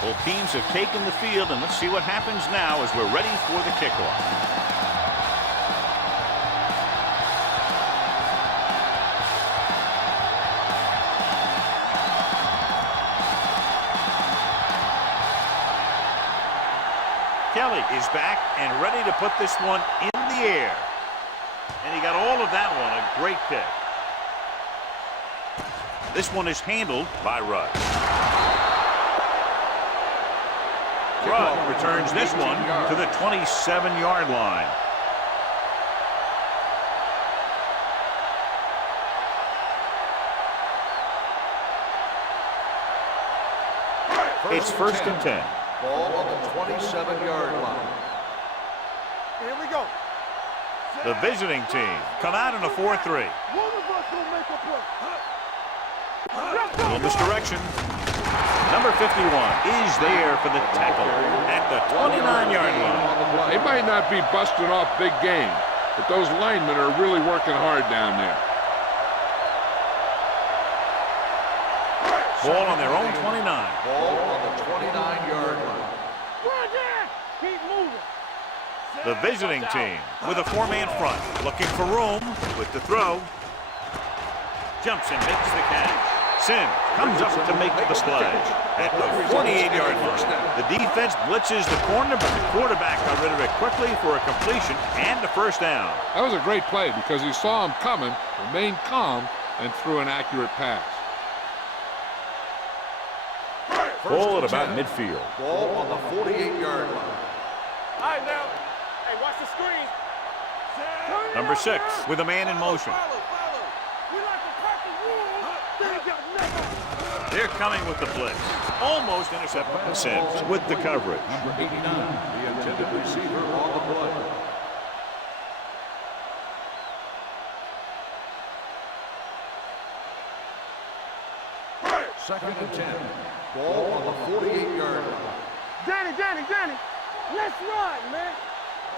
Both teams have taken the field, and let's see what happens now as we're ready for the kickoff. Kelly is back and ready to put this one in the air. And he got all of that one, a great kick. This one is handled by Rudd. Rudd returns this one to the 27-yard line. It's first and 10. Ball on the 27-yard line. Here we go. The visiting team come out in a 4-3. One of us will make a play. A little misdirection. Number 51 is there for the tackle at the 29-yard line. They might not be busting off big game, but those linemen are really working hard down there. Ball on their own 29. Ball on the 29-yard line. Keep moving. The visiting team with a four-man front, looking for room with the throw. Jumps and makes the catch. Sims comes up to make the splash at the 48-yard line. The defense blitzes the corner, but the quarterback got rid of it quickly for a completion and a first down. That was a great play because he saw him coming, remained calm, and threw an accurate pass. Ball at about midfield. Ball on the 48-yard line. All right, now. Hey, watch the screen. Number 6 with a man in motion. We like to crack the rules. They got nothing. They're coming with the blitz. Almost intercepted Sims with the coverage. Number 89, the intended receiver on the play. Second and 10. Ball on the 48-yard line. Danny, let's run, man.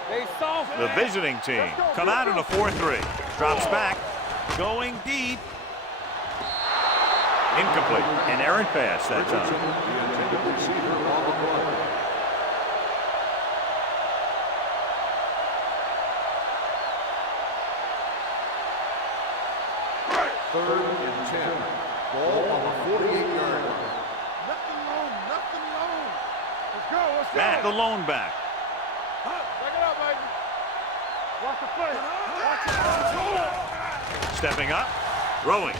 They soft. The visiting team come out in a 4-3. Drops back, going deep. Incomplete. An errant pass that time. The intended receiver on the play. Third and 10. Ball on the 48-yard line. Nothing long. Let's go. Back, the lone back. Back it up, baby. Watch the play. Watch it. Stepping up, throwing.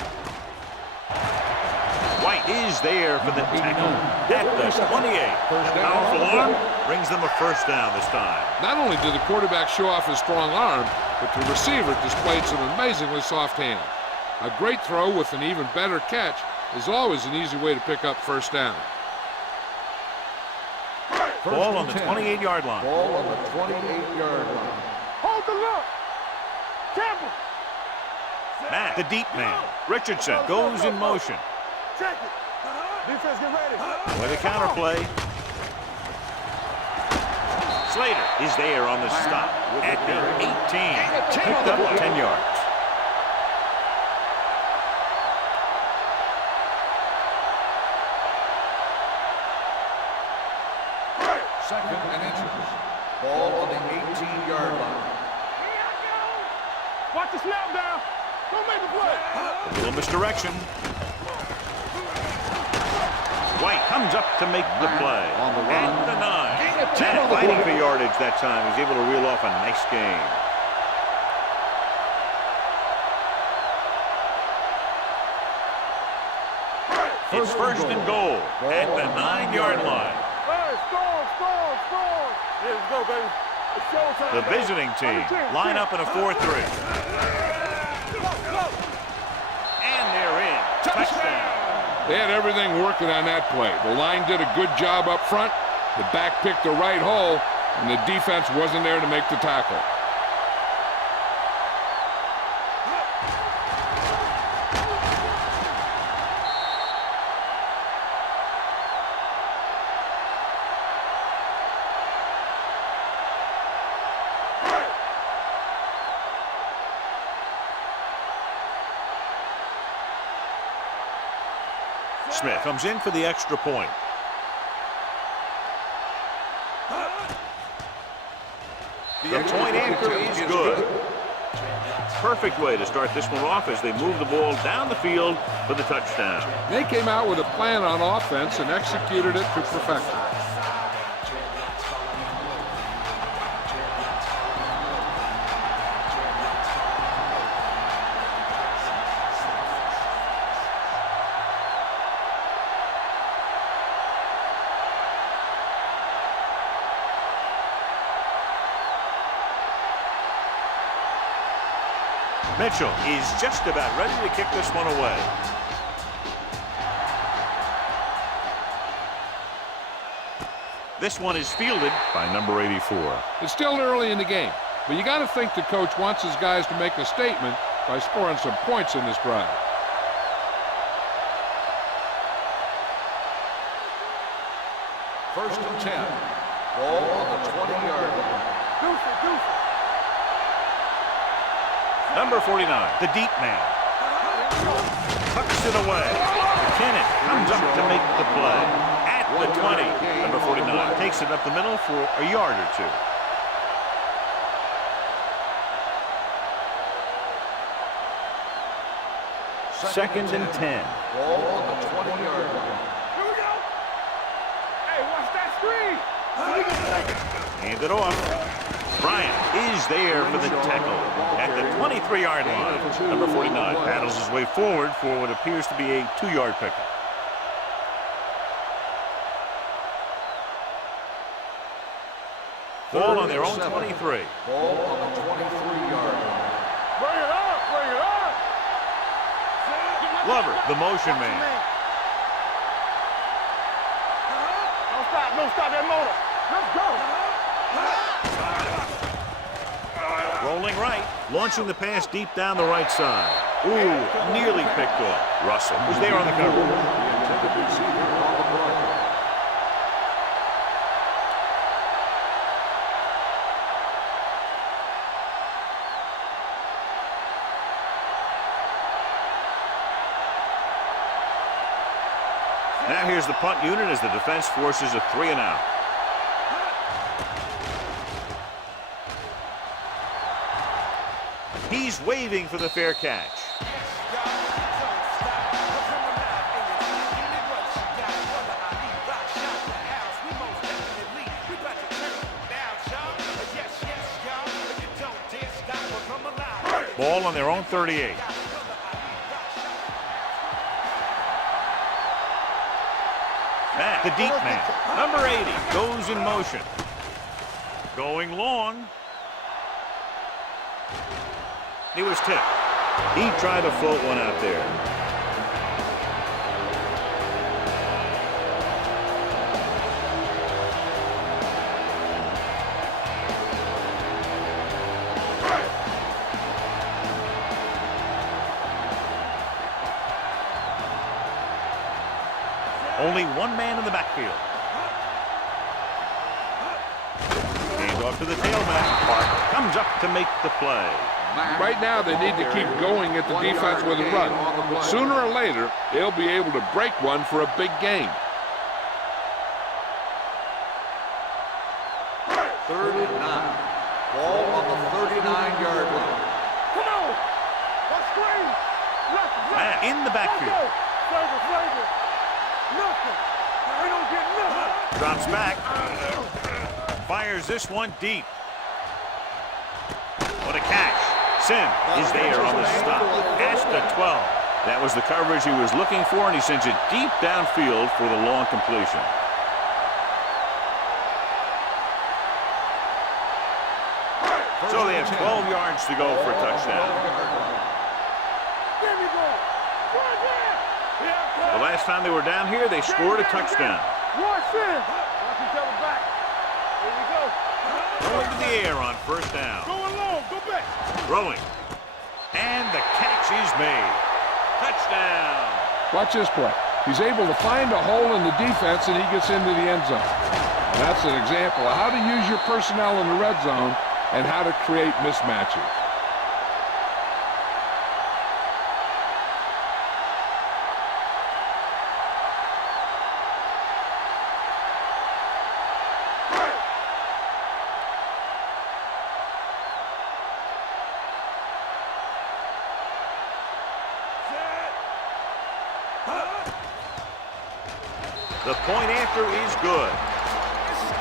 White is there for the tackle at the 28. Powerful arm brings them a first down this time. Not only did the quarterback show off his strong arm, but the receiver displayed some amazingly soft hands. A great throw with an even better catch is always an easy way to pick up first down. Ball on the 28-yard line. Ball on the 28-yard line. Hold the look. Campbell. Matt, the deep man. Richardson goes in motion. Check it. Defense, get ready. With a counterplay. Slater is there on the stop at the 18. Picked up 10 yards. Second and inches. Ball on the 18-yard line. Watch the snap down. Don't make a play. A little misdirection. White comes up to make the play. On the run. And the 9. Matt fighting for yardage that time. He's able to reel off a nice gain. It's first and goal at the 9-yard line. Hey, score. Here we go, baby. It's showtime. The visiting team line up in a 4-3. And they're in. Touchdown. They had everything working on that play. The line did a good job up front. The back picked the right hole, and the defense wasn't there to make the tackle. Smith comes in for the extra point. The point anchor is good. Perfect way to start this one off as they move the ball down the field for the touchdown. They came out with a plan on offense and executed it to perfection. Mitchell is just about ready to kick this one away. This one is fielded by number 84. It's still early in the game, but you got to think the coach wants his guys to make a statement by scoring some points in this drive. First and 10. Ball on the 20-yard line. Deuce. Number 49, the deep man. Tucks it away. McKinnon comes up to make the play. At the 20, number 49 takes it up the middle for a yard or two. Second and 10. Ball on the 20-yard line. Here we go. Hey, watch that screen. Hand it off. Bryant is there for the tackle at the 23-yard line. Number 49 battles his way forward for what appears to be a 2-yard pickup. Ball on their own 23. Ball on the 23-yard line. Bring it up. Glover, the motion man. Don't stop that motor. Let's go. Rolling right, launching the pass deep down the right side. Ooh, nearly picked off. Russell was there on the cover. The intended receiver on the play. Now here's the punt unit as the defense forces a 3 and out. He's waving for the fair catch. Ball on their own 38. Back, the deep man. Number 80 goes in motion. Going long. He was tipped. He tried to float one out there. Only one man in the backfield. Hand off to the tailback. Parker comes up to make the play. Right now, they need to keep going at the defense with a run. Sooner or later, they'll be able to break one for a big game. Third and 9. Ball on the 39-yard line. Come on. Let's screen. Matt in the backfield. Flavor. Nothing. We don't get nothing. Drops back. Fires this one deep. What a catch. Sim is there on the stop. At the 12. That was the coverage he was looking for, and he sends it deep downfield for the long completion. So they have 12 yards to go for a touchdown. There we go. Right there. The last time they were down here, they scored a touchdown. Watch in. Watch each other back. Here we go. Going to the air on first down. Going long. Go back. Throwing. And the catch is made. Touchdown. Watch this play. He's able to find a hole in the defense, and he gets into the end zone. And that's an example of how to use your personnel in the red zone and how to create mismatches. The point after is good.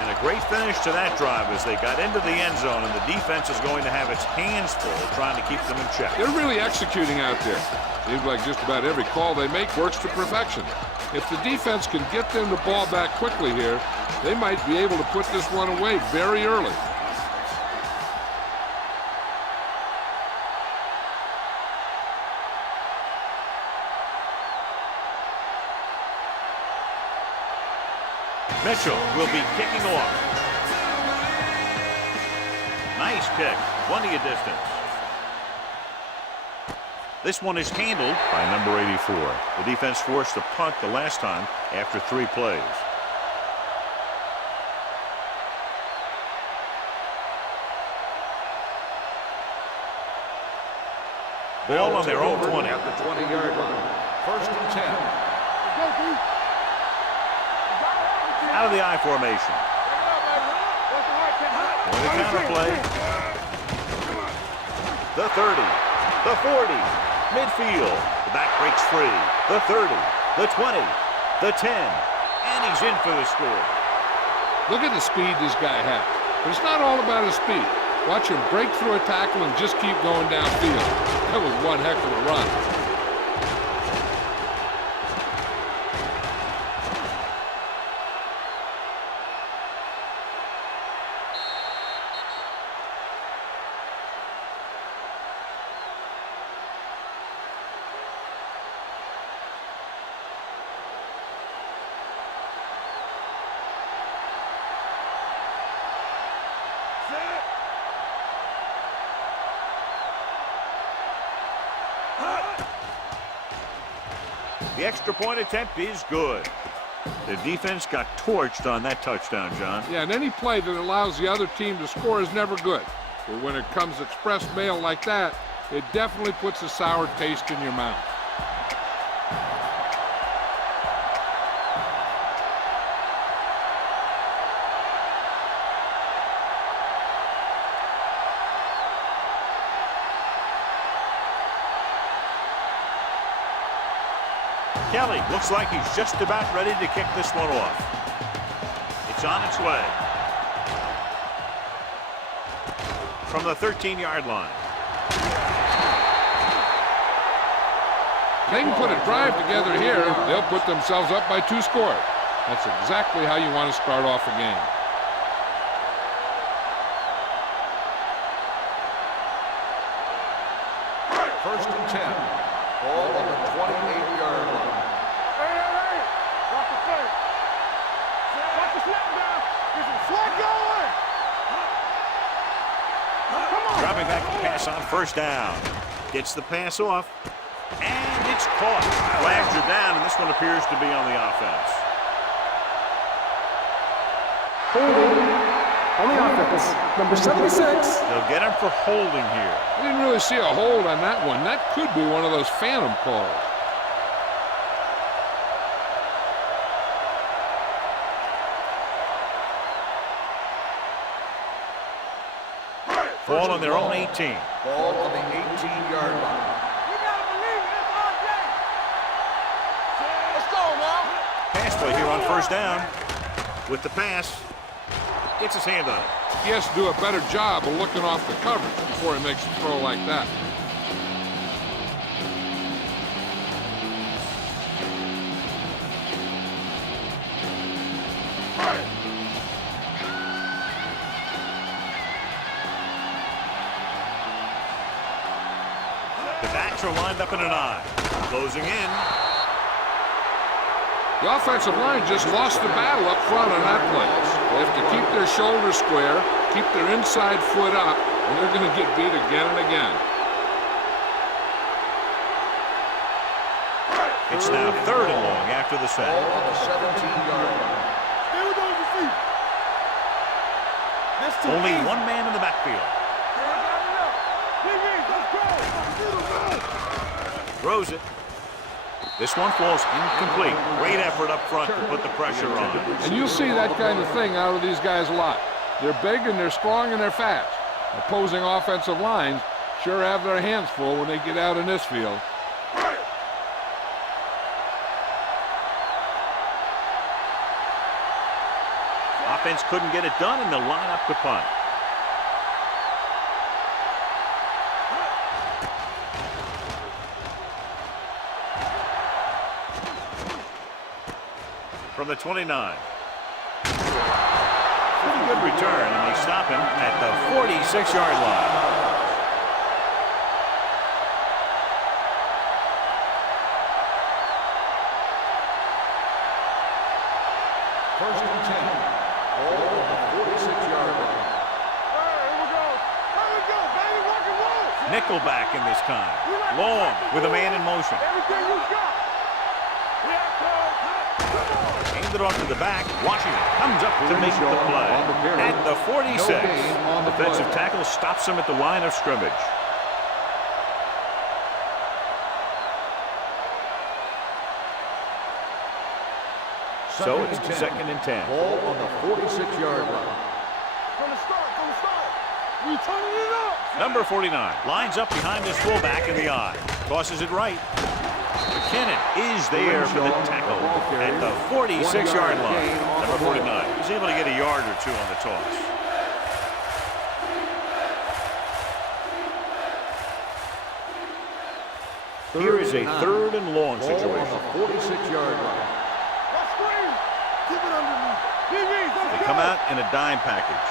And a great finish to that drive as they got into the end zone, and the defense is going to have its hands full trying to keep them in check. They're really executing out there. Seems like just about every call they make works to perfection. If the defense can get them the ball back quickly here, they might be able to put this one away very early. Mitchell will be kicking off. Nice kick, plenty of distance. This one is handled by number 84. The defense forced a punt the last time after 3 plays. Ball on their own 20. At the 20-yard line. First and 10. Out of the I formation. On the counter play. The 30. The 40. Midfield. The back breaks free. The 30. The 20. The 10. And he's in for the score. Look at the speed this guy has. But it's not all about his speed. Watch him break through a tackle and just keep going downfield. That was one heck of a run. The extra point attempt is good. The defense got torched on that touchdown, John. Yeah, and any play that allows the other team to score is never good. But when it comes express mail like that, it definitely puts a sour taste in your mouth. Kelly looks like he's just about ready to kick this one off. It's on its way. From the 13-yard line. They can put a drive together here. They'll put themselves up by 2 scores. That's exactly how you want to start off a game. First and 10. Ball on the 28-yard line. Dropping back to pass on first down. Gets the pass off. And it's caught. Flags are down, and this one appears to be on the offense. Holding on the offense, number 76. They'll get him for holding here. I didn't really see a hold on that one. That could be one of those phantom calls. Ball on their own 18. Ball on the 18-yard line. We gotta believe it. It's our day. Let's go now. Pass play here on first down. With the pass, gets his hand on it. He has to do a better job of looking off the coverage before he makes a throw like that. The backs are lined up in an I. Closing in. The offensive line just lost the battle up front on that play. They have to keep their shoulders square, keep their inside foot up, and they're going to get beat again and again. It's now 3rd and long after the sack. Ball on the 17-yard line. Stay with those receivers. This too Only easy. one man in the backfield. Throws it. This one falls incomplete. Great effort up front to put the pressure on. And you'll see that kind of thing out of these guys a lot. They're big and they're strong and they're fast. Opposing offensive lines sure have their hands full when they get out in this field. offense couldn't get it done, and they'll line up to punt. From the 29. Pretty good return, and they stop him at the 46-yard line. First and 10. Ball on the 46-yard line. Here we go. Here we go, baby. Rock and roll. Nickelback in this time. Long with a man in motion. Everything you got. Here I come. Come on. Aimed it off to the back. Washington comes up to make the play. At the 46. Defensive tackle stops him at the line of scrimmage. So it's second and 10. Ball on the 46-yard line. From the start. We turning it up. Number 49 lines up behind his fullback in the I. Tosses it right. McKinnon is there for the tackle at the 46-yard line. Number 49. He's able to get a yard or two on the toss. Here is a third and long situation. Ball on the 46-yard line. Let's scream. Keep it underneath. DBs, let's They go. come out in a dime package.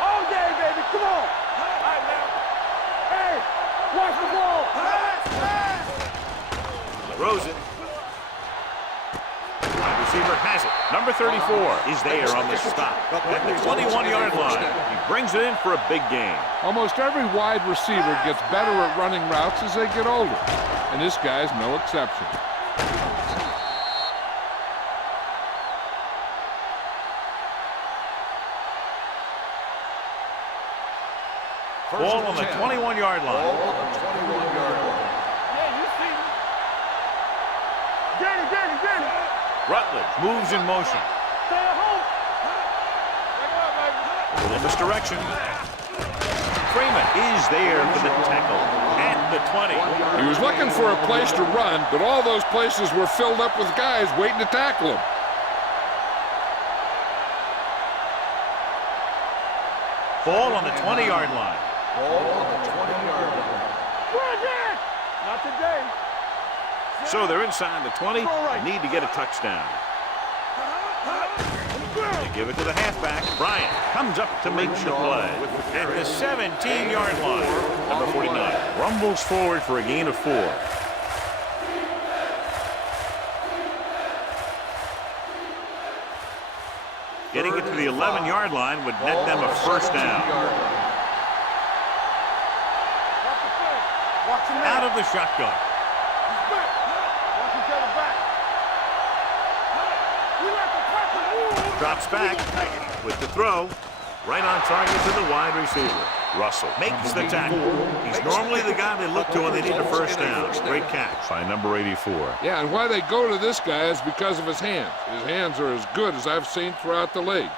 All day, baby. Come on. All right, now. Hey, watch the ball. Throws it. Wide receiver has it. Number 34 is there on the stop. At the 21-yard line. He brings it in for a big gain. Almost every wide receiver gets better at running routes as they get older, and this guy's no exception. Ball on the 21-yard line. Ball on the 21-yard line. Yeah, you see me. Get it. Rutledge moves in motion. Stay at home. Back up, baby. A little misdirection. Freeman is there for the tackle at the 20. He was looking for a place to run, but all those places were filled up with guys waiting to tackle him. Ball on the 20-yard line. Ball on the 20-yard line. Bridget! Not today. So they're inside the 20. They need to get a touchdown. They give it to the halfback. Bryant comes up to make the play at the 17-yard line. Number 49 rumbles forward for a gain of 4. Getting it to the 11-yard line would net them a first down. Watch him Out now. of the shotgun. Watch each other back. We like to crack the rules. Drops back with the throw. Right on target to the wide receiver. Russell makes the tackle. He's normally the guy they look to when they need a first down. Great catch by number 84. Yeah, and why they go to this guy is because of his hands. His hands are as good as I've seen throughout the league.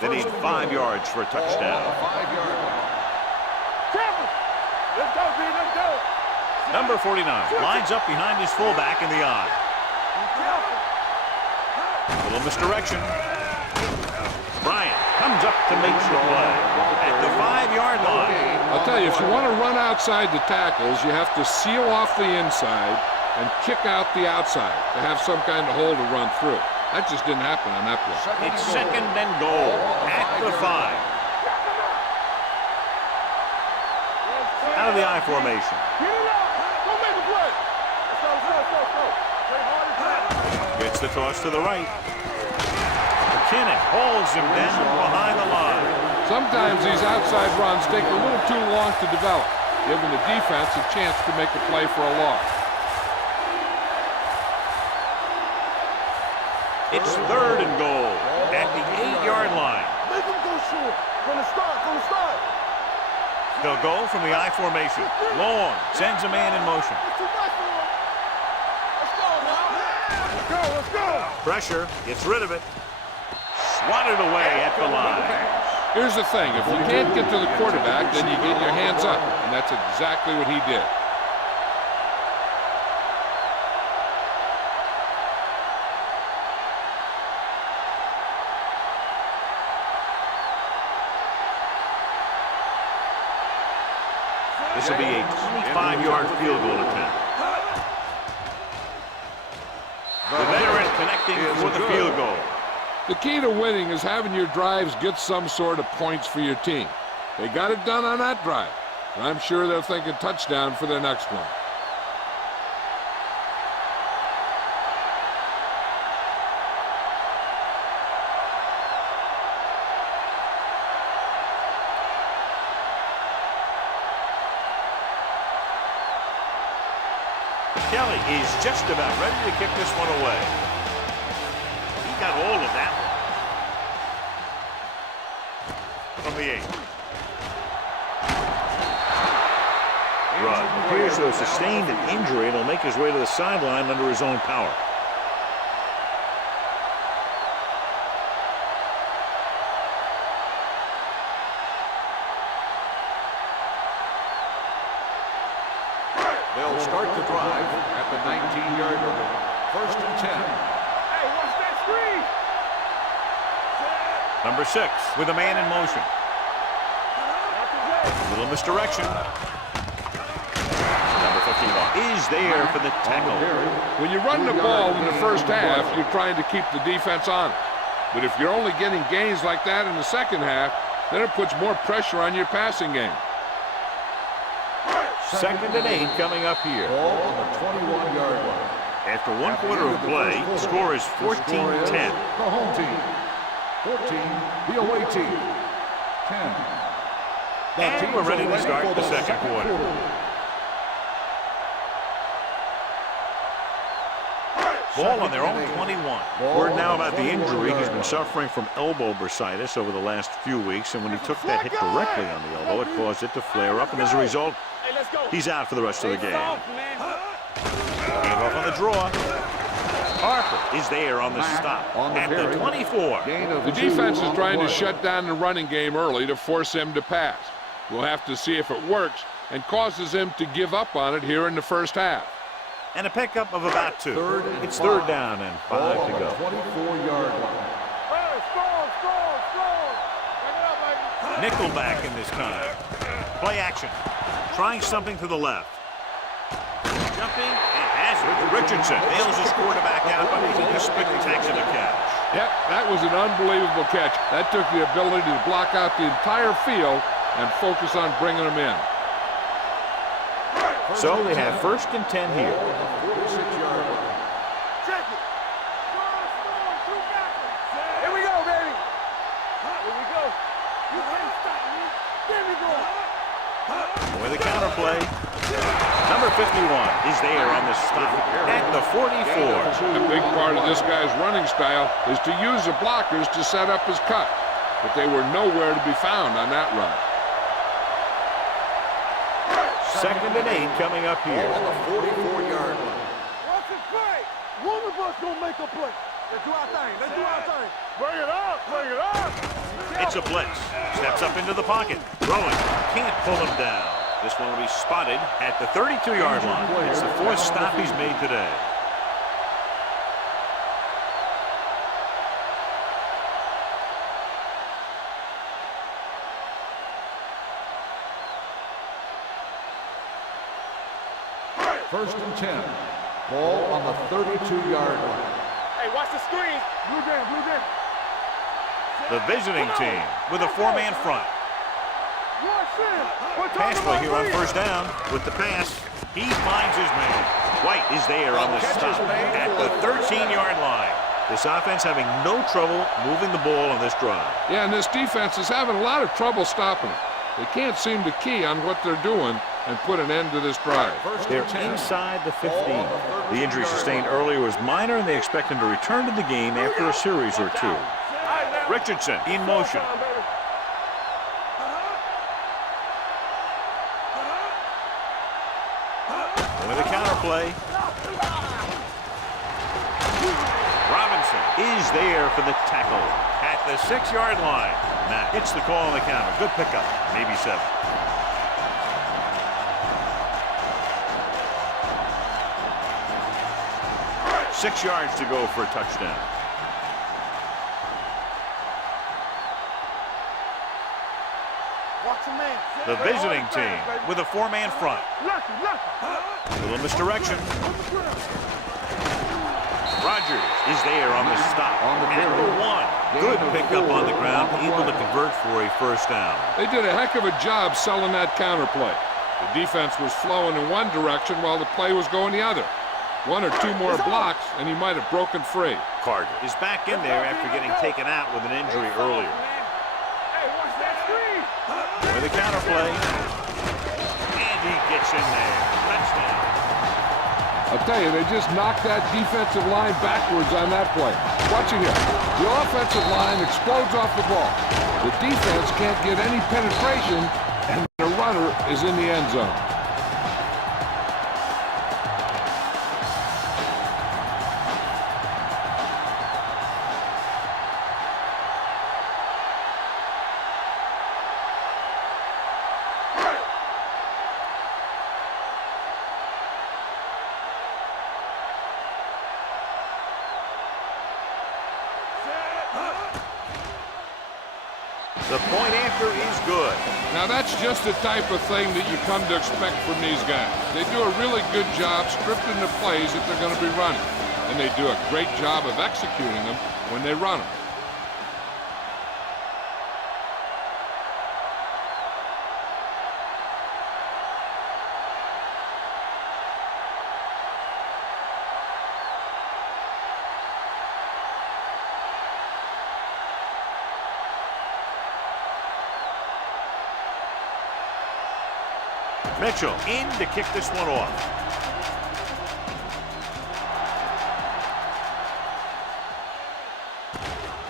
They need 5 yards for a touchdown. 5-yard line. Travel. Let's go, B. Let's go. Number 49 lines up behind his fullback in the I. Be careful. A little misdirection. Bryant comes up to make the play at the 5-yard line. I'll tell you, if you want to run outside the tackles, you have to seal off the inside and kick out the outside to have some kind of hole to run through. That just didn't happen on that play. It's second and goal at the 5. Out of the I formation. Get it up. Go make a play. Let's go. Play hard and fast. Gets the toss to the right. McKinnon holds him down behind the line. Sometimes these outside runs take a little too long to develop, giving the defense a chance to make a play for a loss. It's third and goal at the 8-yard line. Make him go short. From the start. They'll go from the I formation. Long sends a man in motion. It's too much for him. Let's go, now. Let's go. Pressure, gets rid of it. Swatted away at the line. Here's the thing, if you can't get to the quarterback, then you get your hands up, and that's exactly what he did. This will be a 25-yard field goal attempt. The veteran connecting for the field goal. The key to winning is having your drives get some sort of points for your team. They got it done on that drive, and I'm sure they're thinking touchdown for their next one. Kelly is just about ready to kick this one away. He got all of that from the 8. Rudd appears to have sustained an injury and will make his way to the sideline under his own power. They'll start the drive at the 19-yard line. 1st and 10. Hey, watch that screen. Number 6 with a man in motion. A little misdirection. Number 51 is there for the tackle. When you run the ball in the first half, you're trying to keep the defense on it. But if you're only getting gains like that in the second half, then it puts more pressure on your passing game. 2nd and 8 coming up here. Ball on the 21-yard line. After 1 quarter of play, the score is 14-10. The home team. 14, the away team. 10. And we're ready to start the second quarter. Ball on their own 21. Word now about the injury. He's been suffering from elbow bursitis over the last few weeks, and when he took that hit directly on the elbow, it caused it to flare up, and as a result, he's out for the rest of the game. Hand off on the draw. Harper is there on the stop at the 24. The defense is trying to shut down the running game early to force him to pass. We'll have to see if it works and causes him to give up on it here in the first half. And a pickup of about 2. It's 3rd down and 5 to go. 24-yard line. Hey, score. Bring it up, baby. Nickelback in this time. Play action. Trying something to the left. Jumping and has it. Richardson nails his quarterback out by making a spectacular catch. Yep, that was an unbelievable catch. That took the ability to block out the entire field and focus on bringing them in. So they have 1st and 10 here. 46-yard line. Check it. Score. Here we go, baby. Here we go. You can't stop me. There we go. With a counter play. Number 51 is there on the stop at the 44. A big part of this guy's running style is to use the blockers to set up his cut, but they were nowhere to be found on that run. 2nd and 8 coming up here. On the 44-yard line. Watch this play. One of us gonna make a play. Let's do our thing. Bring it up. It's a blitz. Steps up into the pocket. Throwing. Can't pull him down. This one will be spotted at the 32-yard line. It's the 4th stop he's made today. First and 10. Ball on the 32-yard line. Hey, watch the screen. Blue jam. The visiting team with a 4-man front. Pass play here on 1st down with the pass. He finds his man. White is there on the stop at the 13-yard line. This offense having no trouble moving the ball on this drive. Yeah, and this defense is having a lot of trouble stopping it. They can't seem to key on what they're doing and put an end to this drive. They're inside the 15. The injury sustained earlier was minor, and they expect him to return to the game after a series or 2. Richardson in motion. With a counter play. Robinson is there for the tackle at the 6-yard line. Matt gets the call on the counter. Good pickup. Maybe 7. Six yards to go for a touchdown. Watch the man. The visiting team with a four-man front. A little misdirection. Rodgers is there on the stop. At the one. Good pickup on the ground, able to convert for a first down. They did a heck of a job selling that counter play. The defense was flowing in one direction while the play was going the other. One or two more blocks, and he might have broken free. Carter is back in there after getting taken out with an injury earlier. With a counter play. And he gets in there. Touchdown. I'll tell you, they just knocked that defensive line backwards on that play. Watch it here. The offensive line explodes off the ball. The defense can't get any penetration, and the runner is in the end zone. The point after is good. Now that's just the type of thing that you come to expect from these guys. They do a really good job scripting the plays that they're going to be running. And they do a great job of executing them when they run them. Mitchell in to kick this one off.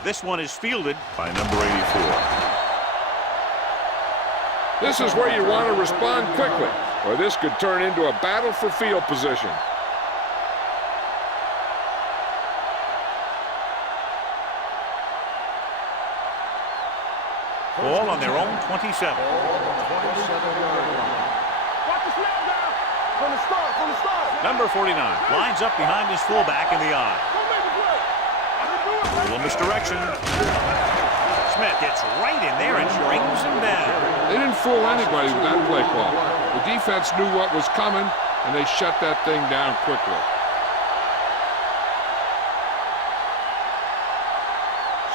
This one is fielded by number 84. This is where you want to respond quickly, or this could turn into a battle for field position. Ball on their own 27. Number 49 lines up behind his fullback in the eye. A little misdirection. Smith gets right in there and brings him down. They didn't fool anybody with that play call. The defense knew what was coming, and they shut that thing down quickly.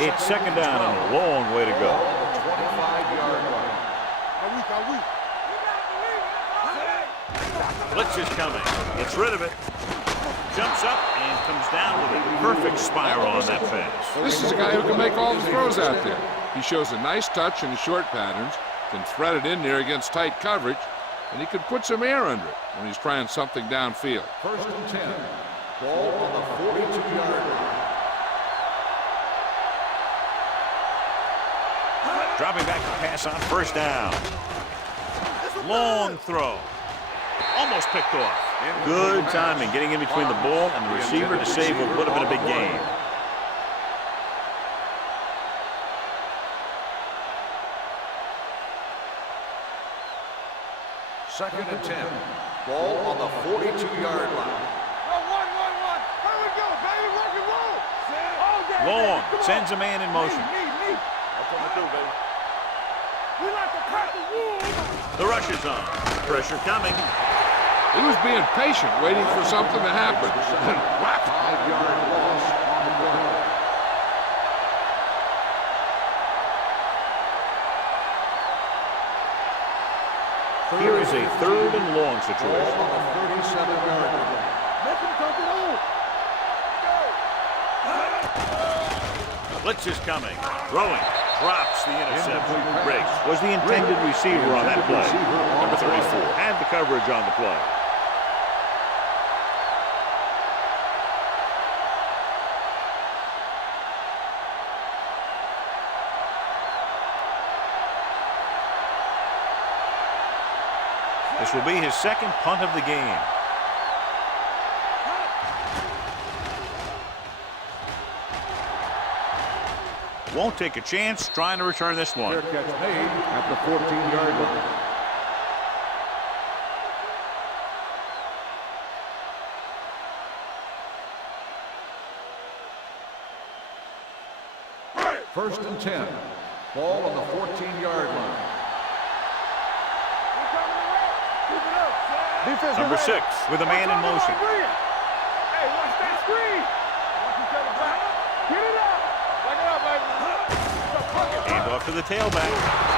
It's second down and a long way to go. 25-yard line. Blitz is coming. Gets rid of it. Jumps up and comes down with a perfect spiral on that pass. This is a guy who can make all the throws out there. He shows a nice touch in the short patterns, can thread it in there against tight coverage, and he can put some air under it when he's trying something downfield. First and 10. Ball on the 42-yard line. Dropping back to pass on first down. Long throw. Almost picked off. Good timing getting in between the ball and the receiver to save what would have been a big gain. Second and 10. Ball on the 42-yard line. Long sends a man in motion. The rush is on. Pressure coming. He was being patient, waiting for something to happen. 5-yard loss on the ground. Here is a third and long situation. Ball on the 37-yard line. Blitz is coming. Throwing. Drops the interception. Briggs was the intended receiver on that play. Number 34 had the coverage on the play. This will be his second punt of the game. Won't take a chance trying to return this one. Fair catch made at the 14-yard line. First and 10. Ball on the 14-yard line. Defense, Number get ready. 6 with a man in motion. Hey, watch that screen. Watch each other back. Get it up. Back it up, baby. Hand off to the tailback.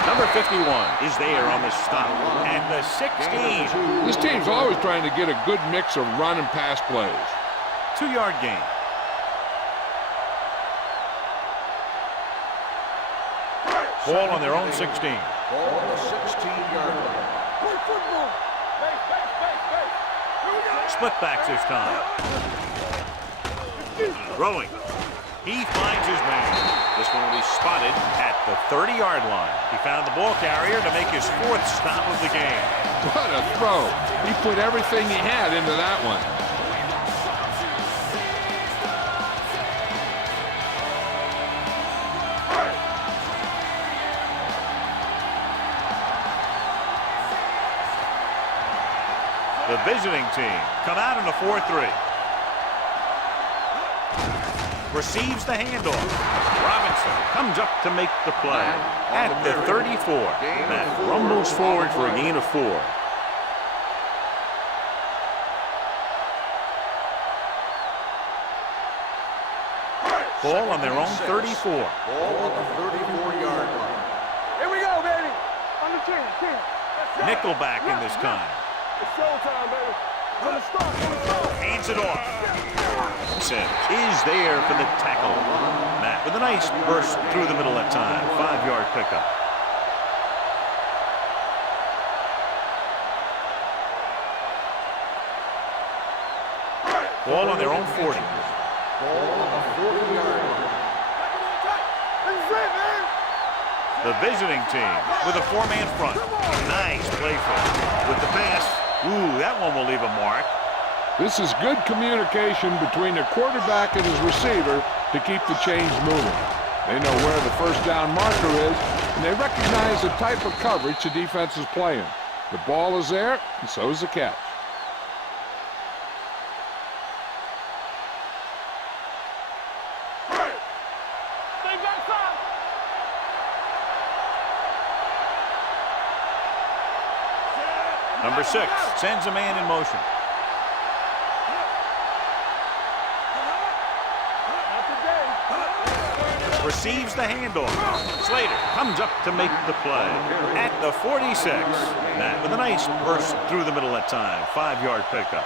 Number 51 is there on the stop. And the 16. This team's always trying to get a good mix of run and pass plays. 2-yard gain. Ball on their own 16. Ball on the 16-yard line. Play football. Base, base, base, base. Here we go. Split backs this time. Throwing. He finds his man. This one will be spotted at the 30-yard line. He found the ball carrier to make his 4th stop of the game. What a throw. He put everything he had into that one. The visiting team come out in a 4-3. Receives the handoff. Robinson comes up to make the play at the 34. That rumbles forward for a gain of 4. Ball on their own 34. Ball on the 34-yard line. Here we go, baby. On the 10. Nickelback in this time. It's showtime, baby. From the start. Hands it off. Sims is there for the tackle. Matt with a nice burst through the middle that time. 5-yard pickup. Ball on their own 40. Ball on the 40-yard line. This is it, man. The visiting team with a 4-man front. Nice play for with the pass. Ooh, that one will leave a mark. This is good communication between the quarterback and his receiver to keep the chains moving. They know where the first down marker is, and they recognize the type of coverage the defense is playing. The ball is there, and so is the catch. Stay back side. Number 6 sends a man in motion. Receives the handoff. Slater comes up to make the play at the 46. Matt with a nice burst through the middle that time. 5-yard pickup.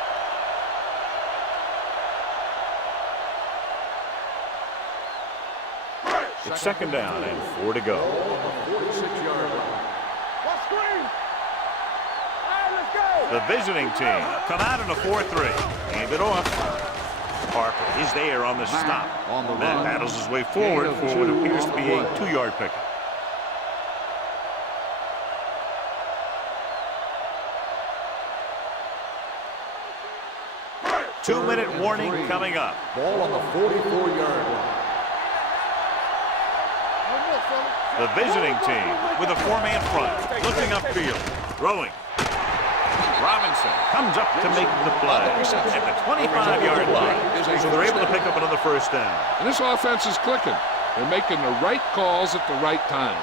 It's 2nd down and 4 to go. Ball on the 46-yard line. Watch screen. All right, let's go. The visiting team come out in a 4-3. Hand it off. Harper is there on the stop. Matt battles his way forward for what appears to be a 2-yard pickup. Two-minute warning coming up. Ball on the 44-yard line. The visiting team with a 4-man front, looking upfield, throwing. Robinson comes up to make the play at the 25-yard line, so they're able to pick up another first down. And this offense is clicking. They're making the right calls at the right time.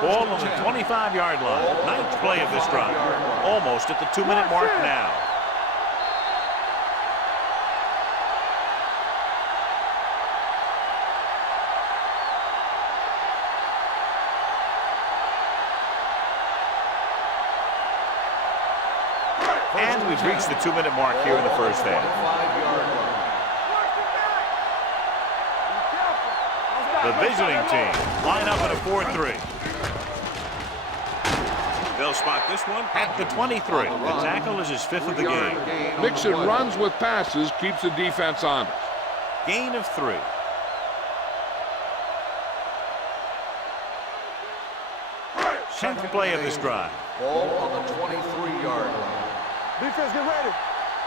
Ball on the 25-yard line. Ninth play of this drive. Almost at the 2-minute mark now. And we've reached the 2-minute mark here in the first half. 5-yard line. The visiting team line up in a 4-3. They'll spot this one at the 23. The tackle is his 5th of the game. Mixing runs with passes keeps the defense honest. Gain of 3. Tenth play of this drive. Ball on the 23-yard line. Defense, get ready.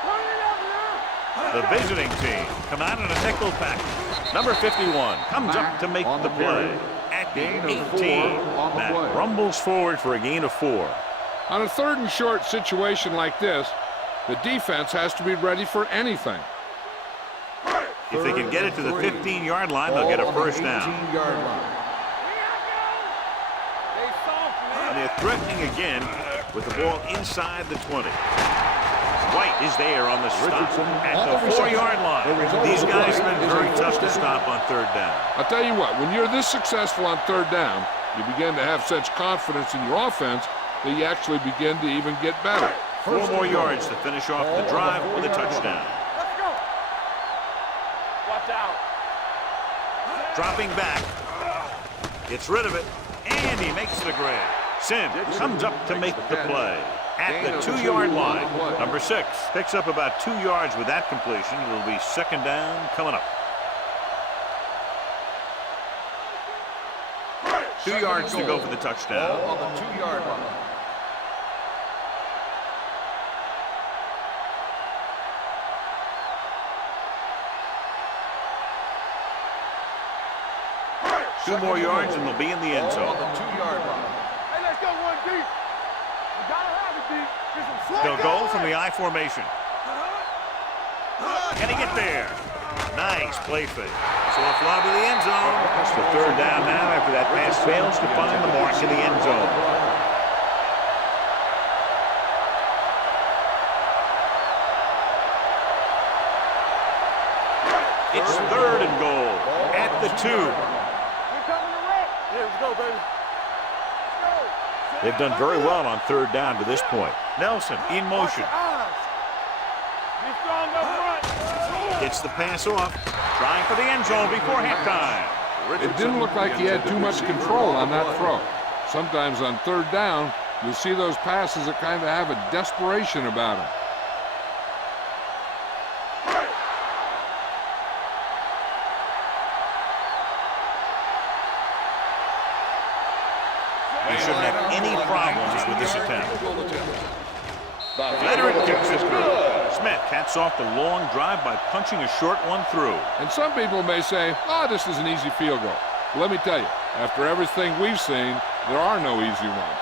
Run it up now. The visiting team come out in a nickel package. Number 51 comes up to make the play at the 18. That rumbles forward for a gain of 4. On a 3rd and short situation like this, the defense has to be ready for anything. If they can get it to the 15-yard line, they'll get a first down. 18-yard line. They soft, man. threatening again with the ball inside the 20. White is there on the stop at the 4-yard line. These guys have been very tough to stop on third down. I'll tell you what, when you're this successful on third down, you begin to have such confidence in your offense that you actually begin to even get better. 4 more yards to finish off the drive with a touchdown. Let's go. Watch out. Dropping back. Gets rid of it. And he makes the grab. Sims comes up to make the play. At the 2-yard line, number 6 picks up about 2 yards with that completion. It'll be second down coming up. 2 yards to go for the touchdown. Ball on the 2-yard line. Two more yards and they'll be in the end zone. Ball on the 2-yard line. Hey, let's go one deep. You gotta have it deep. Get some swing They'll go going. from the I formation. Can he get there? Nice play fake. So a fly to the end zone. It's the third down now after that pass fails to find the mark in the end zone. It's third and goal at the 2. We're coming to wreck. Yeah, let's go, baby. Let's go. They've done very well on third down to this point. Nelson in motion. Be strong up front. Gets the pass off. Trying for the end zone before halftime. It didn't look like he had too much control on that throw. Sometimes on third down, you'll see those passes that kind of have a desperation about them. He shouldn't have any problems with this attempt. Veteran kicks it through. Smith caps off the long drive by punching a short one through. And some people may say, oh, this is an easy field goal. But let me tell you, after everything we've seen, there are no easy ones.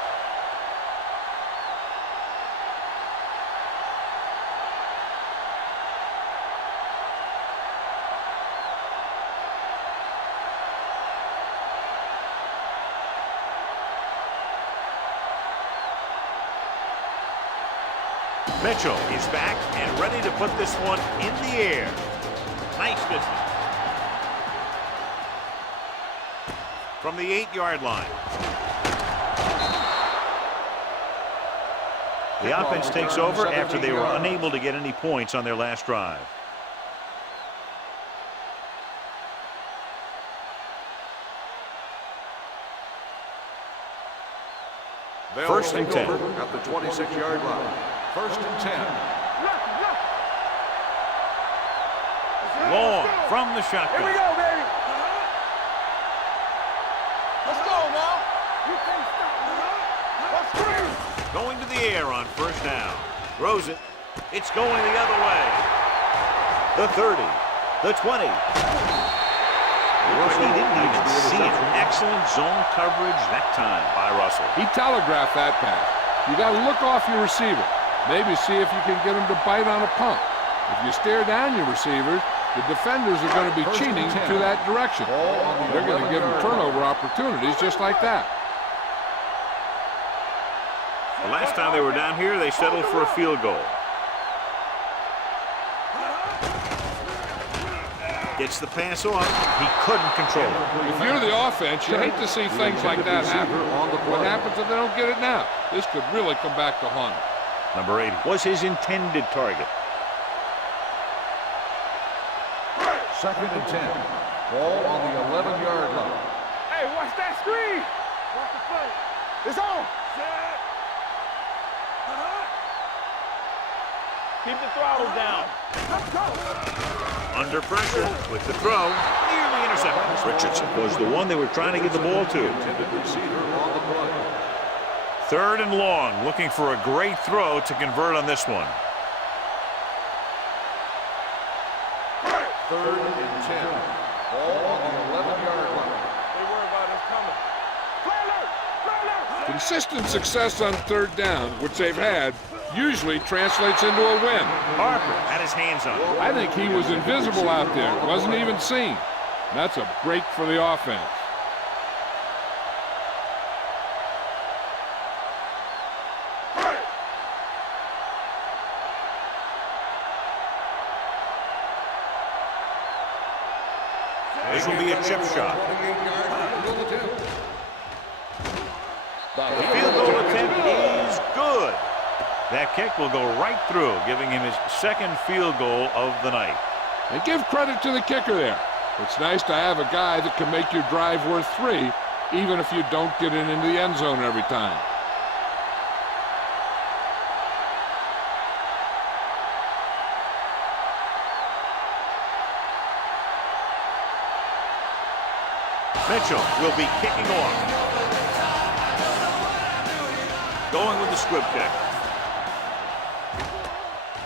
Mitchell is back and ready to put this one in the air. Nice distance. From the 8-yard line. The offense takes over after they were unable to get any points on their last drive. First and 10. At the 26-yard line. First and 10. Long from the Here we shotgun. go, baby. Let's go now. You can't stop me. Let's scream. Going to the air on first down. Throws it. It's going the other way. The 30. The 20. He didn't even see it. Excellent zone coverage that time by Russell. He telegraphed that pass. You got to look off your receiver. Maybe see if you can get him to bite on a pump. If you stare down your receivers, the defenders are going to be cheating to that direction. They're going to give them turnover opportunities just like that. The last time they were down here, they settled for a field goal. Gets the pass off. He couldn't control it. If you're the offense, you hate to see things like that happen. What happens if they don't get it now? This could really come back to haunt them. Number 80 was his intended target. Second and 10. Ball on the 11-yard line. Hey, watch that screen. Watch the play. It's on. Set. Keep the throttle down. Let's go. Under pressure with the throw. Nearly intercepted. Richardson was the one they were trying to get the ball to. Intended receiver on the play. Third and long, looking for a great throw to convert on this one. Third and 10. Ball on the 11-yard line. They worry about us coming. Play alert. Play alert. Consistent success on third down, which they've had, usually translates into a win. Harper had his hands on it. I think he was invisible out there, wasn't even seen. That's a break for the offense. This will be a chip shot. 28-yard field attempt. The field goal attempt is good. That kick will go right through, giving him his second field goal of the night. And give credit to the kicker there. It's nice to have a guy that can make your drive worth 3, even if you don't get it into the end zone every time. Mitchell will be kicking off. Going with the squib kick.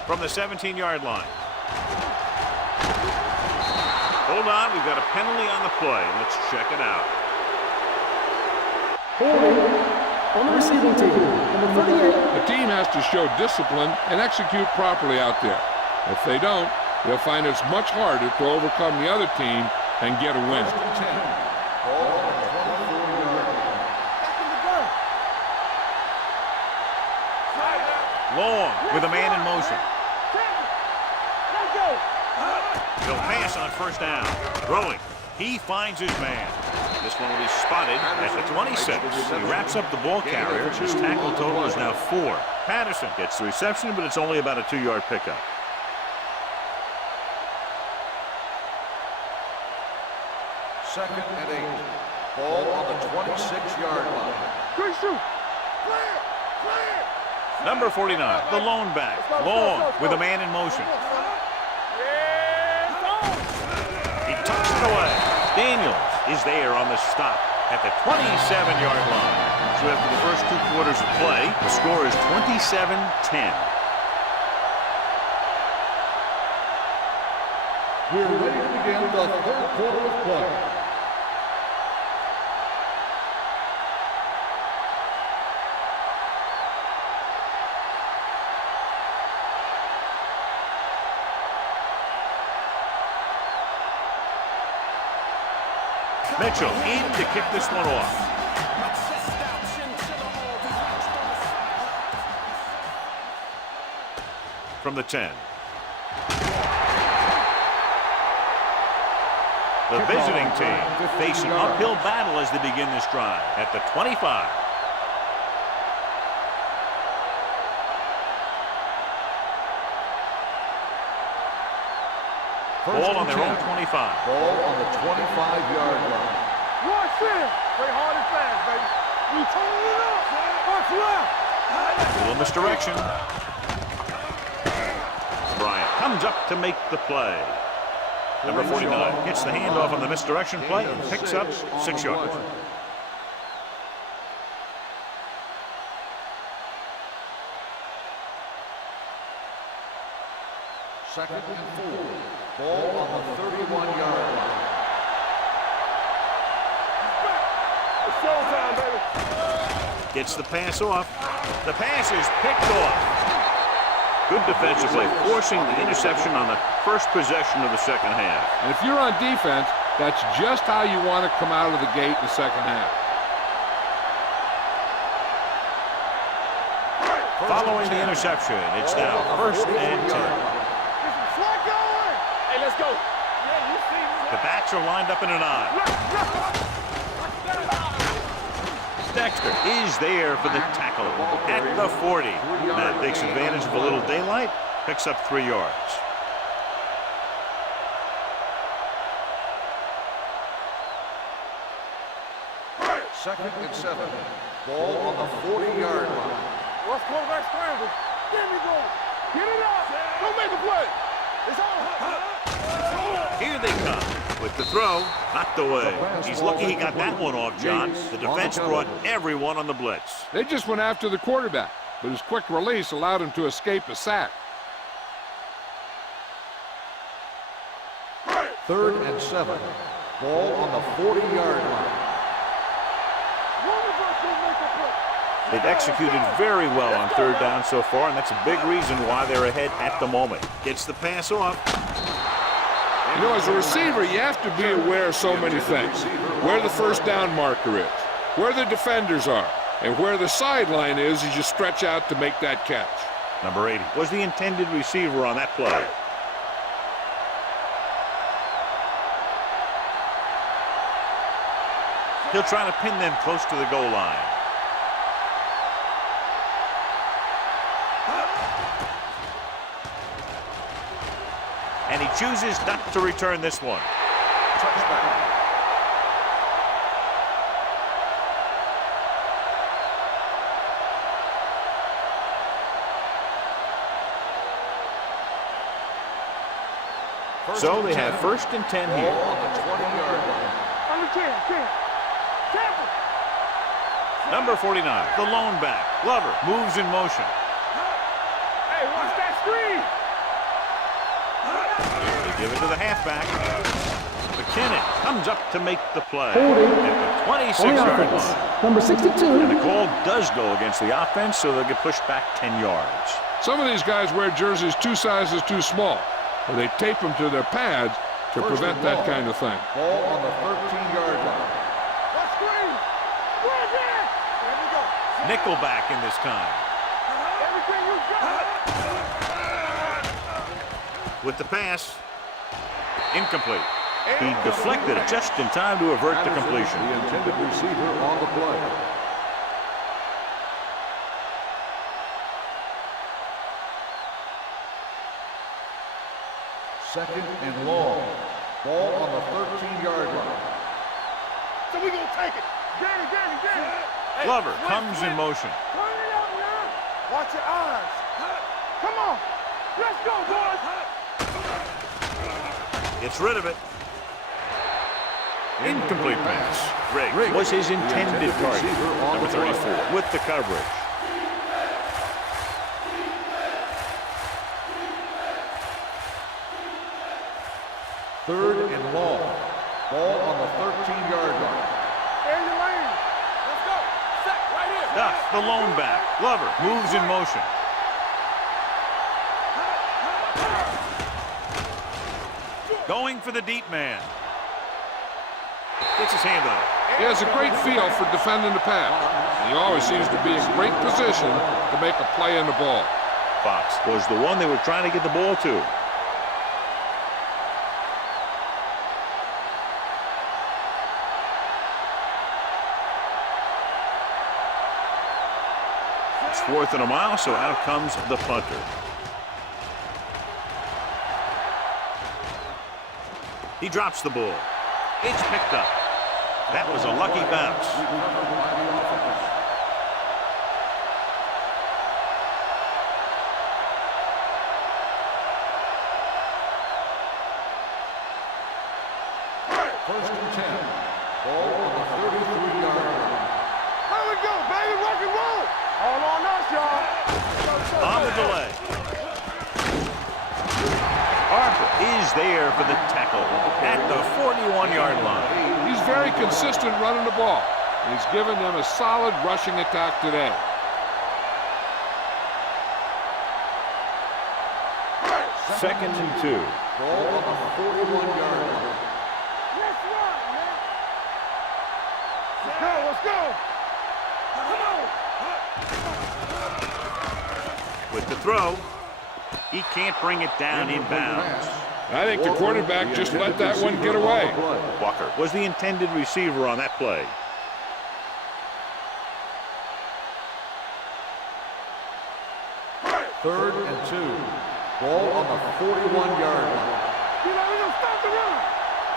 From the 17-yard line. Hold on, we've got a penalty on the play. Let's check it out. Holding on the receiving team, number 38. The team has to show discipline and execute properly out there. If they don't, they'll find it's much harder to overcome the other team and get a win. Ball on the 24-yard line. Long with a man in motion. Let's go. He'll pass on first down. Throwing. He finds his man. This one will be spotted at the 26. He wraps up the ball carrier. His tackle total is now 4. Patterson gets the reception, but it's only about a 2-yard pickup. Second and 8. Ball on the 26-yard line. Good shoot. Clear. Clear. Number 49, the lone back. Long with a man in motion. He tucks it away. Daniels is there on the stop at the 27-yard line. So after the first 2 quarters of play, the score is 27-10. We're ready to begin the third quarter of play. Mitchell in to kick this one off. From the 10. The visiting team face an uphill battle as they begin this drive at the 25. Ball on their own 25. Ball on the 25-yard line. Rush in. Play hard and fast, baby. You turn it up. Punch left. Little misdirection. Bryant comes up to make the play. Number 49 gets the handoff on the misdirection play and picks up 6 yards. Second and 4. Ball on the 31-yard line. It's showtime, baby. Gets the pass off. The pass is picked off. Good defensive play, forcing the interception on the first possession of the second half. And if you're on defense, that's just how you want to come out of the gate in the second half. Following the interception, it's now first and 10. Hey, let's go. Yeah, you see me. The backs are lined up in an eye. Dexter is there for the tackle at the 40. Matt takes advantage of a little daylight, picks up 3 yards. Second and 7. Ball on the 40-yard line. What's quarterback scramble? There we go. Get it up. Don't make a play. It's all. Here they come with the throw, knocked away. He's lucky he got that one off, John. The defense brought everyone on the blitz. They just went after the quarterback, but his quick release allowed him to escape a sack. Third and 7. Ball on the 40-yard line. They've executed very well on third down so far, and that's a big reason why they're ahead at the moment. Gets the pass off. You know, as a receiver, you have to be aware of so many things. Where the first down marker is, where the defenders are, and where the sideline is as you stretch out to make that catch. Number 80 was the intended receiver on that play. He'll try to pin them close to the goal line. And he chooses not to return this one. Touchback. So they have 1st and 10 Ball here. on the 20-yard line. Under 10. Tampa. Number 49, the lone back. Glover moves in motion. Hey, watch that screen. They give it to the halfback. McKinnon comes up to make the play Holding. at the On the 26-yard offense, line. number And 62. the call does go against the offense, so they'll get pushed back 10 yards. Some of these guys wear jerseys 2 sizes too small, or they tape them to their pads to prevent that kind of thing. Ball on the 13-yard line. What screen? Where's that? There we go. Nickelback in this time. Everything you got. With the pass, incomplete. He deflected it just in time to avert the completion. The intended receiver on the play. Second and long. Ball on the 13-yard line. So we gonna take it. Danny. Hey, Glover switch, comes in switch. motion. Turn it up now. Watch your eyes. Come on. Let's go, boys. Gets rid of it. Incomplete pass. Riggs was his intended target. Number 34 with the coverage. Third and long. Ball on the 13-yard line. In the lane. Let's go. Set right here. Duff, the lone back. Glover moves in motion. Going for the deep man. Gets his hand on it. He has a great feel for defending the pass. And he always seems to be in great position to make a play on the ball. Fox was the one they were trying to get the ball to. It's 4th and a mile, so out comes the punter. He drops the ball. It's picked up. That was a lucky bounce. First and 10. Ball on the 33-yard line. Here we go, baby. Rock and roll. All on us, y'all. On the delay. Harper is there for the tackle at the 41-yard line. He's very consistent running the ball. He's given them a solid rushing attack today. Second and 2. Ball on the 41-yard line. Let's run, man. Let's go. Come on. With the throw, he can't bring it down inbounds. I think the quarterback just let that one get away. Walker was the intended receiver on that play. Third and 2. Ball on the 41-yard line. You know, we gonna stop the run.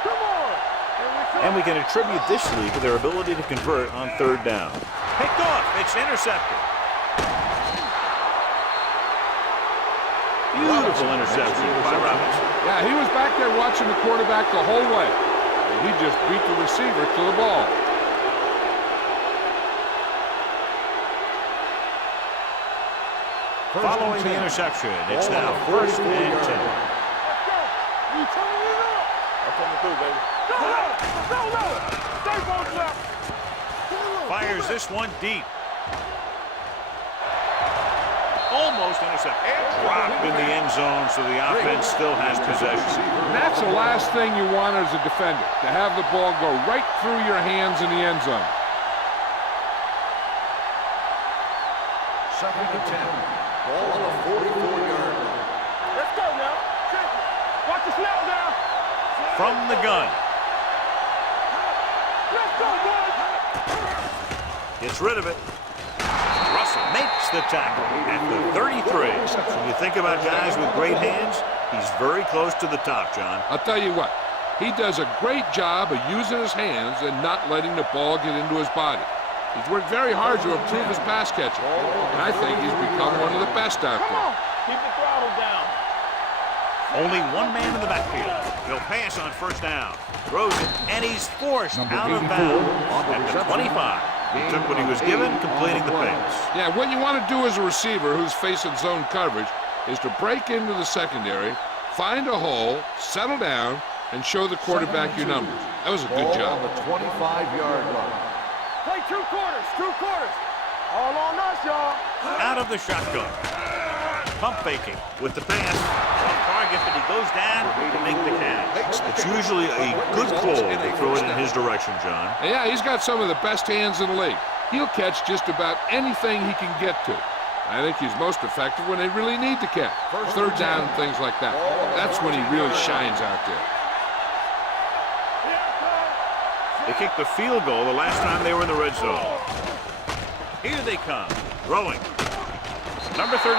Come on. And we can attribute this lead to their ability to convert on 3rd down. Picked off. It's intercepted. Beautiful interception by Robinson. Yeah, he was back there watching the quarterback the whole way. And he just beat the receiver to the ball. Following the interception, it's now 1st and 10. Let's go. You turning it up. I'm coming through, baby. Go. Stay both left. Fires this one deep. Almost intercepted. Dropped in the end zone, so the offense still has possession. And that's the last thing you want as a defender, to have the ball go right through your hands in the end zone. Second and 10. Ball on the 44-yard line. Let's go now. Watch the snap down. From the gun. Let's go, boys. Gets rid of it. Russell makes the tackle at the 33. When you think about guys with great hands, he's very close to the top, John. I'll tell you what, he does a great job of using his hands and not letting the ball get into his body. He's worked very hard to improve his pass catching, and I think he's become one of the best out there. Keep the throttle down. Only one man in the backfield. He'll pass on first down. Throws it, and he's forced out of bounds at the 25. He took what he was given, completing the pass. Yeah, what you want to do as a receiver who's facing zone coverage is to break into the secondary, find a hole, settle down, and show the quarterback your numbers. That was a good job. On the 25-yard line. Play 2 quarters, 2 quarters. All on us, y'all. Out of the shotgun. Pump faking with the pass. Off target, but he goes down to make the catch. It's usually a good call to throw it in his direction, John. And yeah, he's got some of the best hands in the league. He'll catch just about anything he can get to. I think he's most effective when they really need to catch. Third down and things like that. That's when he really shines out there. They kicked the field goal the last time they were in the red zone. Here they come, throwing. Number 34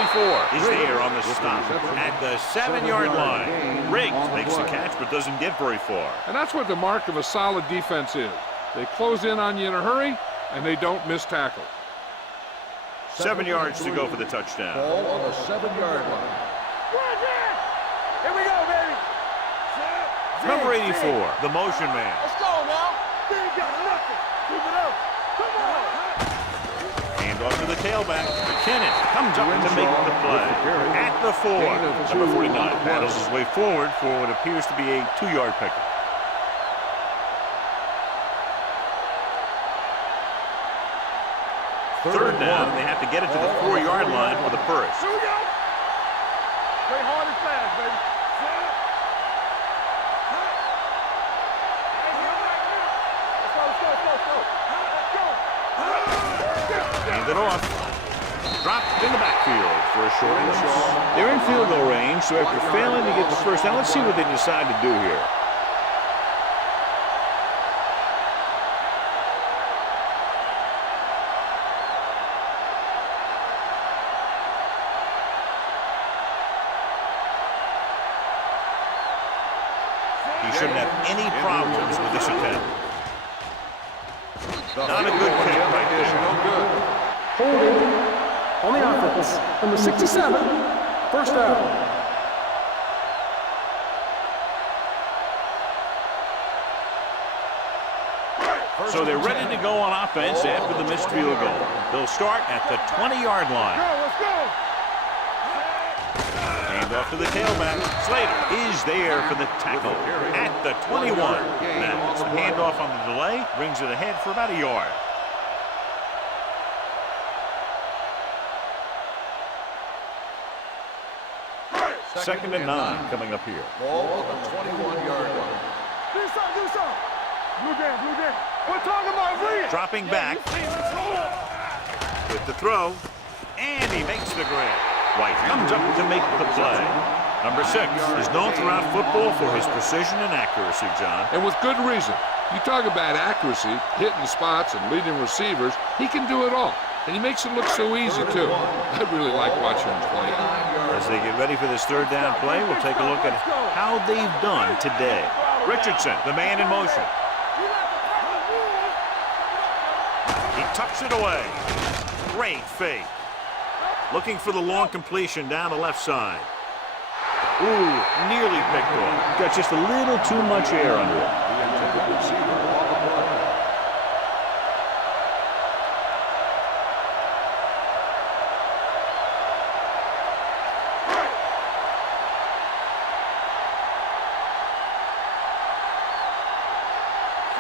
is there on the stop at the 7-yard line. Riggs makes the catch but doesn't get very far. And that's what the mark of a solid defense is. They close in on you in a hurry, and they don't miss tackle. 7 yards to go for the touchdown. Ball on the 7-yard line. Here we go, baby. Number 84, the motion man. Let's go now. They ain't got nothing. Keep it up. Come on. Hand off to the tailback. McKinnon comes up to make the play. At the 4, number 49 battles his way forward for what appears to be a 2-yard pickup. Third down, and they have to get it to the 4-yard line for the first. Here we go. Play hard and fast, baby. Hand it off. Dropped in the backfield for a short loss. They're in field goal range, so after failing to get the first down, let's see what they decide to do here. He shouldn't have any problems with this attempt. Not a good kick right there. No good. Holding on the offense. Number 67, first down. So they're ready to go on offense after the missed field goal. They'll start at the 20-yard line. Let's go. Hand off to the tailback. Slater is there for the tackle at the 21. Now, it's the handoff on the delay, brings it ahead for about a yard. Second and 9 coming up here. Ball on the 21-yard line. Do something, do something. Blue down, blue down. We're talking about Reed. Dropping back with the throw, and he makes the grab. White comes up to make the play. Number 6 is known throughout football for his precision and accuracy, John. And with good reason. You talk about accuracy, hitting spots, and leading receivers, he can do it all. And he makes it look so easy, too. I really like watching him play. As they get ready for this third down play, we'll take a look at how they've done today. Richardson, the man in motion. He tucks it away. Great fake. Looking for the long completion down the left side. Ooh, nearly picked off. Got just a little too much air under it.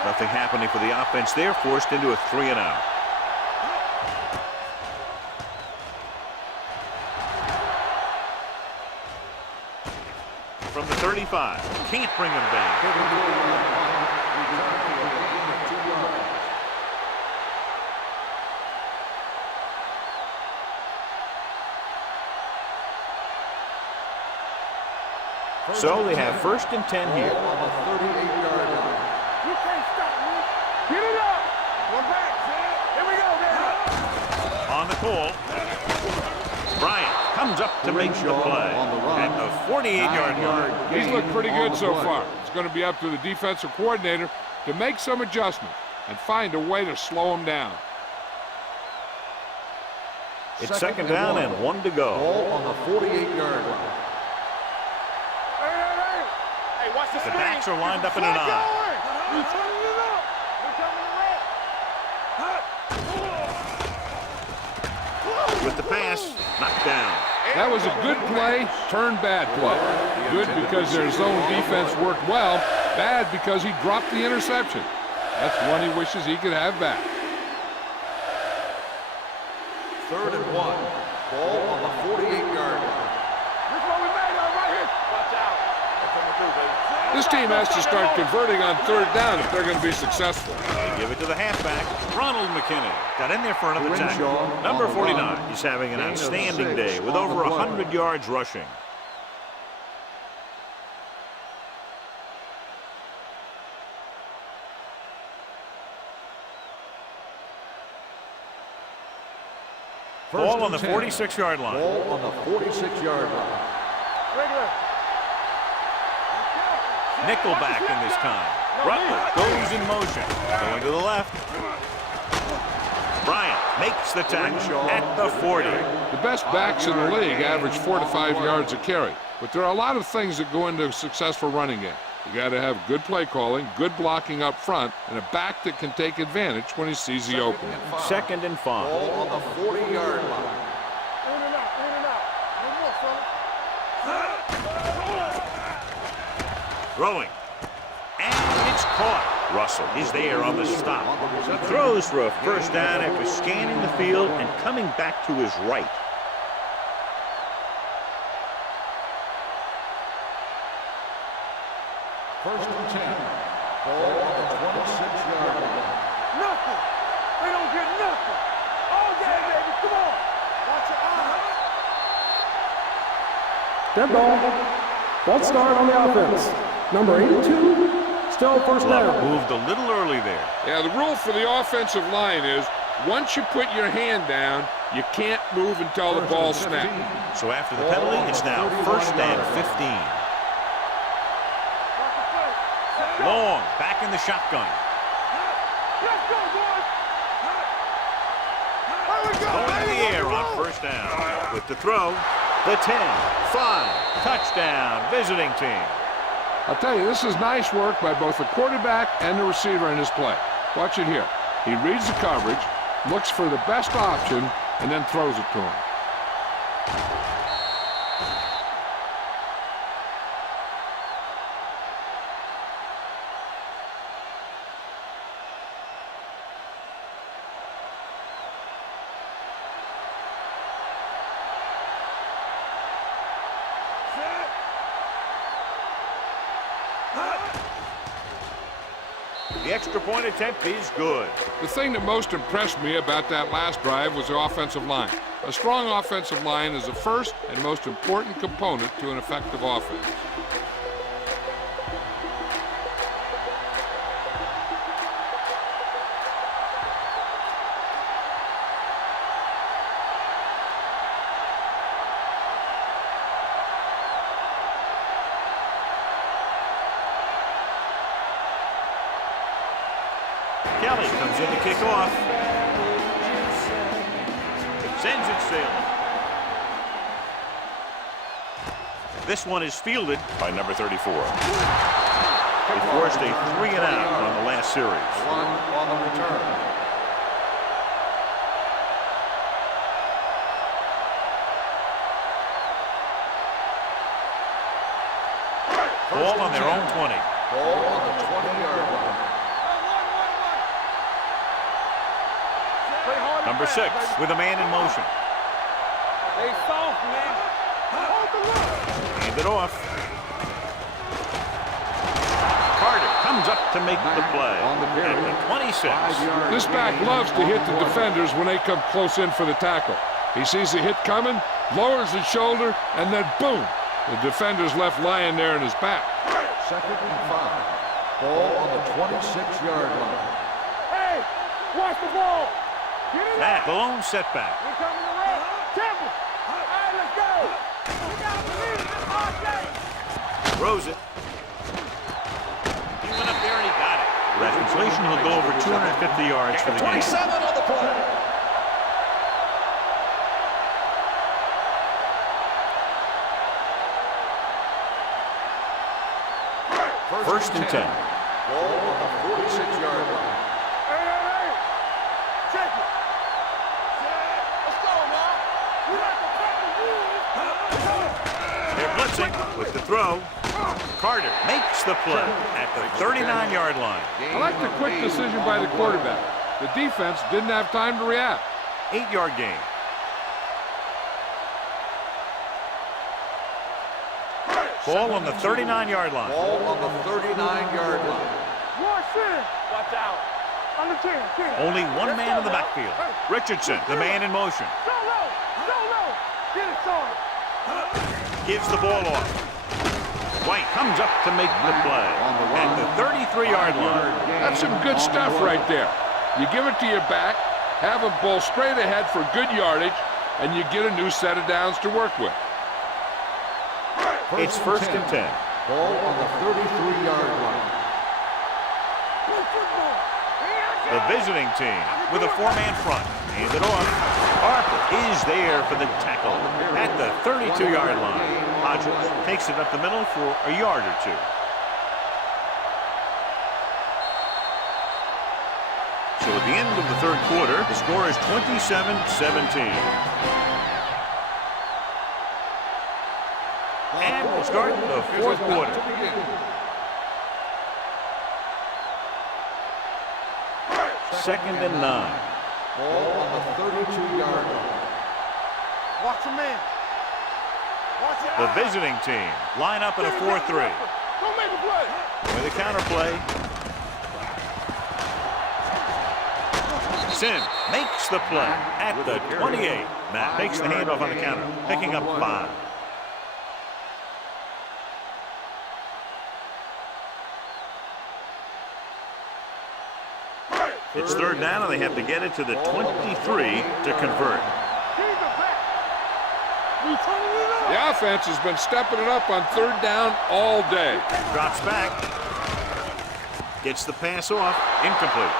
Nothing happening for the offense there, forced into a 3-and-out. From the 35, can't bring him back. So they have first and 10 here. On the 38-yard line. You can't stop me. Get it up. One back. comes up to make the play at the 48-yard line. He's looked pretty good so far. It's going to be up to the defensive coordinator to make some adjustments and find a way to slow him down. It's second down and 1 to go. Ball on the 48-yard line. Hey, watch the The screen. backs are lined up in an Slide eye. going. You turning it up. We're coming to red. With the pass, knocked down. That was a good play, turned bad play. Good because their zone defense worked well, bad because he dropped the interception. That's one he wishes he could have back. 3rd and 1. Ball on the 48-yard line. This is what we made of right here. Watch out. They're coming through, baby. This team has to start converting on 3rd down if they're going to be successful. They give it to the halfback, Ronald McKinney. Got in there for another tackle. Crenshaw Number on the 49. line. He's having an Gain of outstanding 6 day with on the over play. 100 yards rushing. Ball on the 46-yard line. Ball on the 46-yard line. Regular. Nickelback in this time. Rutler goes in motion. Going to the left. Bryant makes the tackle at the 40. The best backs in the league average 4 to 5 yards a carry. But there are a lot of things that go into a successful running game. You got to have good play calling, good blocking up front, and a back that can take advantage when he sees the opening. 2nd and 5. Ball on the 40-yard line. In and out. In and out. No more, fella. Throwing. And it's caught. Russell is there on the stop. He throws for a first down after scanning the field and coming back to his right. First and 10. Ball on the 26-yard line. Nothing. They don't get nothing. All day, baby. Come on. Watch your eyes. Dead ball. False start on the offense. Number 82, still first Glover down. moved a little early there. Yeah, the rule for the offensive line is once you put your hand down, you can't move until the ball snaps. So after the penalty, it's now 1st and 15. Long, back in the shotgun. Let's go, boys. Here we go. Going in the air on 1st down. With the throw, the 10, 5, touchdown, visiting team. I'll tell you, this is nice work by both the quarterback and the receiver in his play. Watch it here. He reads the coverage, looks for the best option, and then throws it to him. The extra point attempt is good. The thing that most impressed me about that last drive was the offensive line. A strong offensive line is the first and most important component to an effective offense. Kelly comes in to kick off. Sends it sailing. This one is fielded by number 34. They forced a 3-and-out on the last series. 1 on the return. Ball on their own 20. Ball on the 20-yard line. Number 6 with a man in motion. They soft, man. Hold the look. Hand it off. Carter comes up to make the play On the carry. at the 26. 5-yard This back gain. loves to hit the defenders when they come close in for the tackle. He sees the hit coming, lowers his shoulder, and then boom, the defender's left lying there in his back. 2nd and 5. Ball on the 26-yard line. Hey, watch the ball. Get it That up. lone setback. We're coming to red. Temple. All right, let's go. Throws it. He went up there and he got it. That completion will go over 250 yards for the game. 27 on the play. First and 10. Ball on the 46-yard line. Hey. Check it. Let's go now. We like to practice rules. They're blitzing with the throw. Carter makes the play at the 39-yard line. I like the quick decision by the quarterback. The defense didn't have time to react. 8-yard gain. Ball on the 39-yard line. Ball on the 39-yard line. Watch out. On the 10. Only one man in the backfield. Richardson, the man in motion. So low. Get it, son. Gives the ball off. White comes up to make the play at the 33-yard line. That's some good stuff right there. You give it to your back, have him bowl straight ahead for good yardage, and you get a new set of downs to work with. It's first and 10. Ball on the 33-yard line. The visiting team with a four-man front. Hand it off. Harper is there for the tackle at the 32-yard line. Hodges takes it up the middle for a yard or two. So at the end of the third quarter, the score is 27-17. And we'll start the fourth quarter. Second and 9. Ball on the 32-yard line. Watch your man. Watch it. The visiting team line up in a 4-3. Don't make a play. With a counterplay. Sim makes the play at the 28. Matt takes the handoff on the counter, picking up 5. It's third down, and they have to get it to the 23 to convert. The offense has been stepping it up on third down all day. Drops back. Gets the pass off. Incomplete.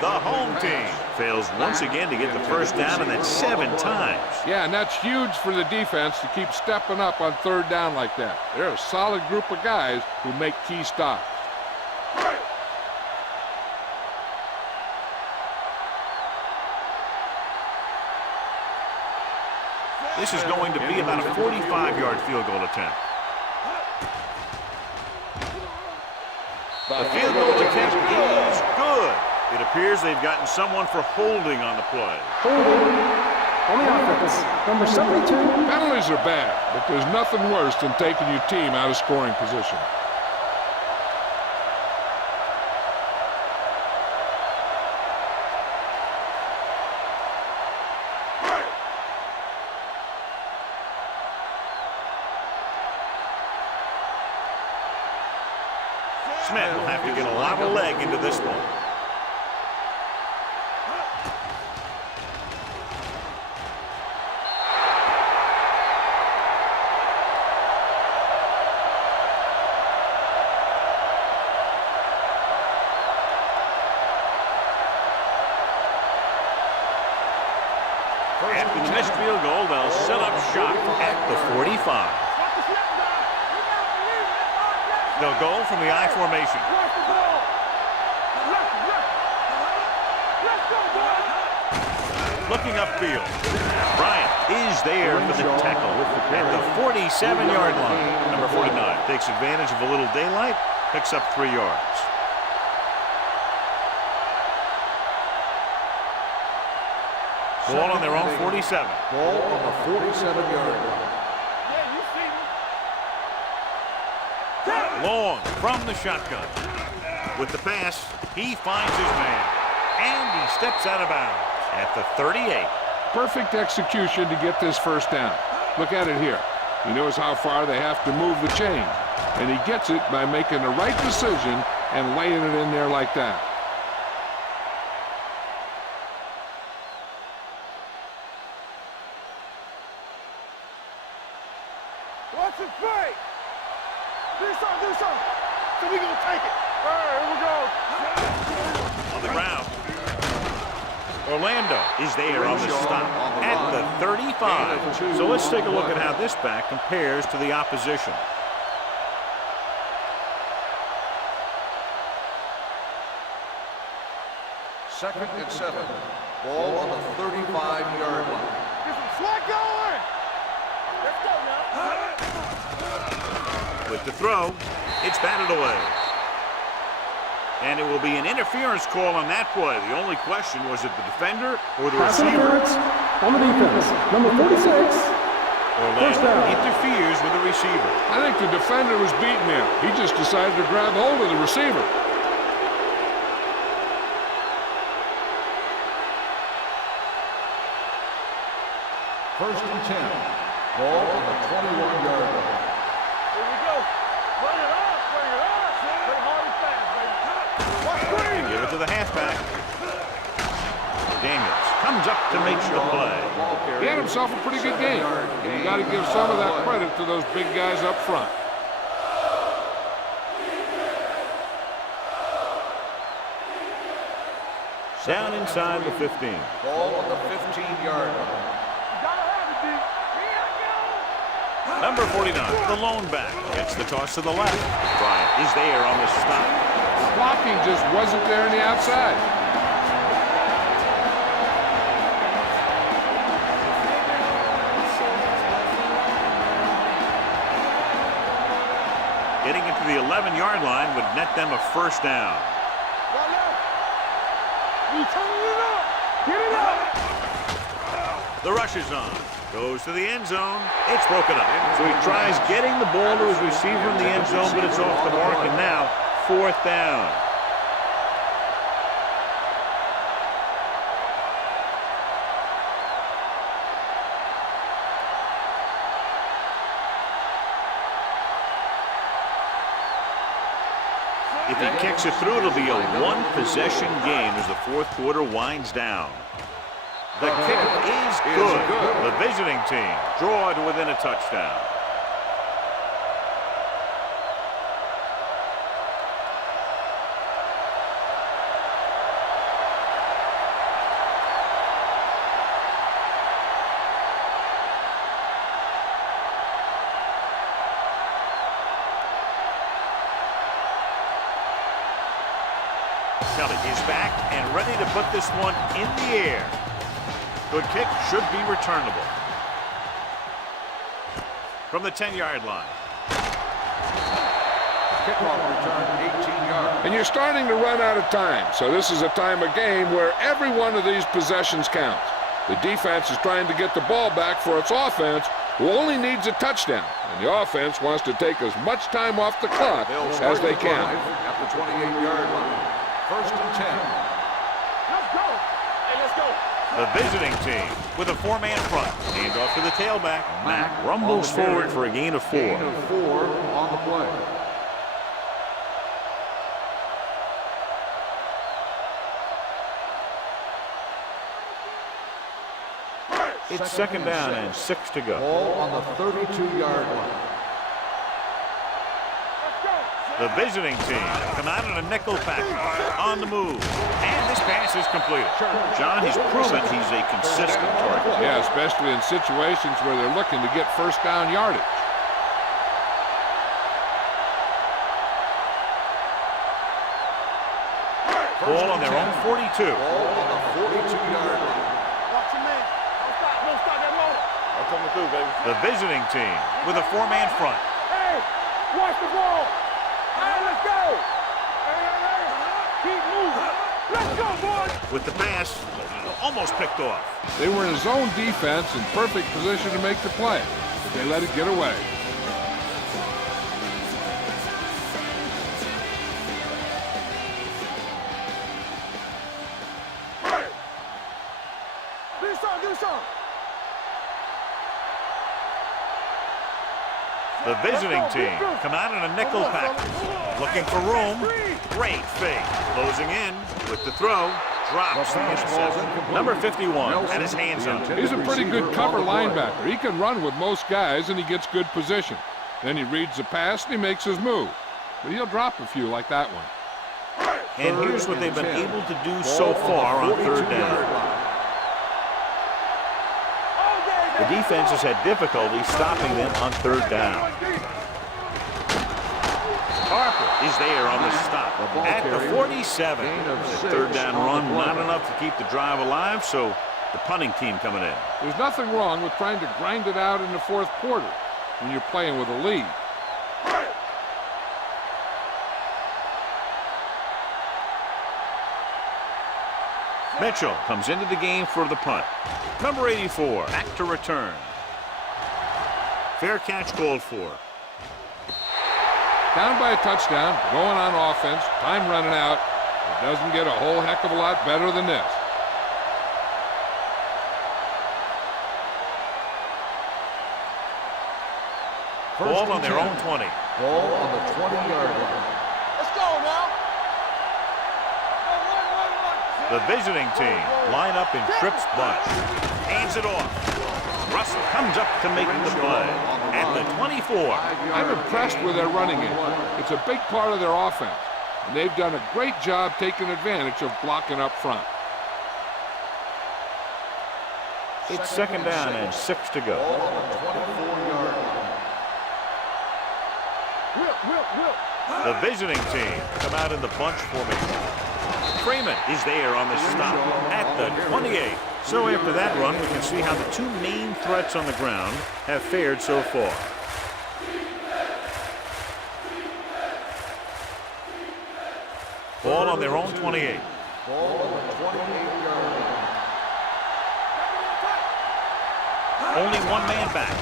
The home team fails once again to get the first down, and that's 7 times. Yeah, and that's huge for the defense to keep stepping up on third down like that. They're a solid group of guys who make key stops. This is going to be about a 45-yard field goal attempt. The field goal attempt is good. It appears they've gotten someone for holding on the play. Holding on the offense. Number 72. Penalties are bad, but there's nothing worse than taking your team out of scoring position. Smith will have to get a lot of leg into this one. After the missed field goal, they'll set up shop at the 45. They'll go from the I formation. Looking upfield. Bryant is there for the tackle at the 47-yard line. Number 49 takes advantage of a little daylight, picks up 3 yards. Ball on their own 47. Ball on the 47-yard line. Long from the shotgun. With the pass, he finds his man. And he steps out of bounds at the 38. Perfect execution to get this first down. Look at it here. He knows how far they have to move the chain. And he gets it by making the right decision and laying it in there like that. Watch it fight. Do something. So we gonna take it. All right, here we go. On the ground. Orlando is there on the stop at the 35. So let's take a look at how this back compares to the opposition. Second and 7. Ball on the 35-yard line. Get some slack going. Let's go now. With the throw, it's batted away. And it will be an interference call on that play. The only question was it the defender or the Pass receiver? interference on the defense. Number 46. First Orlando down. interferes with the receiver. I think the defender was beating him. He just decided to grab hold of the receiver. First and 10. Ball on the 21-yard line. Here we go. Bring it up. Play hard and fast, baby. Watch screen. Give it to the halfback. Daniels comes up to make the play. He had himself a pretty good game. And you got to give some of that credit to those big guys up front. Down inside the 15. Ball on the 15-yard line. You gotta have it, D. Here I go. Number 49, the lone back, gets the toss to the left. Bryant is there on the stop. Blocking just wasn't there on the outside. Getting it to the 11-yard line would net them a first down. Right left. You turning it up. Get it up. The rush is on. Goes to the end zone. It's broken up. So he tries getting the ball to his receiver in the end zone, but it's off the mark, and now fourth down. If he kicks it through, it'll be a one-possession game as the fourth quarter winds down. The kick is good. The visiting team draw to within a touchdown. Kelly is back and ready to put this one in the air. Good kick, should be returnable. From the 10-yard line. Kickoff return 18 yards. And you're starting to run out of time, so this is a time of game where every one of these possessions counts. The defense is trying to get the ball back for its offense, who only needs a touchdown, and the offense wants to take as much time off the clock as they can. At the 28-yard line. First and 10. Let's go. Hey, let's go. The visiting team with a four-man front. Hand off to the tailback. Mack rumbles forward for a gain of 4. Gain of 4 on the play. It's second down and 6 to go. Ball on the 32-yard line. The visiting team come out in a nickel package on the move. And this pass is completed. John, he's proven he's a consistent target. Yeah, especially in situations where they're looking to get first down yardage. Ball on their own 42. Ball on the 42-yard line. Watch your man. Don't stop that motor. I'm coming through, baby. The visiting team with a four-man front. Hey, watch the ball. Hey, let's go. Hey. Keep moving. Let's go, boys. With the pass, almost picked off. They were in a zone defense in perfect position to make the play, but they let it get away. Do something. The visiting team come out in a nickel package. Looking for room. Great fake. Closing in with the throw. drops the interception. Number 51 had his hands on it. He's a pretty good cover linebacker. He can run with most guys, and he gets good position. Then he reads the pass, and he makes his move. But he'll drop a few like that one. And here's what they've been able to do so far on third down. The defense has had difficulty stopping them on third down. Harper is there on the stop at the 47. The third down run, not enough to keep the drive alive, so the punting team coming in. There's nothing wrong with trying to grind it out in the fourth quarter when you're playing with a lead. Mitchell comes into the game for the punt. Number 84, back to return. Fair catch called for. Down by a touchdown, going on offense, time running out. It doesn't get a whole heck of a lot better than this. Ball on their own 20. Ball on the 20-yard line. Let's go now. The visiting team line up in Tripp's bunch. Hands it off. Russell comes up to make the play at the 24. I'm impressed with their running game. It's a big part of their offense, and they've done a great job taking advantage of blocking up front. It's second down and 6 to go. Ball on the 24-yard line. The visiting team come out in the bunch formation. Freeman is there on the stop at the 28. So after that run, we can see how the two main threats on the ground have fared so far. Ball on their own 28. Ball on the 28-yard line. Only one man back.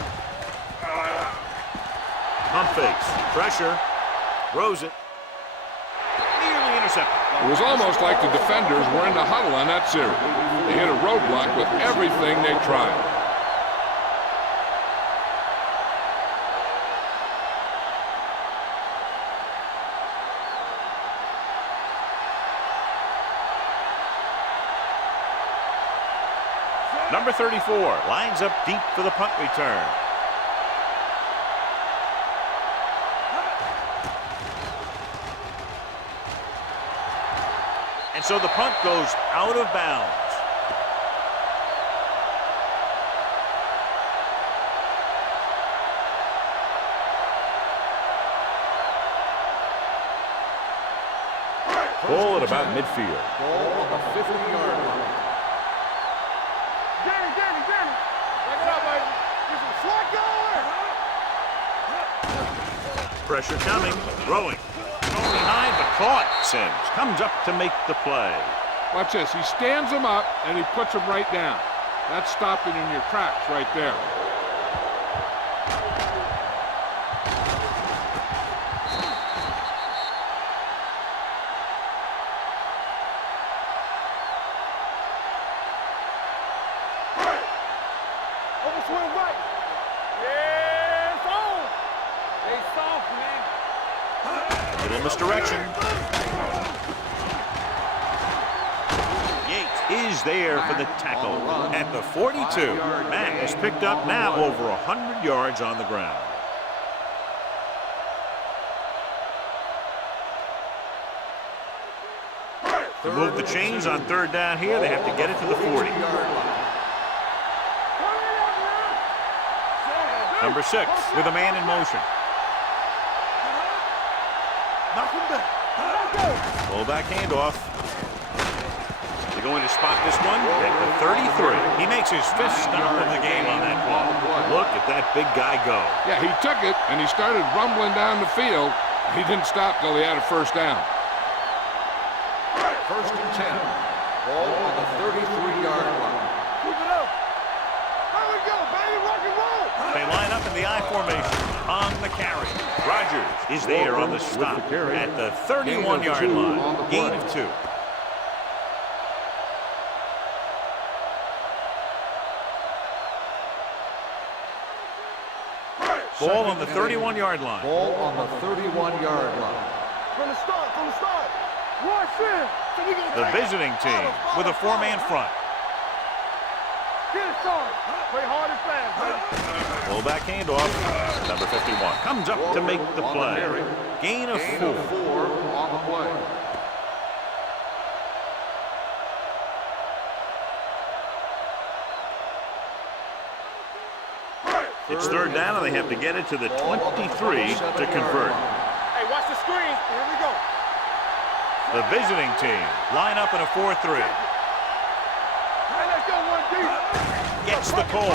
Pump fakes. Pressure. Throws it. Nearly intercepted. It was almost like the defenders were in the huddle on that series. They hit a roadblock with everything they tried. Number 34 lines up deep for the punt return. And so the punt goes out of bounds. Ball at about midfield. Ball on the 50-yard line. Danny. Back it up, baby. Get some slack going. Pressure coming. Throwing. Going behind, but caught. Sims comes up to make the play. Watch this. He stands them up, and he puts them right down. That's stopping in your tracks right there. Overswing right. Yeah, it's on. They soft, man. Little misdirection. Yates is there for the tackle at the 42. Mack has picked up now over 100 yards on the ground. To move the chains on third down here, they have to get it to the 40. Number 6 with a man in motion. Knock him back. Fullback handoff. They're going to spot this one at the 33. He makes his 5th stop of the game on that ball. Look at that big guy go. Yeah, he took it, and he started rumbling down the field. He didn't stop till he had a first down. First and 10. Ball on the 33-yard line. Keep it up. There we go, baby. Rock and roll. They line up in the I formation on the carry. Rogers is there on the stop at the 31-yard line. Gain of 2. Ball on the 31-yard line. Ball on the 31-yard line. From the start. Watch it. The visiting team with a four-man front. Get it started. Play hard and fast, baby. Fullback handoff. Number 51 comes up to make the play. Gain of 4. 4 on the play. It's third down, and they have to get it to the 23 to convert. Hey, watch the screen. Here we go. The visiting team line up in a 4-3. Hey, let's go, 1D. Gets the call.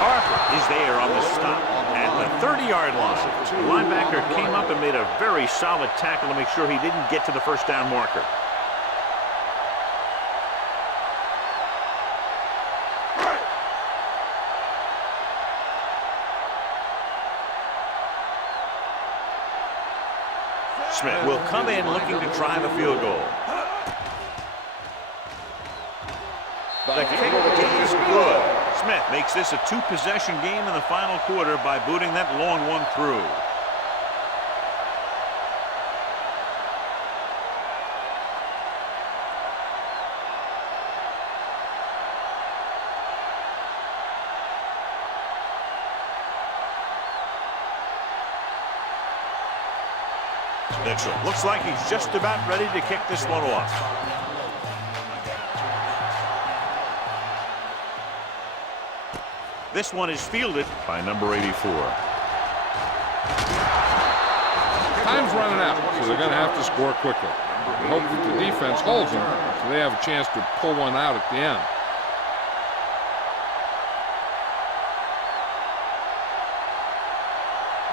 Harper is there on the stop at the 30-yard line. The linebacker came up and made a very solid tackle to make sure he didn't get to the first down marker. Smith will come in looking to drive a field goal. The kick is good. Smith makes this a two-possession game in the final quarter by booting that long one through. Mitchell looks like he's just about ready to kick this one off. This one is fielded by number 84. Time's running out, so they're going to have to score quickly. We hope that the defense holds them, so they have a chance to pull one out at the end.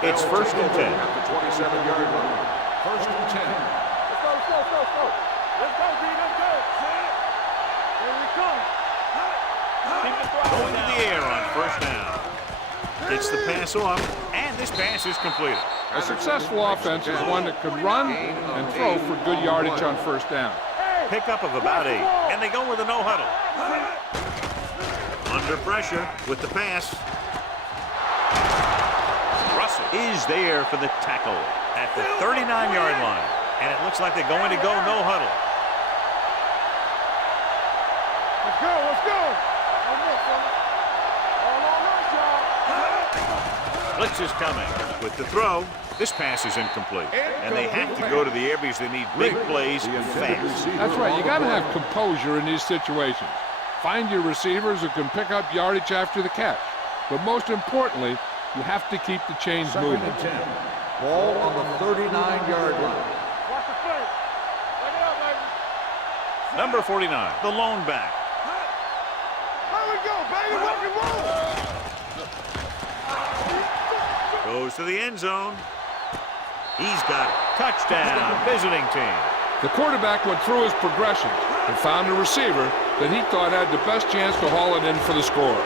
It's first and 10. At the 27-yard line. First and 10. Let's go, let's go, let's go, let's go. Let's go, D, let's go. Here we come. Going to the air on first down. Gets the pass off, and this pass is completed. A successful offense is one that can run and throw for good yardage on first down. Pickup of about 8, and they go with a no huddle. Under pressure with the pass. Russell is there for the tackle at the 39-yard line, and it looks like they're going to go no huddle. Let's go, let's go. One more, fella. Blitz is coming with the throw. This pass is incomplete, and they have to go to the air because they need big plays fast. That's right. You got to have composure in these situations. Find your receivers who can pick up yardage after the catch. But most importantly, you have to keep the chains moving. Second and 10. Ball on the 39-yard line. Watch the play. Let it up, baby. Number 49, the lone back. Here we go, baby. Rock and roll. Goes to the end zone. He's got it. Touchdown, visiting team. The quarterback went through his progressions and found a receiver that he thought had the best chance to haul it in for the score.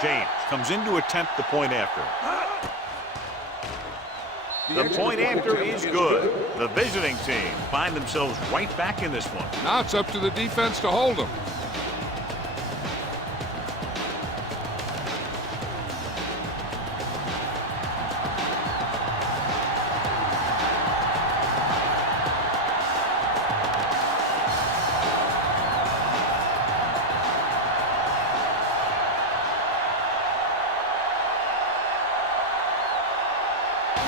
James comes in to attempt the point after. The point after is good. The visiting team find themselves right back in this one. Now it's up to the defense to hold them.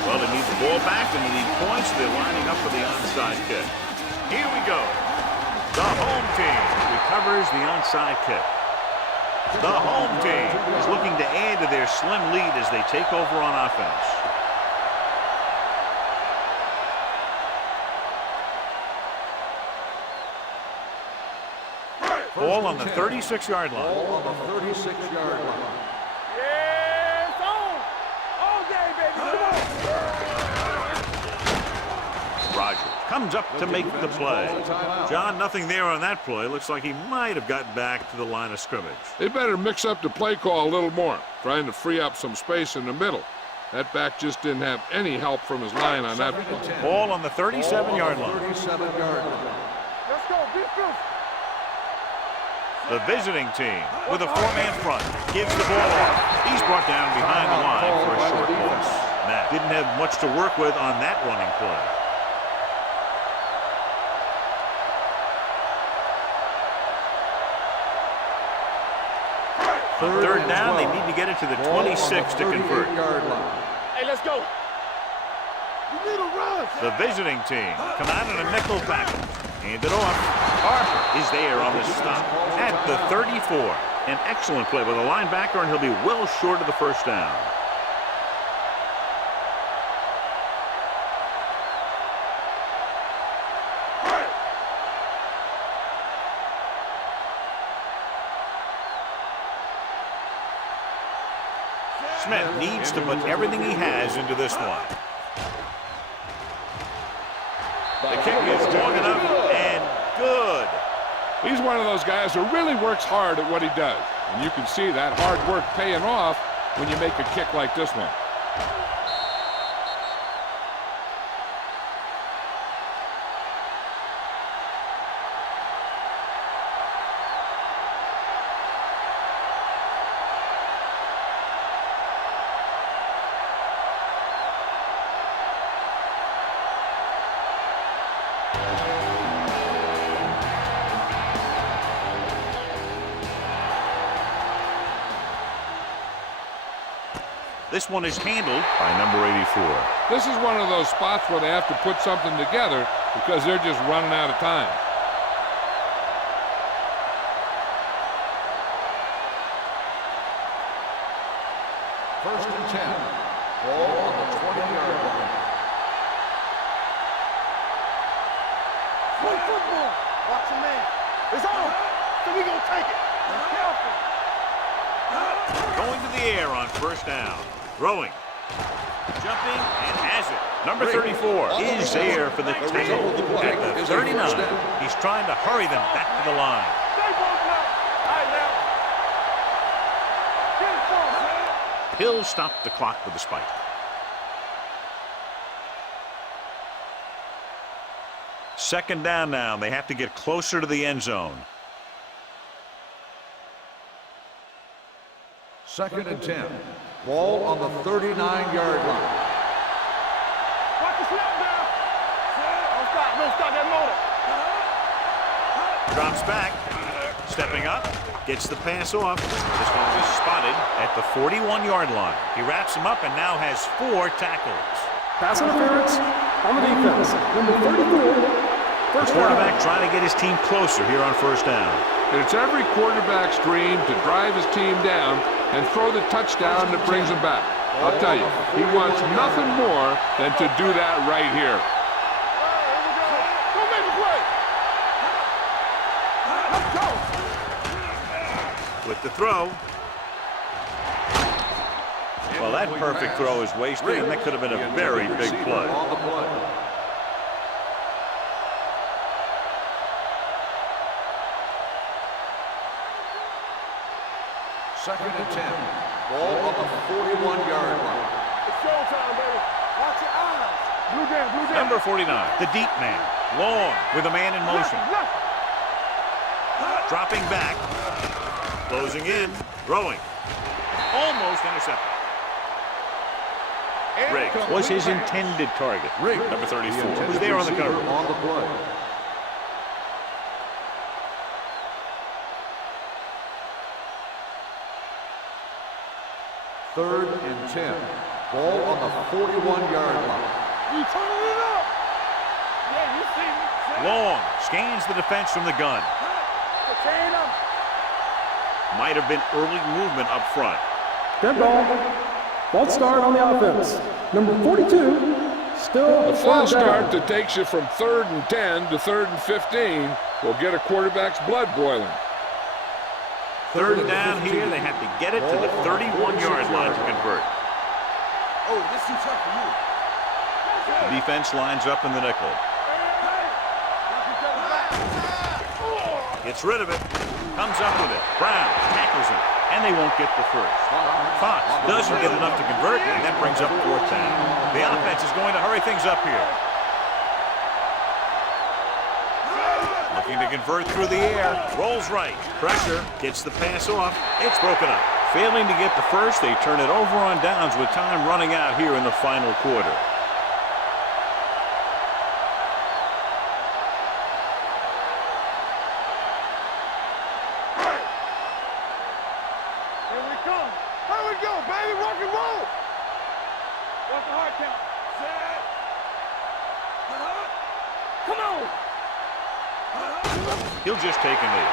Well, they need the ball back and they need points. They're lining up for the onside kick. Here we go. The home team recovers the onside kick. The home team is looking to add to their slim lead as they take over on offense. Ball on the 36-yard line. Ball on the 36-yard line. Yeah, it's on. All day, baby. Come on. Rogers comes up to make the play. John, nothing there on that play. Looks like he might have gotten back to the line of scrimmage. They better mix up the play call a little more, trying to free up some space in the middle. That back just didn't have any help from his line on that play. Ball on the 37-yard line. 37-yard line. Let's go, defense. The visiting team with a four-man front gives the ball off. He's brought down behind the line for a short loss. Matt didn't have much to work with on that running play. On third down, they need to get it to the 26 to convert. Hey, let's go. You need a run. The visiting team come out in a nickel package. Hand it off. Harper is there on the stop at the 34. An excellent play by the linebacker, and he'll be well short of the first down. Smith needs to put everything he has into this one. The kick is long enough and good. He's one of those guys who really works hard at what he does. And you can see that hard work paying off when you make a kick like this one. This one is handled by number 84. This is one of those spots where they have to put something together because they're just running out of time. First and 10. Ball on the 20-yard line. Play football. Watch your man. It's on. So we gonna take it. Be careful. Going to the air on first down. Throwing. Jumping and has it. Number 34 is there for the tackle at the 39. He's trying to hurry them back to the line. Stay both now. All right, now. Get it for him, man. He'll stop the clock with the spike. Second down now. They have to get closer to the end zone. Second and 10. Ball on the 39-yard line. Watch the snap down. Don't stop that motor. Drops back. Stepping up. Gets the pass off. This one was spotted at the 41-yard line. He wraps him up and now has 4 tackles. Pass interference on the defense. Number 34. The quarterback trying to get his team closer here on first down. And it's every quarterback's dream to drive his team down and throw the touchdown that brings him back. I'll tell you, he wants nothing more than to do that right here. Go make a play. Let's go. With the throw. Well, that perfect throw is wasted, and that could have been a very big play. On the play. Second and 10. Ball on the 41-yard line. It's showtime, baby. Watch your eyes. Blue down, blue down. Number 49, the deep man. Long with a man in motion. Dropping back. Closing in. Throwing. Almost intercepted. Riggs was his intended target. Number 34 was there on the cover. On the play. Third and 10. Ball on the 41-yard line. You turning it up. Yeah, you see me. Long scans the defense from the gun. Chain up. Might have been early movement up front. Dead ball. False start on the offense. Number 42. Still A false start that takes you from 3rd and 10 to 3rd and 15 will get a quarterback's blood boiling. Third down here. They have to get it to the 31-yard line to convert. Oh, this is tough for you. The defense lines up in the nickel. Gets rid of it. Comes up with it. Brown tackles him. And they won't get the first. Fox doesn't get enough to convert, and that brings up 4th down. The offense is going to hurry things up here. Looking to convert through the air. Rolls right. Pressure. Gets the pass off. It's broken up. Failing to get the first, they turn it over on downs with time running out here in the final quarter. Here we come. Here we go, baby. Rock and roll. Watch the hard count. Set. Come on. He'll just take a knee.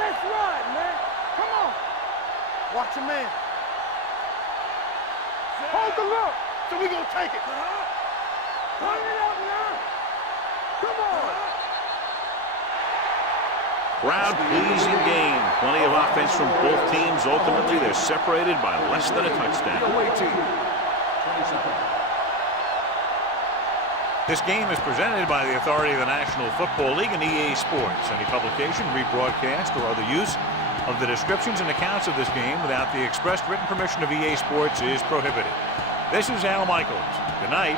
Let's ride, man. Come on. Watch your man. Hold the look. So we gonna take it. Turn it up now. Come on. Crowd-pleasing game. Plenty of offense from both teams. Ultimately, they're separated by less than a touchdown. This game is presented by the authority of the National Football League and EA Sports. Any publication, rebroadcast, or other use of the descriptions and accounts of this game without the expressed written permission of EA Sports is prohibited. This is Al Michaels. Good night.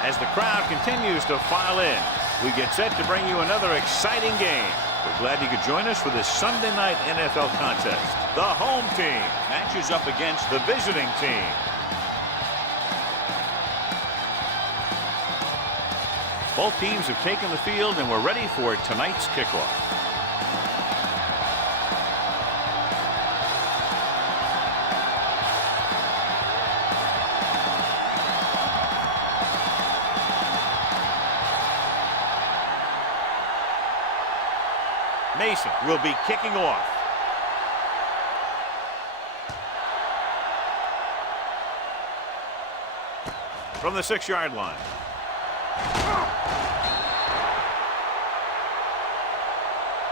As the crowd continues to file in, we get set to bring you another exciting game. We're glad you could join us for this Sunday night NFL contest. The home team matches up against the visiting team. Both teams have taken the field and we're ready for tonight's kickoff. Mason will be kicking off. From the 6-yard line.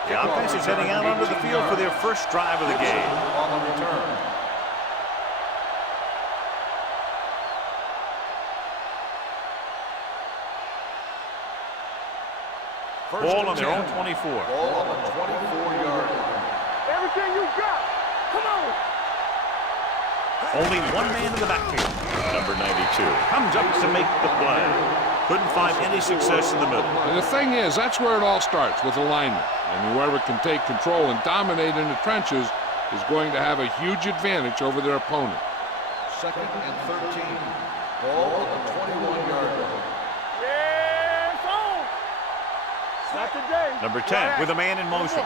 The offense is heading out onto the field for their first drive of the game. On the return. Ball on their own 24. Ball on the 24-yard line. Everything you got. Come on. Only one man in the backfield. Number 92 comes up to make the play. Couldn't find any success in the middle. And the thing is, that's where it all starts, with alignment. And whoever can take control and dominate in the trenches is going to have a huge advantage over their opponent. 2nd and 13. Ball on the 21-yard line. Yeah, it's on. Not today. Number 10 with a man in motion.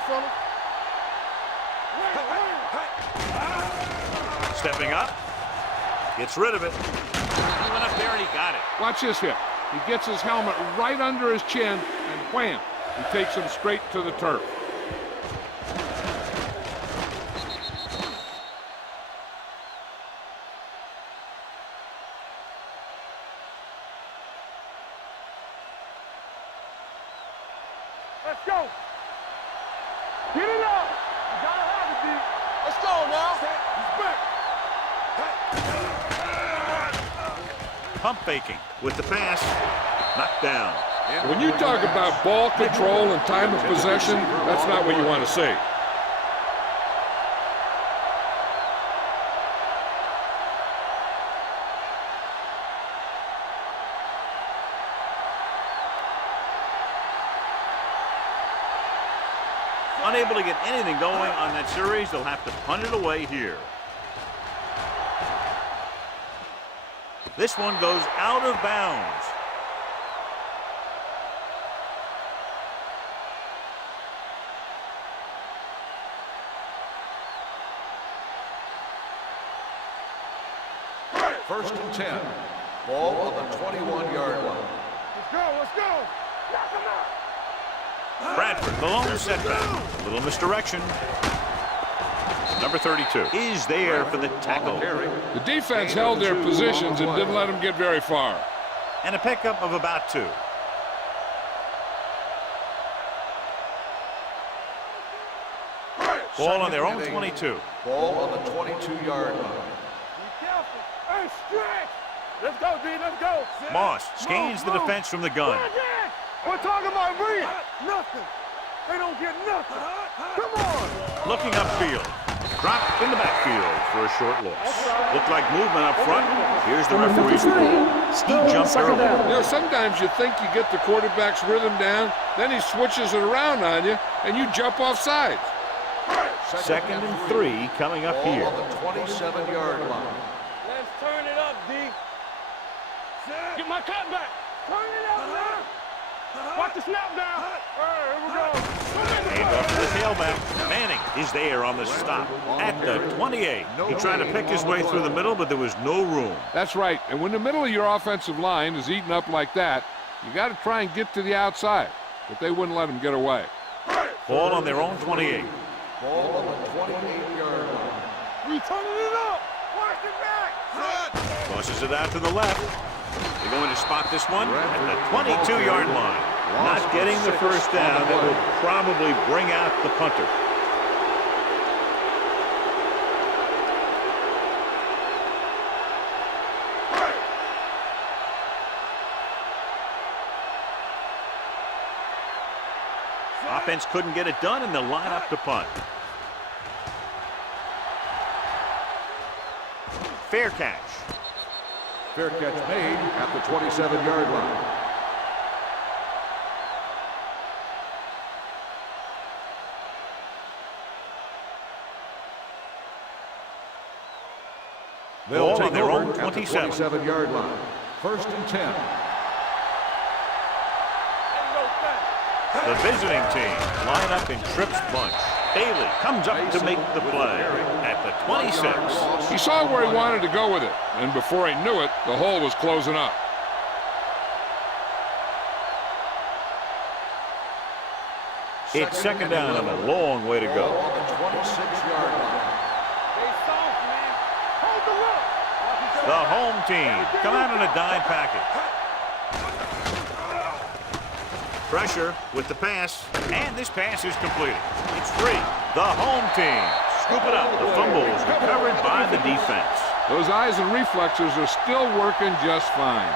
Stepping up. Gets rid of it. He went up there and he got it. Watch this hit. He gets his helmet right under his chin, and wham, he takes him straight to the turf. Let's go. Get it up. You gotta have it, D. Let's go now. He's back. pump faking with the pass. Knocked down. When you talk about ball control and time of possession, that's not what you want to see. Unable to get anything going on that series, they'll have to punt it away here. This one goes out of bounds. First and 10. Ball on the 21-yard line. Let's go, let's go. Knock him out. Bradford, the lone setback. A little misdirection. Number 32 is there for the tackle. The defense held their positions and didn't let them get very far. And a pickup of about 2. Ball on their own 22. Ball on the 22-yard line. Be careful. Hey, stretch. Let's go, D, let's go. Moss skeins the defense from the gun. We're talking about me. Nothing. They don't get nothing. Come on. Looking upfield. Dropped in the backfield for a short loss. Looked like movement up front. Here's the referee's call. He jumped early. You know, sometimes you think you get the quarterback's rhythm down, then he switches it around on you, and you jump off sides. Second and 3 coming up Ball here. on the 27-yard line. Let's turn it up, D. Get my cut back. Turn it up now. Watch the snap down. Here we go. Hand off to the tailback. Manning is there on the stop at the 28. He tried to pick his way through the middle, but there was no room. That's right, and when the middle of your offensive line is eaten up like that, you got to try and get to the outside, but they wouldn't let him get away. Ball on their own 28. Ball on the 28-yard line. We turning it up. Watch it back. Tosses it out to the left. They're going to spot this one at the 22-yard line. Not getting the first down. That will probably bring out the punter. Offense couldn't get it done, and they'll line up to punt. Fair catch. Fair catch made at the 27-yard line. They'll take their over own at the 27. 27-yard line. First and 10. The visiting team line up in trips bunch. Bailey comes up to make the play at the 26. He saw where he wanted to go with it, and before he knew it, the hole was closing up. It's second down and a long way to Ball go. on the 26-yard line. Stay soft, man. Hold the rook. The home team come out in a dime package. Pressure with the pass, and this pass is completed. It's free. The home team scoop it up. The fumble is recovered by the defense. Those eyes and reflexes are still working just fine.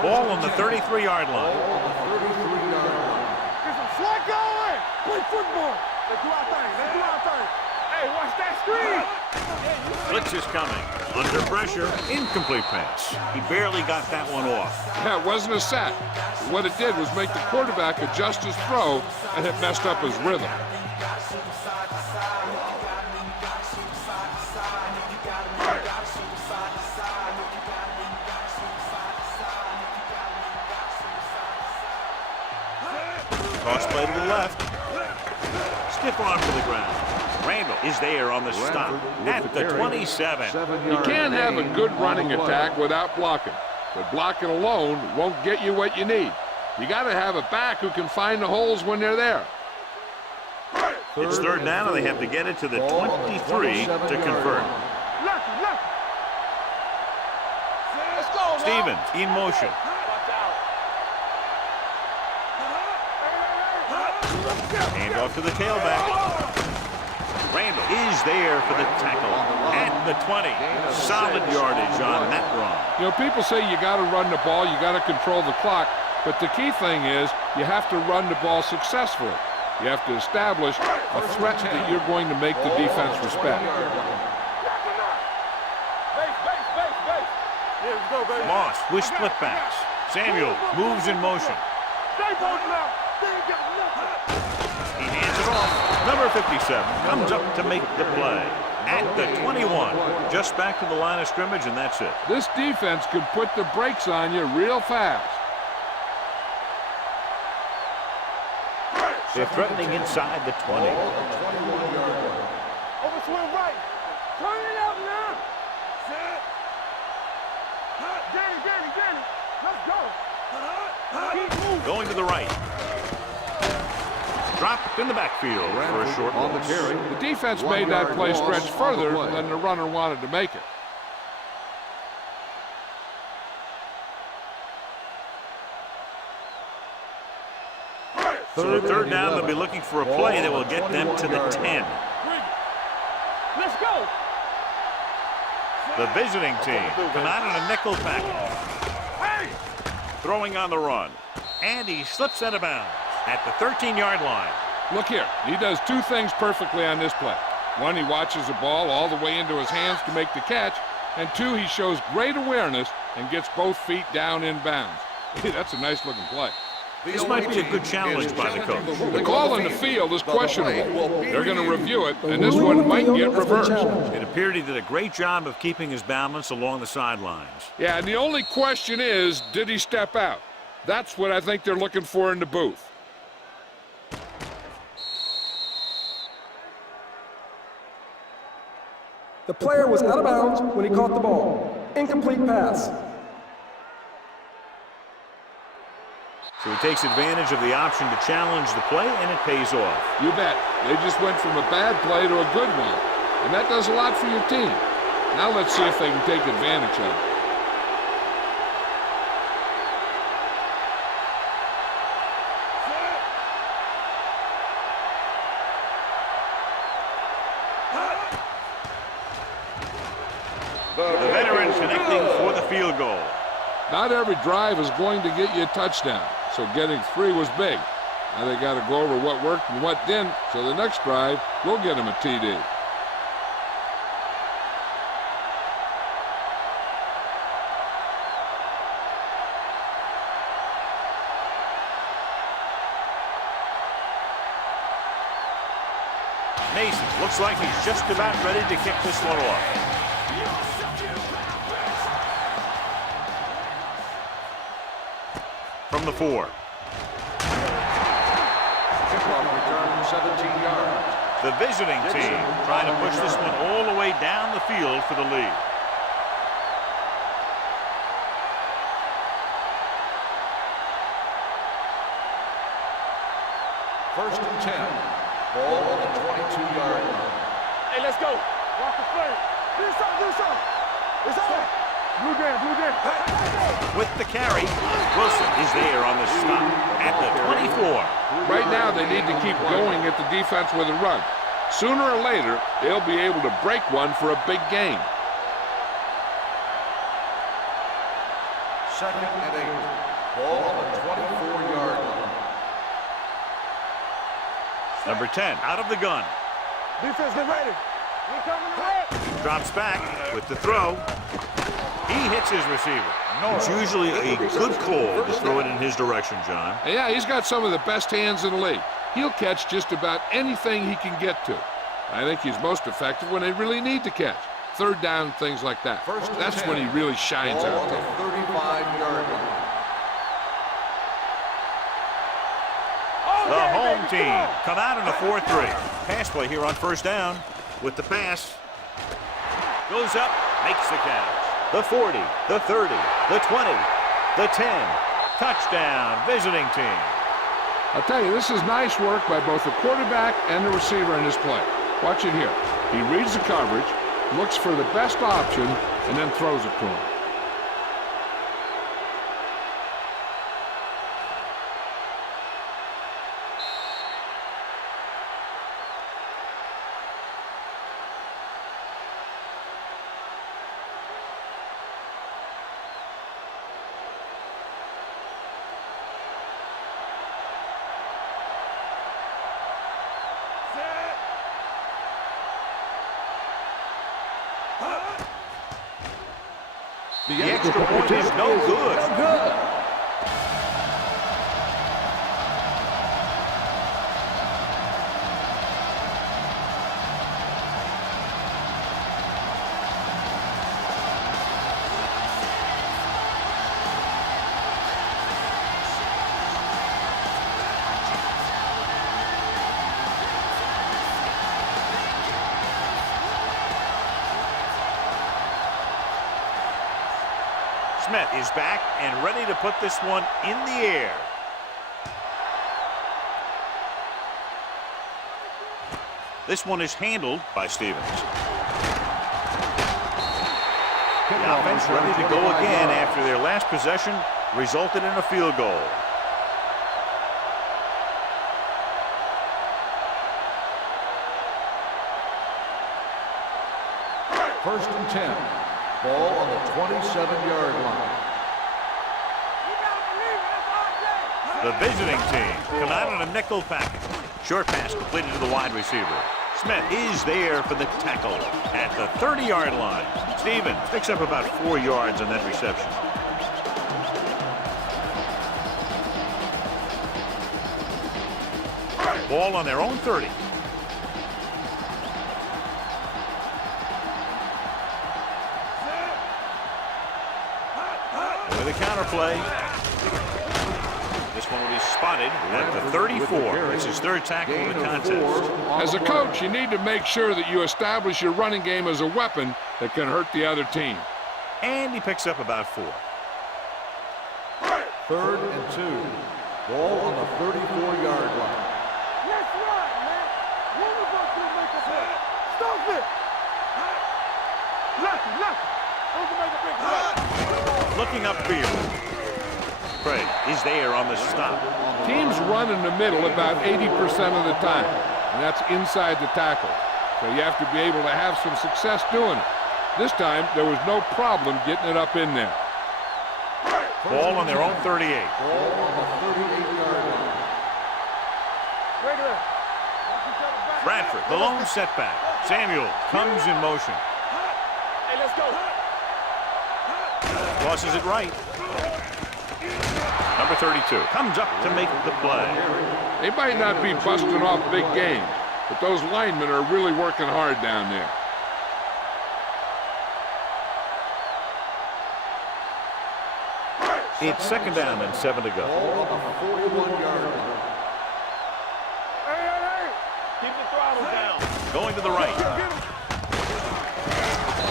Ball on the 33-yard line. Ball on the 33-yard line. Get some slack going. Play football. Let's do our thing. Let's do our thing. Hey, watch that screen. Blitz is coming. Under pressure, incomplete pass. He barely got that one off. Yeah, it wasn't a sack. What it did was make the quarterback adjust his throw, and it messed up his rhythm. Cross play to the left. Stiff arm to the ground. Randall is there on the stop at the 27. You can't have a good running attack without blocking, but blocking alone won't get you what you need. You got to have a back who can find the holes when they're there. It's third down, and they have to get it to the 23 to convert. Lucky, lucky. Let's go, Stevens in motion. Watch out. Hand off to the tailback. Randall is there for the tackle at the 20. Solid yardage on that run. You know, people say you got to run the ball, you got to control the clock, but the key thing is you have to run the ball successfully. You have to establish a threat that you're going to make the defense respect. Moss with split backs. Samuel moves in motion. He hands it off. Number 57 comes up to make the play at the 21. Just back to the line of scrimmage, and that's it. This defense can put the brakes on you real fast. They're threatening inside the 20. Overswing right. Turn it out now. Set. Danny. Let's go. Keep moving. Going to the right. Dropped in the backfield for a short on the carry. The defense made that play stretch further than the runner wanted to make it. So the third down, they'll be looking for a play that will get them to the 10. Let's go. The visiting team come out in a nickel package. Throwing on the run. And he slips out of bounds at the 13-yard line. Look here, he does two things perfectly on this play. One, he watches the ball all the way into his hands to make the catch. And two, he shows great awareness and gets both feet down in bounds. That's a nice-looking play. This might be a good challenge by the coach. The call on the field is questionable. They're going to review it, and this one might get reversed. It appeared he did a great job of keeping his balance along the sidelines. Yeah, and the only question is, did he step out? That's what I think they're looking for in the booth. The player was out of bounds when he caught the ball. Incomplete pass. So he takes advantage of the option to challenge the play, and it pays off. You bet. They just went from a bad play to a good one. And that does a lot for your team. Now let's see if they can take advantage of it. The veteran connecting for the field goal. Not every drive is going to get you a touchdown, so getting 3 was big. Now they got to go over what worked and what didn't, so the next drive will get them a TD. Mason looks like he's just about ready to kick this one off. From the 4. Kickoff return 17 yards. The visiting team trying to push this one all the way down the field for the lead. First and 10. Ball on the 22-yard line. Hey, let's go. Walk the play. Do something. It's on. Blue down. With the carry, Wilson is there on the stop at the 24. Right now they need to keep going at the defense with a run. Sooner or later, they'll be able to break one for a big gain. Second and 8. Ball on the 24-yard line. Number 10 out of the gun. Defense, get ready. We coming to red. Drops back with the throw. He hits his receiver. It's usually a good call to throw it in his direction, John. And yeah, he's got some of the best hands in the league. He'll catch just about anything he can get to. I think he's most effective when they really need to catch. Third down, things like that. That's when he really shines Ball out on the there. 35-yard line. The home team come out in a 4-3. Pass play here on first down with the pass. Goes up, makes the catch. The 40, the 30, the 20, the 10. Touchdown, visiting team. I'll tell you, this is nice work by both the quarterback and the receiver in this play. Watch it here. He reads the coverage, looks for the best option, and then throws it to him. extra point is no good. No good. Smith is back and ready to put this one in the air. This one is handled by Stevens. The offense ready to go again after their last possession resulted in a field goal. First and 10. Ball on the 27-yard line. The visiting team come out in a nickel package. Short pass completed to the wide receiver. Smith is there for the tackle at the 30-yard line. Stevens picks up about 4 yards on that reception. Ball on their own 30. With a counter play. This one will be spotted at the 34. It's his third tackle in the contest. As a coach, you need to make sure that you establish your running game as a weapon that can hurt the other team. And he picks up about 4. Third and 2. Ball on the 34-yard line. Let's run, man. One of us will make a play. Stop it. Lucky. Who's to make a big play? Looking upfield. Craig is there on the stop. Teams run in the middle about 80% of the time, and that's inside the tackle. So you have to be able to have some success doing it. This time, there was no problem getting it up in there. Ball on their own 38. Ball on the 38-yard line. Regular. Bradford, the lone setback. Samuel comes in motion. Hey, let's go. Tosses it right. Number 32 comes up to make the play. They might not be busting off big games, but those linemen are really working hard down there. It's second down and 7 to go. Ball on the 41-yard line. Hey. Keep the throttle down. Going to the right.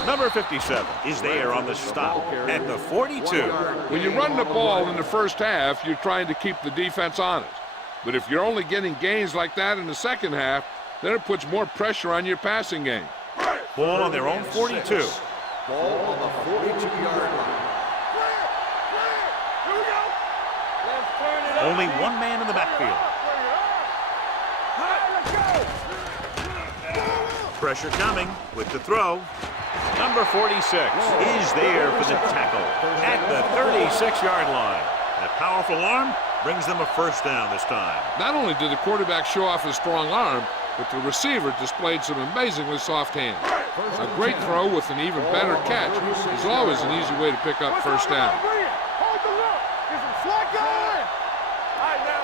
Number 57 is there on the stop at the 42. When you run the ball in the first half, you're trying to keep the defense honest. But if you're only getting gains like that in the second half, then it puts more pressure on your passing game. Ball on their own 42. Ball on the 42-yard line. Here we go. Let's turn it up. Only one man in the backfield. Let's go. Pressure coming with the throw. Number 46 is there for the tackle at the 36-yard line. That powerful arm brings them a first down this time. Not only did the quarterback show off his strong arm, but the receiver displayed some amazingly soft hands. A great throw with an even better catch is always an easy way to pick up first down. Hold the look. Get some slack going. All right, now.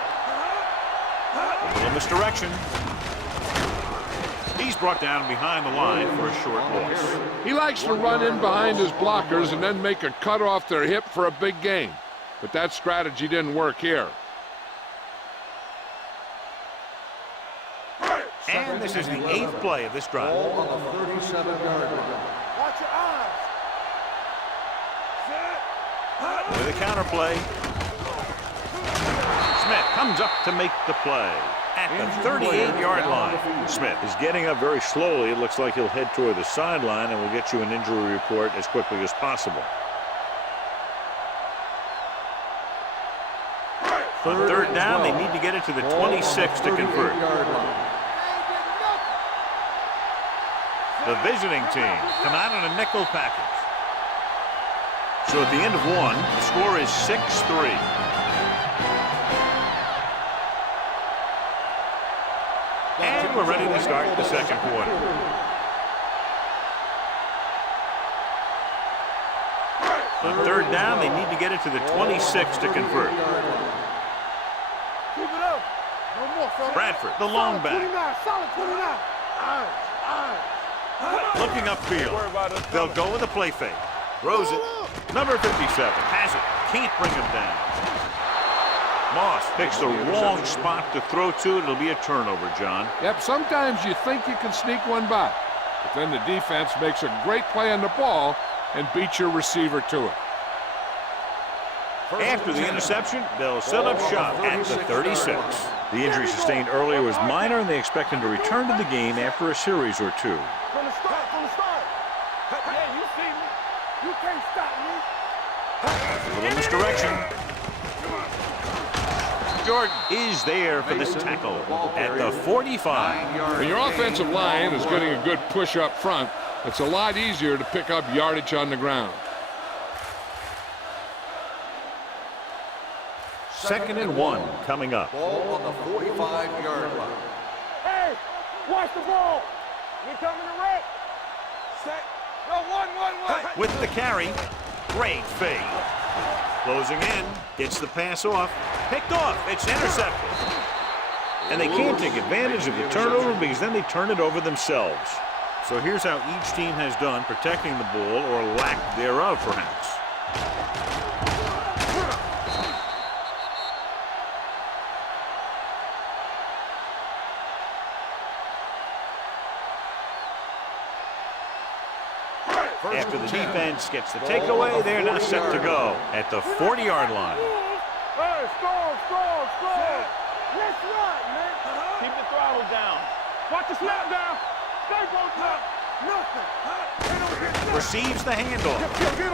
A little misdirection. He's brought down behind the line for a short loss. He likes to run in behind his blockers and then make a cut off their hip for a big gain. But that strategy didn't work here. And this is the 8th play of this drive. Ball on the 37-yard line. Watch your eyes. Set. With a counter play. Smith comes up to make the play at the 38-yard line. Smith is getting up very slowly. It looks like he'll head toward the sideline, and we'll get you an injury report as quickly as possible. On third down, they need to get it to the 26 to convert. The visiting team come out in a nickel package. So at the end of one, the score is 6-3. And we're ready to start the second quarter. On third down, they need to get it to the 26 to convert. Keep it up. No more, fella. Bradford, the long Solid 29, back. solid 29. Looking upfield. They'll go with a play fake. Throws it. Number 57 has it. Can't bring him down. Moss picks the wrong spot to throw to. It'll be a turnover, John. Yep, sometimes you think you can sneak one by, but then the defense makes a great play on the ball and beats your receiver to it. After the interception, they'll set up shop at the 36. The injury sustained earlier was minor, and they expect him to return to the game after a series or two. From the start, from the start. Yeah, you see me. You can't stop me. A little misdirection. Jordan is there for this tackle at the 45. When your offensive line is getting a good push up front, it's a lot easier to pick up yardage on the ground. 2nd and 1 coming up. Ball on the 45-yard line. Hey, watch the ball. We coming to wreck. Set. No, one. With the carry, great fake. Closing in, gets the pass off, picked off, it's intercepted. And they can't take advantage of the turnover because then they turn it over themselves. So here's how each team has done protecting the ball, or lack thereof, perhaps. After the defense gets the takeaway, they're now set to go at the 40-yard line. Hey, score. Let's run, man. Keep the throttle down. Watch the snap down. Stay both up. Nothing. Receives the handoff. Get him.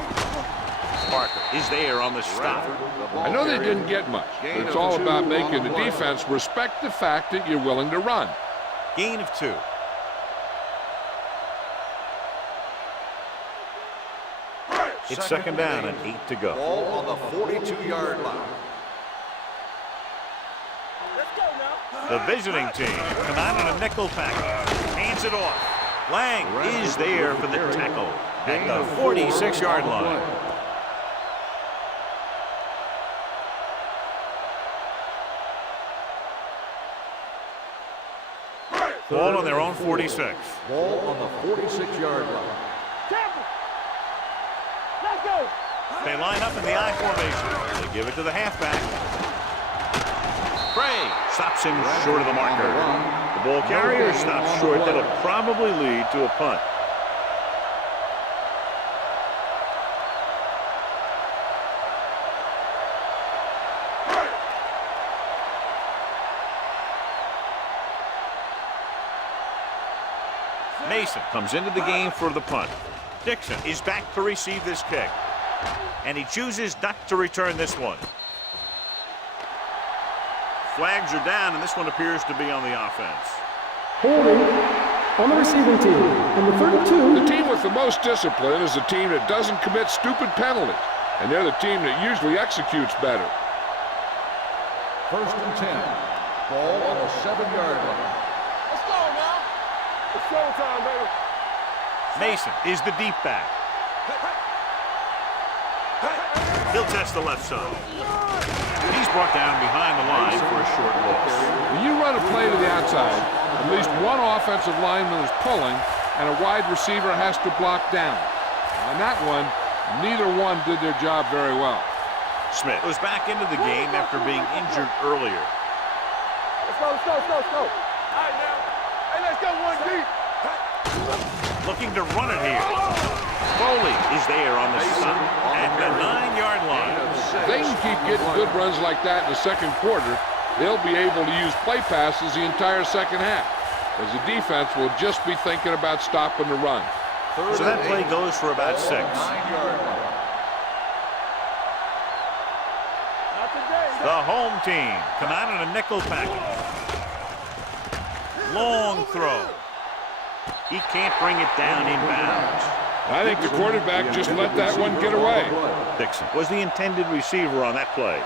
Parker is there on the stop. I know they didn't get much, but it's all about making the defense respect the fact that you're willing to run. Gain of 2. It's 2nd down and 8 to go. Ball on the 42-yard line. Let's go now. The visiting team come out on a nickel package. Hands it off. Lang is there for the tackle at the 46-yard line. Ball on their own 46. Ball on the 46-yard line. Temple. Let's go. They line up in the I formation. They give it to the halfback. Gray stops him short of the marker. The ball carrier stops short. That'll probably lead to a punt. Mason comes into the game for the punt. Dixon is back to receive this kick. And he chooses not to return this one. Flags are down, and this one appears to be on the offense. Holding on the receiving team. Number 32. The team with the most discipline is the team that doesn't commit stupid penalties, and they're the team that usually executes better. 1st and 10. Ball on the 7-yard line. Let's go now. It's showtime, baby. Mason is the deep back. He'll test the left side. He's brought down behind the line for a short loss. When you run a play to the outside, at least one offensive lineman is pulling, and a wide receiver has to block down. On that one, neither one did their job very well. Smith was back into the game after being injured earlier. Let's go. All right, now. Hey, let's go one deep. Looking to run it here. Foley is there on the stop at the 9-yard line. If they can keep getting good runs like that in the second quarter, they'll be able to use play passes the entire second half, as the defense will just be thinking about stopping the run. So that play goes for about 6. 9-yard line. Not today. The home team come out in a nickel package. Long throw. He can't bring it down inbounds. I think the quarterback just let that one get away. Dixon was the intended receiver on that play.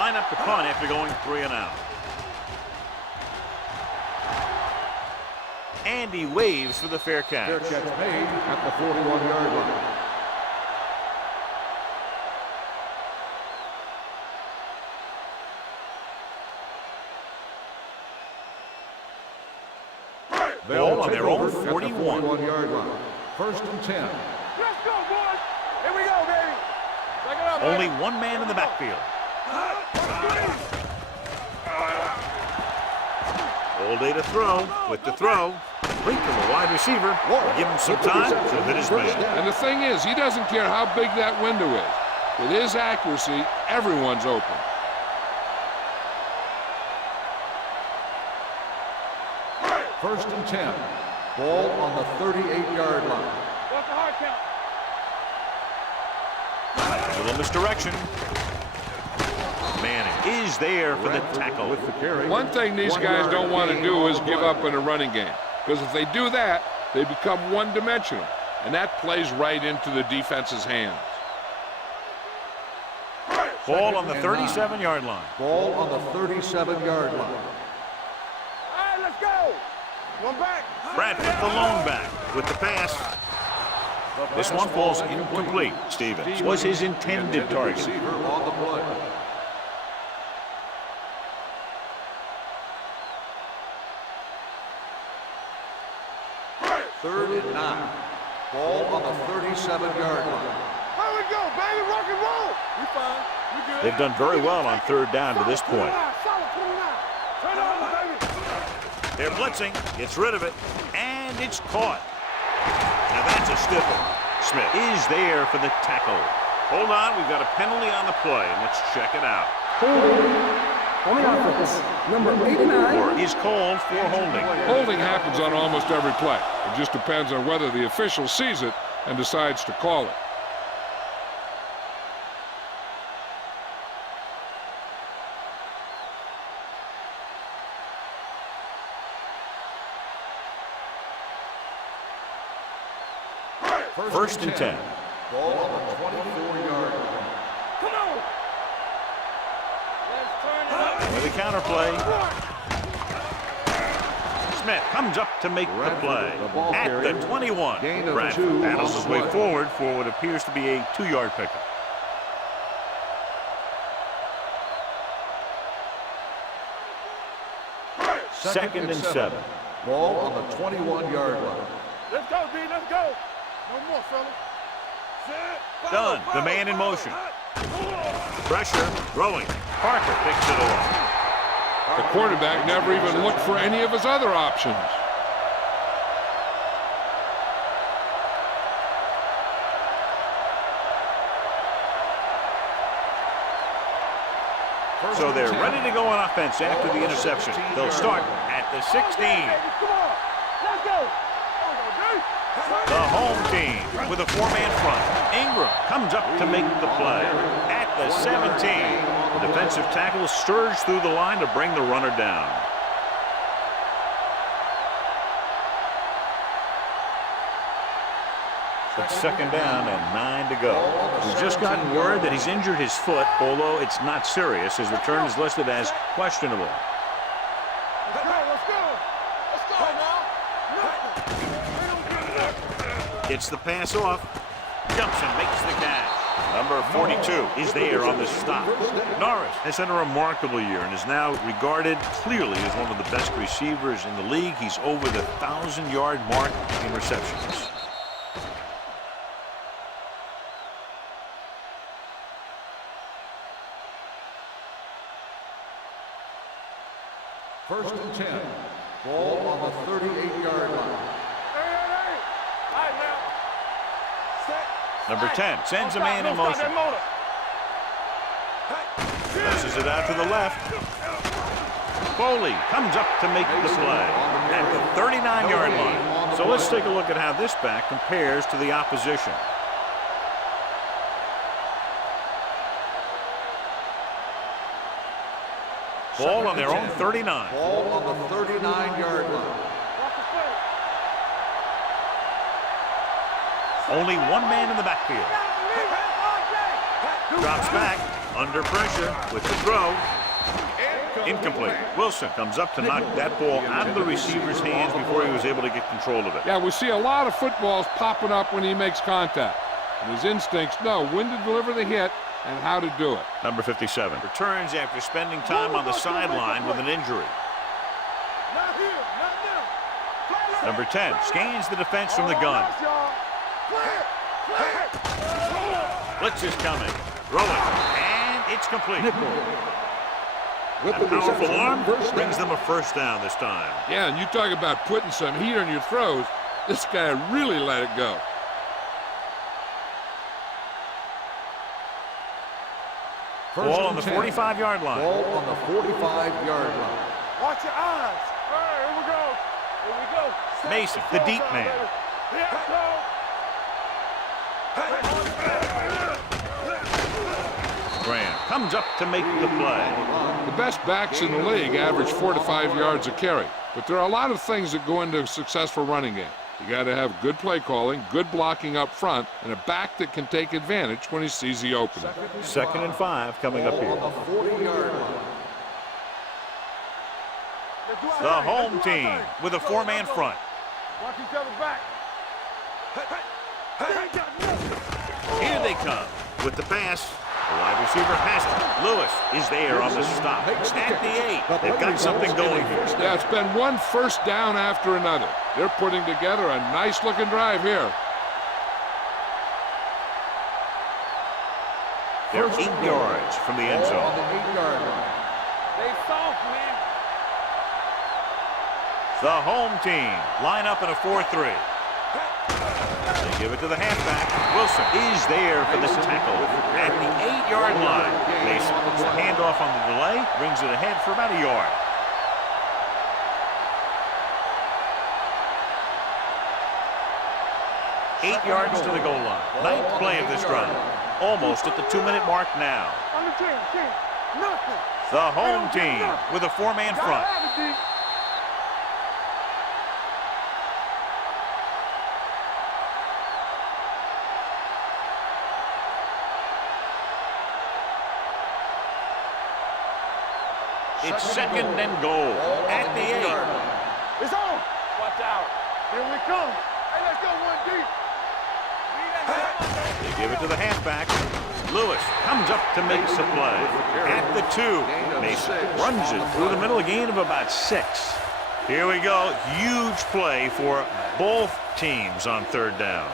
line up to punt after going 3 and out. And he waves for the fair catch. Fair catch made at the 41-yard line. Ball on their own 41. 41-yard line. First and 10. Let's go, boys. Here we go, baby. Back it up, Only baby. one man in the backfield. All day to throw. With the throw, link to the wide receiver. Give him some time to hit his man. And the thing is, he doesn't care how big that window is. With his accuracy, everyone's open. First and 10. Ball on the 38-yard line. What's the hard count? A little misdirection. Manning is there for the tackle. With the carry. One thing these guys don't want to do is give up in a running game. Because if they do that, they become one-dimensional. And that plays right into the defense's hands. Ball on the 37-yard line. Ball on the 37-yard line. All right, let's go. One back. Bradford, the lone back, with the pass. This one falls incomplete. Stevens was his intended target. Receiver on the play. Third and 9. Ball on the 37-yard line. Here we go, baby. Rock and roll. You fine. You good. They've done very well on third down to this point. Solid 29. Turn it on, baby. They're blitzing, gets rid of it, and it's caught. Now that's a stiffer. Smith is there for the tackle. Hold on, we've got a penalty on the play, and let's check it out. On the offense, number 89. Or is called for holding. Holding happens on almost every play. It just depends on whether the official sees it and decides to call it. First and 10. Ball on the 24-yard line. Come on. Let's turn it up. With a counterplay. Smith comes up to make the play. At the 21. Gain of Bradford 2 battles on his the way play. forward for what appears to be a 2-yard pickup. Second and 7. Ball on the 21-yard line. Let's go, D. Let's go. No more, fella. Set. Done. The man in motion. Pressure. Throwing. Parker picks it off. The quarterback never even looked for any of his other options. So they're ready to go on offense after the interception. They'll start at the 16. Come on. Let's go. The home team with a 4-man front. Ingram comes up to make the play. At the 17. The defensive tackle surged through the line to bring the runner down. It's second down and 9 to go. We've just gotten word that he's injured his foot, although it's not serious. His return is listed as questionable. Let's go. Let's go. Let's go now. It's the pass off. Jumps and makes the catch. Number 42 is there on the stop. Norris has had a remarkable year and is now regarded clearly as one of the best receivers in the league. He's over the 1,000-yard mark in receptions. First and 10. Ball on the 38-yard line. Hey. All right, now. Set. Number 10 sends a man in Don't stop motion. that motor. Passes it out to the left. Foley comes up to make the play at the 39-yard line. So let's take a look at how this back compares to the opposition. Ball on their own 39. Ball on the 39-yard line. Only one man in the backfield. Drops back. Under pressure with the throw. Incomplete. Wilson comes up to knock that ball out of the receiver's hands before he was able to get control of it. Yeah, we see a lot of footballs popping up when he makes contact. And his instincts know when to deliver the hit and how to do it. Number 57 returns after spending time on the sideline with an injury. Not here, not now. Number 10 scans the defense from the gun. Blitz is coming. Rolling. And it's complete. A powerful arm brings them a first down this time. Yeah, and you talk about putting some heat on your throws. This guy really let it go. Ball on the 45-yard line. Ball on the 45-yard line. Watch your eyes. All right, here we go. Here we go. Mason, the deep man. Here we go. Graham comes up to make the play. The best backs in the league average 4 to 5 yards a carry. But there are a lot of things that go into a successful running game. You got to have good play calling, good blocking up front, and a back that can take advantage when he sees the opening. 2nd and 5 coming up here. On the 40-yard line. The home team with a four-man front. Watch each other back. Here they come with the pass. The wide receiver has it. Lewis is there on the stop. At the 8. They've got something going here. Yeah, it's been one first down after another. They're putting together a nice-looking drive here. They're 8 yards from the end On zone. the 8-yard line. They soft, man. The home team line up in a 4-3. They give it to the halfback. Wilson is there for the tackle at the 8-yard line. Mason puts the handoff on the delay, brings it ahead for about a yard. Eight yards to the goal line. Ninth play of this drive. Almost at the 2-minute mark now. On the team. Nothing. The home team with a four-man front. It's 2nd and goal at the 8. It's on. Watch out. Here we come. Hey, let's go one deep. They give it to the halfback. Lewis comes up to make the play. At the 2, Mason runs it through the middle, a gain of about 6. Here we go. Huge play for both teams on 3rd down.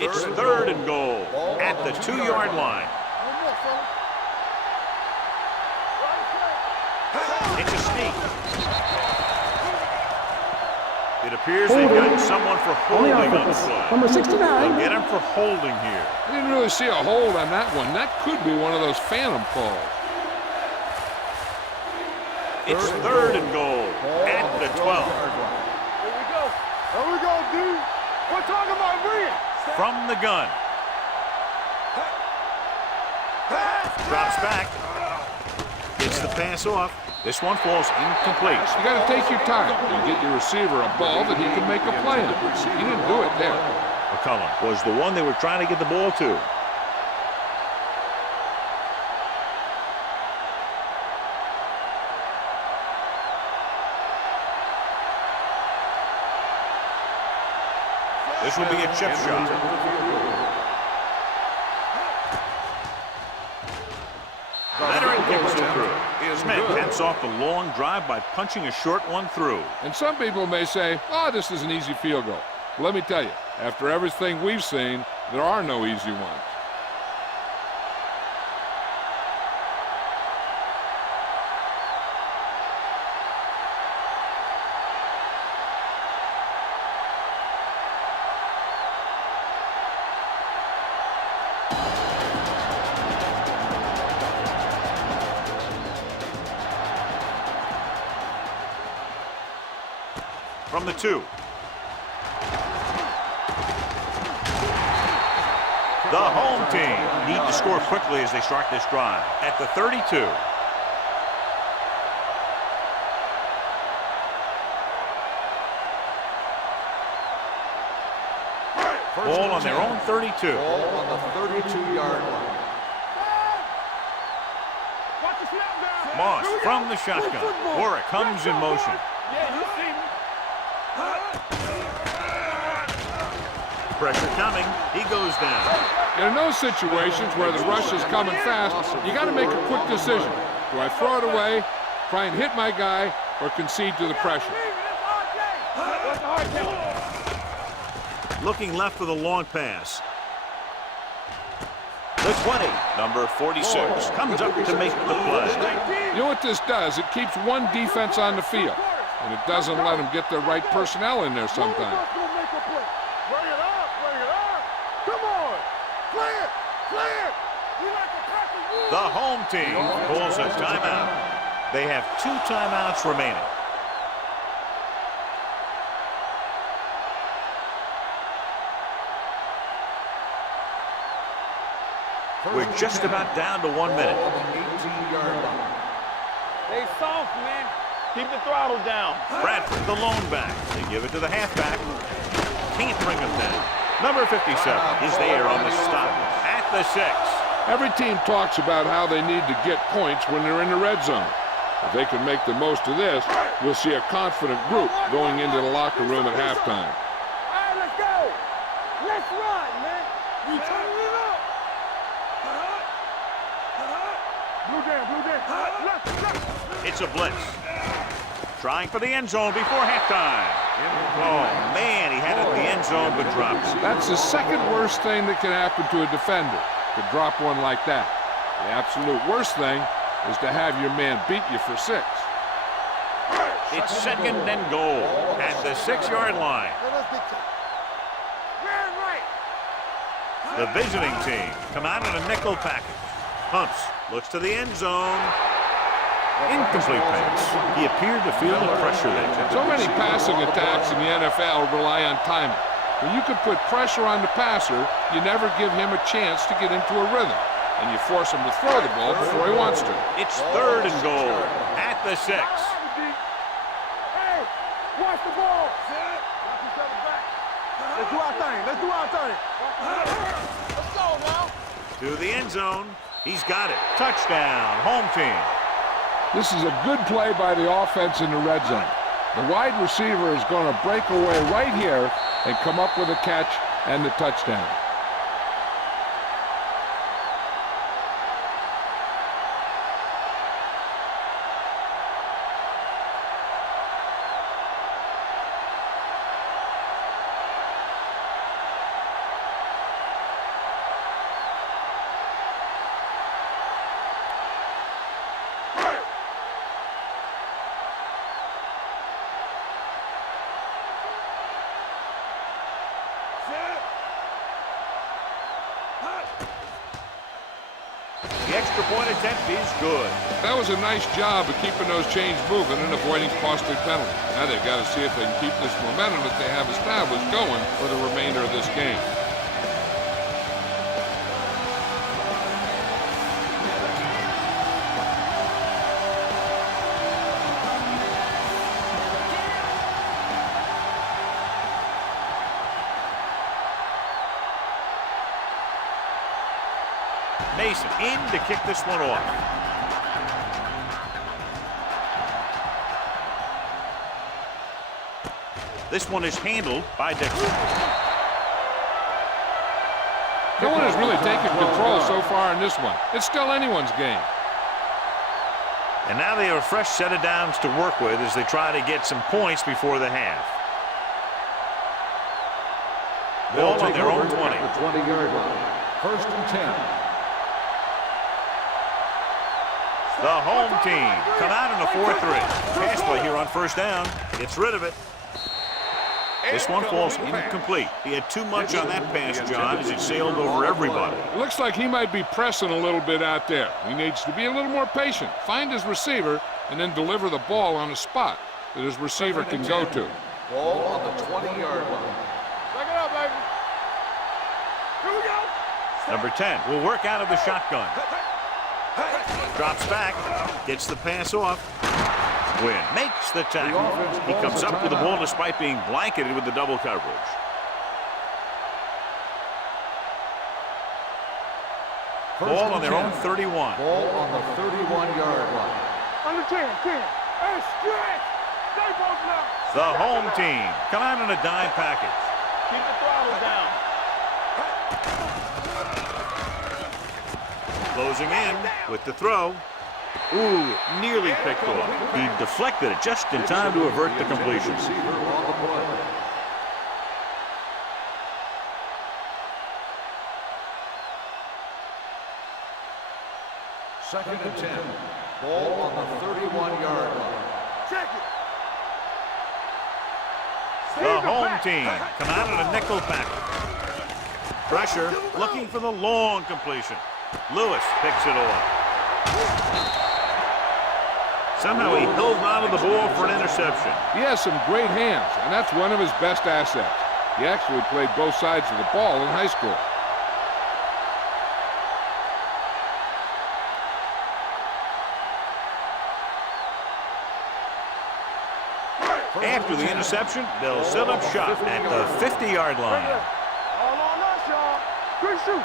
It's 3rd and goal at the 2-yard line. It's a sneak. It appears they've got someone for holding on the play. Number 69. They'll get him for holding here. I didn't really see a hold on that one. That could be one of those phantom calls. It's 3rd and goal at the 12. Here we go. Here we go, dude. We're talking about Rhea. From the gun. Drops back. Gets the pass off. This one falls incomplete. You got to take your time and get your receiver a ball that he can make a play on. He didn't do it there. McCullum was the one they were trying to get the ball to. This will be a chip shot. Leonard gets it through. Smith caps off the long drive by punching a short one through. And some people may say, oh, this is an easy field goal. Well, let me tell you, after everything we've seen, there are no easy ones. From the 2. The home team need to score quickly as they start this drive. At the 32. Ball on their own 32. Ball on the 32-yard line. Moss from the shotgun. Warwick comes in motion. Yeah, you see me. Pressure coming. He goes down. In those situations where the rush is coming fast, you got to make a quick decision. Do I throw it away, try and hit my guy, or concede to the pressure? Looking left for the long pass. The 20, number 46, comes up to make the play. You know what this does? It keeps one defense on the field, and it doesn't let them get the right personnel in there sometimes. Bring it up, bring it up. Come on. Clear, clear. We like to tackle you. The home team pulls a timeout. They have 2 timeouts remaining. We're just about down to 1 minute. 18-yard line. They soft, man. Keep the throttle down. Bradford, the lone back. They give it to the halfback. Can't bring him down. Number 57 is there on the stop at the 6. Every team talks about how they need to get points when they're in the red zone. If they can make the most of this, we'll see a confident group going into the locker room at halftime. All right, let's go. Let's run, man. We turn it up. Blue jam, blue jam. Left. It's a blitz. Trying for the end zone before halftime. Oh, man, he had it in the end zone but dropped it. That's the second worst thing that can happen to a defender, to drop one like that. The absolute worst thing is to have your man beat you for 6. It's second and goal at the 6-yard line. The visiting team come out in a nickel package. Pumps, looks to the end zone. Incomplete pass. He appeared to feel the pressure there. So many passing attacks in the NFL rely on timing. When you can put pressure on the passer, you never give him a chance to get into a rhythm, and you force him to throw the ball before he wants to. It's third and goal at the 6. Hey, watch the ball. Watch each other back. Let's do our thing. Let's do our thing. Let's go now. To the end zone. He's got it. Touchdown, home team. This is a good play by the offense in the red zone. The wide receiver is going to break away right here and come up with a catch and the touchdown. The extra point attempt is good. That was a nice job of keeping those chains moving and avoiding costly penalties. Now they've got to see if they can keep this momentum that they have established going for the remainder of this game. Mason in to kick this one off. This one is handled by Dixon. No one has really taken control so far in this one. It's still anyone's game. And now they have a fresh set of downs to work with as they try to get some points before the half. Ball on their own 20. The 20-yard line. First and 10. The home team come out in a 4-3. Pass play here on first down. Gets rid of it. This one falls incomplete. He had too much on that pass, John, as it sailed over everybody. It looks like he might be pressing a little bit out there. He needs to be a little more patient, find his receiver, and then deliver the ball on a spot that his receiver can go to. Ball on the 20-yard line. Back it up, baby. Here we go. Number 10 will work out of the shotgun. Drops back, gets the pass off. Win makes the tackle. He comes up with the ball despite being blanketed with the double coverage. Ball on their own 31. Ball on the 31-yard line. Under 10. Hey, stretch. Stay both now. The home team come out in a dime package. Keep the throttle down. Closing in with the throw. Ooh, nearly picked off. He deflected it just in time to avert the completion. Receiver on the play. Second and 10. Ball on the 31-yard line. Check it. The home team come out in a nickel package. Pressure, looking for the long completion. Lewis picks it off. Somehow he held on to the ball for an interception. He has some great hands, and that's one of his best assets. He actually played both sides of the ball in high school. After the interception, they'll set up shop at the 50-yard line. All on us, y'all. Good shoot.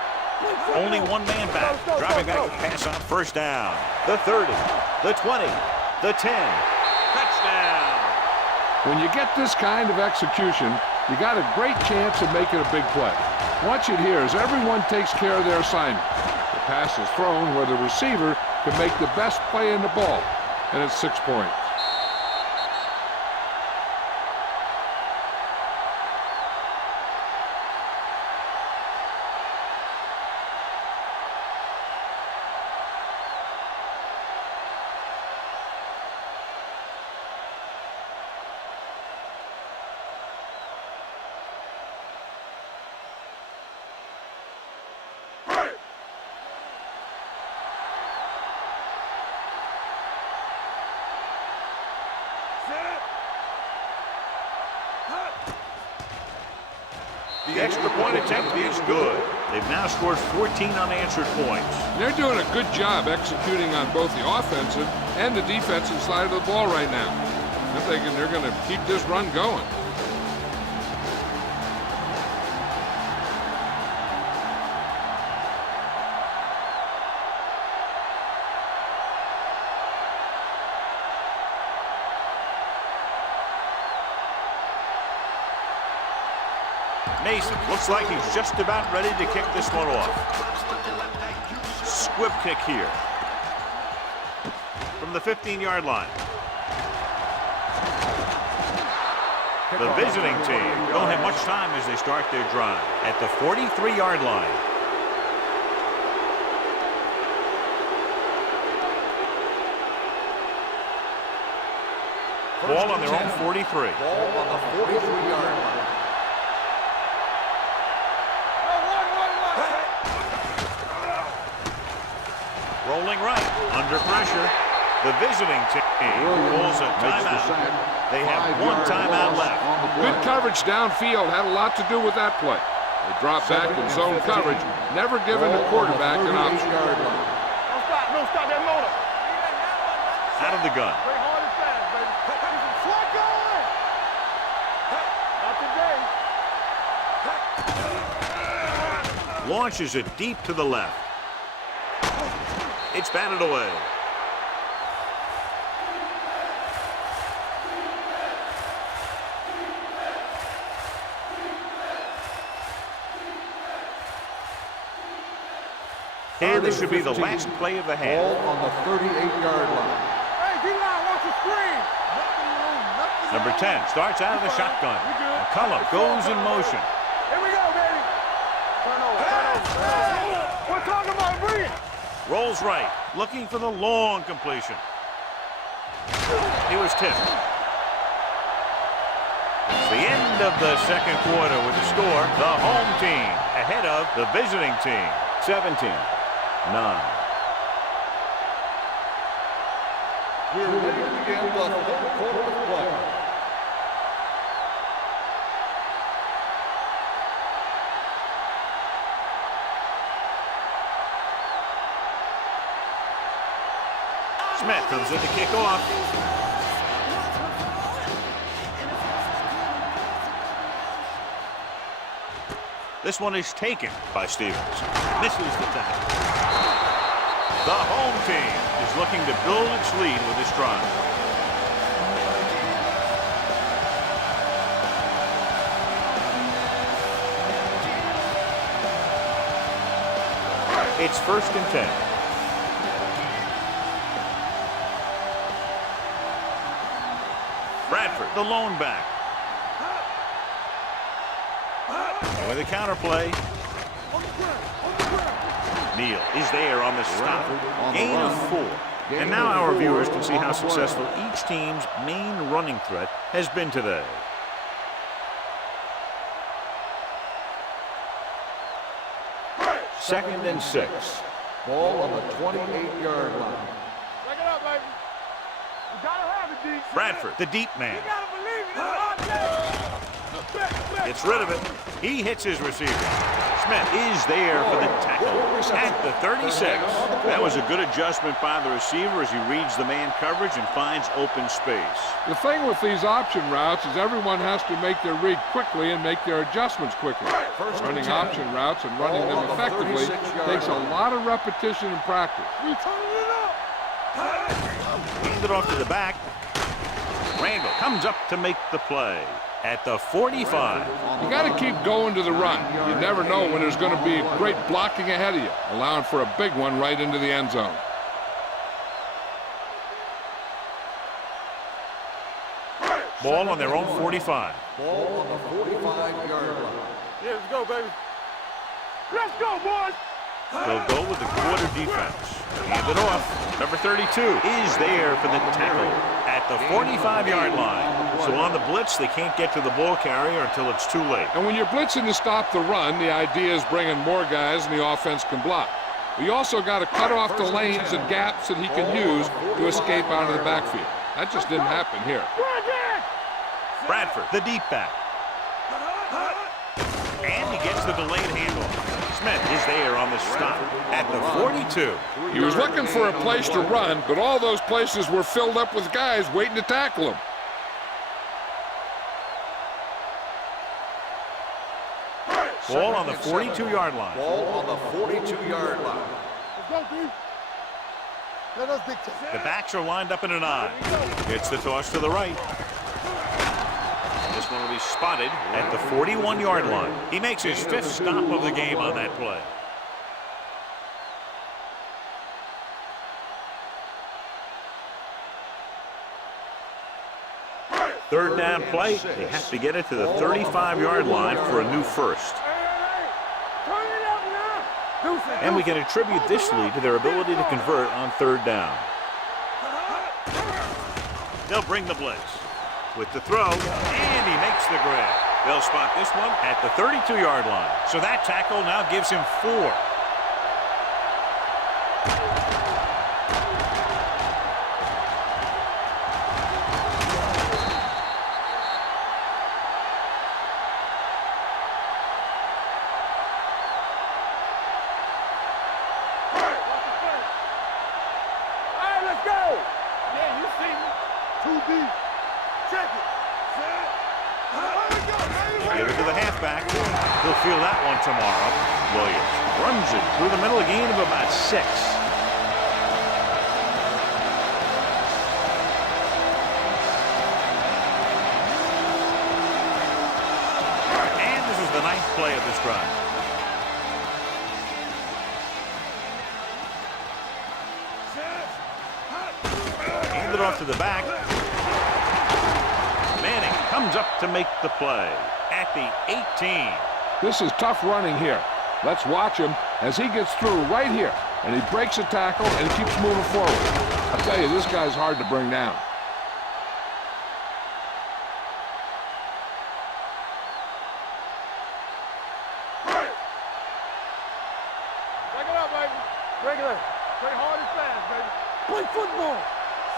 Only one man back, dropping back to pass on first down. The 30, the 20, the 10. Touchdown! When you get this kind of execution, you got a great chance of making a big play. Watch it here as everyone takes care of their assignment. The pass is thrown where the receiver can make the best play in the ball, and it's 6 points. The extra point attempt is good. They've now scored 14 unanswered points. They're doing a good job executing on both the offensive and the defensive side of the ball right now. I'm thinking they're going to keep this run going. Mason looks like he's just about ready to kick this one off. Squib kick here. From the 15-yard line. The visiting team don't have much time as they start their drive at the 43-yard line. Ball on their own 43. Ball on the 43-yard line. Rolling right, under pressure. The visiting team pulls a timeout. They have one timeout left. Good coverage downfield had a lot to do with that play. They drop back in zone coverage, never giving the quarterback an option. Don't stop that motor. Out of the gun. Play hard and fast, baby. Flat going. Not today. Launches it deep to the left. It's batted away. And this should be the last play of the half. Ball on the 38-yard line. Hey, D-line, watch the screen. Number 10 starts out of the shotgun. McCullum goes in motion. Here we go, baby. Turn over. We're talking about brilliant. Rolls right, looking for the long completion. He was tipped. It's the end of the second quarter with the score. The home team ahead of the visiting team. 17-9. We're ready to begin the third quarter of play. Smith comes in to kick off. This one is taken by Stevens. Misses the tackle. The home team is looking to build its lead with this drive. It's 1st and 10. Bradford, the lone back. And with a counter play. Neal is there on the stop. Gain of 4. And now our viewers can see how successful each team's main running threat has been today. Second and 6. Ball on the 28-yard line. Check it out, baby. You gotta have it, D. Bradford, the deep man. You gotta believe it. It's a hard day. Gets rid of it. He hits his receiver. Smith is there for the tackle at the 36. That was a good adjustment by the receiver as he reads the man coverage and finds open space. The thing with these option routes is everyone has to make their read quickly and make their adjustments quickly. Running option routes and running them effectively takes a lot of repetition and practice. We turning it up. Hand it off to the back. Randall comes up to make the play at the 45. You got to keep going to the run. You never know when there's going to be great blocking ahead of you, allowing for a big one right into the end zone. Ball on their own 45. Ball on the 45-yard line. Yeah, let's go, baby. Let's go, boys. They'll go with the quarter defense. Hand it off. Number 32 is there for the tackle at the 45-yard line. So on the blitz, they can't get to the ball carrier until it's too late. And when you're blitzing to stop the run, the idea is bringing more guys and the offense can block. But you also got to cut off the lanes and gaps that he can use to escape out of the backfield. That just didn't happen here. Bradford, the deep back. And he gets the delayed handoff. Smith is there on the stop at the 42. He was looking for a place to run, but all those places were filled up with guys waiting to tackle him. Ball on the 42-yard line. Ball on the 42-yard line. Let's go, D. Let us dictate. The backs are lined up in an I. It's the toss to the right. This one will be spotted at the 41-yard line. He makes his 5th stop of the game on that play. Third down play. They have to get it to the 35-yard line for a new first. Turn it up now. And we can attribute this lead to their ability to convert on third down. They'll bring the blitz with the throw, and he makes the grab. They'll spot this one at the 32-yard line. So that tackle now gives him 4. Give it to the halfback. He'll feel that one tomorrow. Williams runs it through the middle, a gain of about 6. And this is the 9th play of this drive. Hand it off to the back. Manning comes up to make the play at the 18. This is tough running here. Let's watch him as he gets through right here. And he breaks a tackle and he keeps moving forward. I'll tell you, this guy's hard to bring down. Check it out, baby. Regular. Play hard and fast, baby. Play football.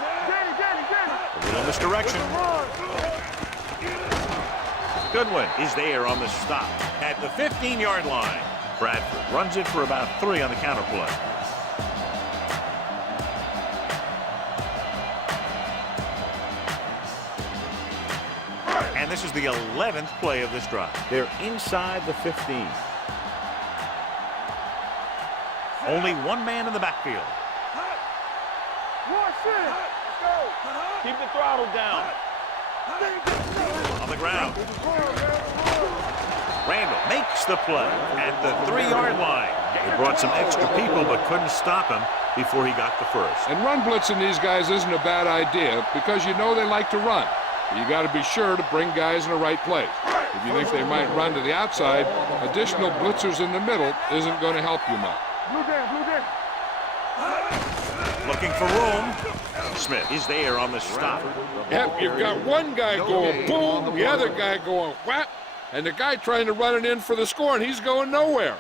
A little misdirection. Goodwin is there on the stop at the 15-yard line. Bradford runs it for about 3 on the counter play. And this is the 11th play of this drive. They're inside the 15. Only one man in the backfield. Rush in. Let's go. Keep the throttle down. On the ground. Randall makes the play at the 3-yard line. He brought some extra people but couldn't stop him before he got the first. And run blitzing these guys isn't a bad idea because you know they like to run. You got to be sure to bring guys in the right place. If you think they might run to the outside, additional blitzers in the middle isn't going to help you much. Blue down. Looking for room. Smith is there on the stop. Yep, you've got one guy going boom, the other guy going whap, and the guy trying to run it in for the score, and he's going nowhere.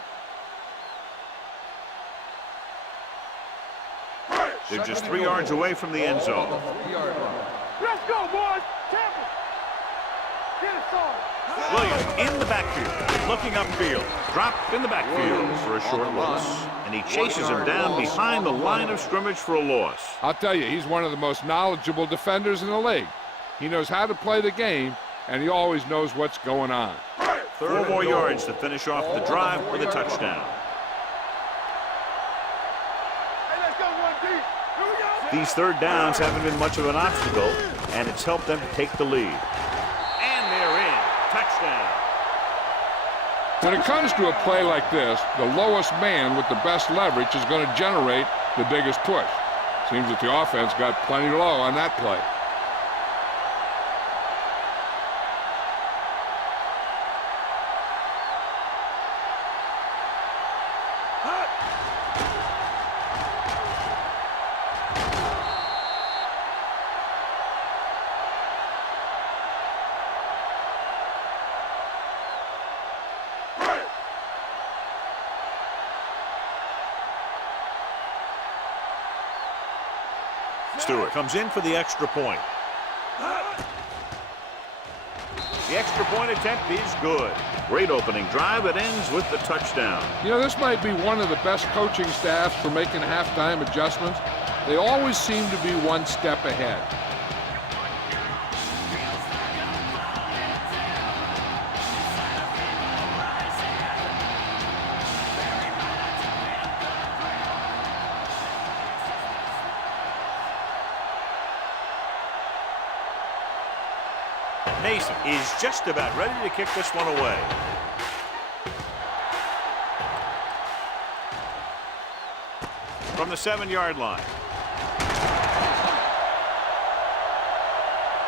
They're just 3 yards away from the end zone. Let's go, boys. Temple. Get it started. Williams in the backfield, looking upfield. Dropped in the backfield for a short loss. And he chases him down behind the line of scrimmage for a loss. I'll tell you, he's one of the most knowledgeable defenders in the league. He knows how to play the game, and he always knows what's going on. 4 more yards to finish off the drive with a touchdown. Hey, let's go, 1D. Here we go. These third downs haven't been much of an obstacle, and it's helped them to take the lead. And they're in. Touchdown. When it comes to a play like this, the lowest man with the best leverage is going to generate the biggest push. Seems that the offense got plenty low on that play. Stewart comes in for the extra point. The extra point attempt is good. Great opening drive. It ends with the touchdown. You know, this might be one of the best coaching staffs for making halftime adjustments. They always seem to be one step ahead. Mason is just about ready to kick this one away. From the 7-yard line.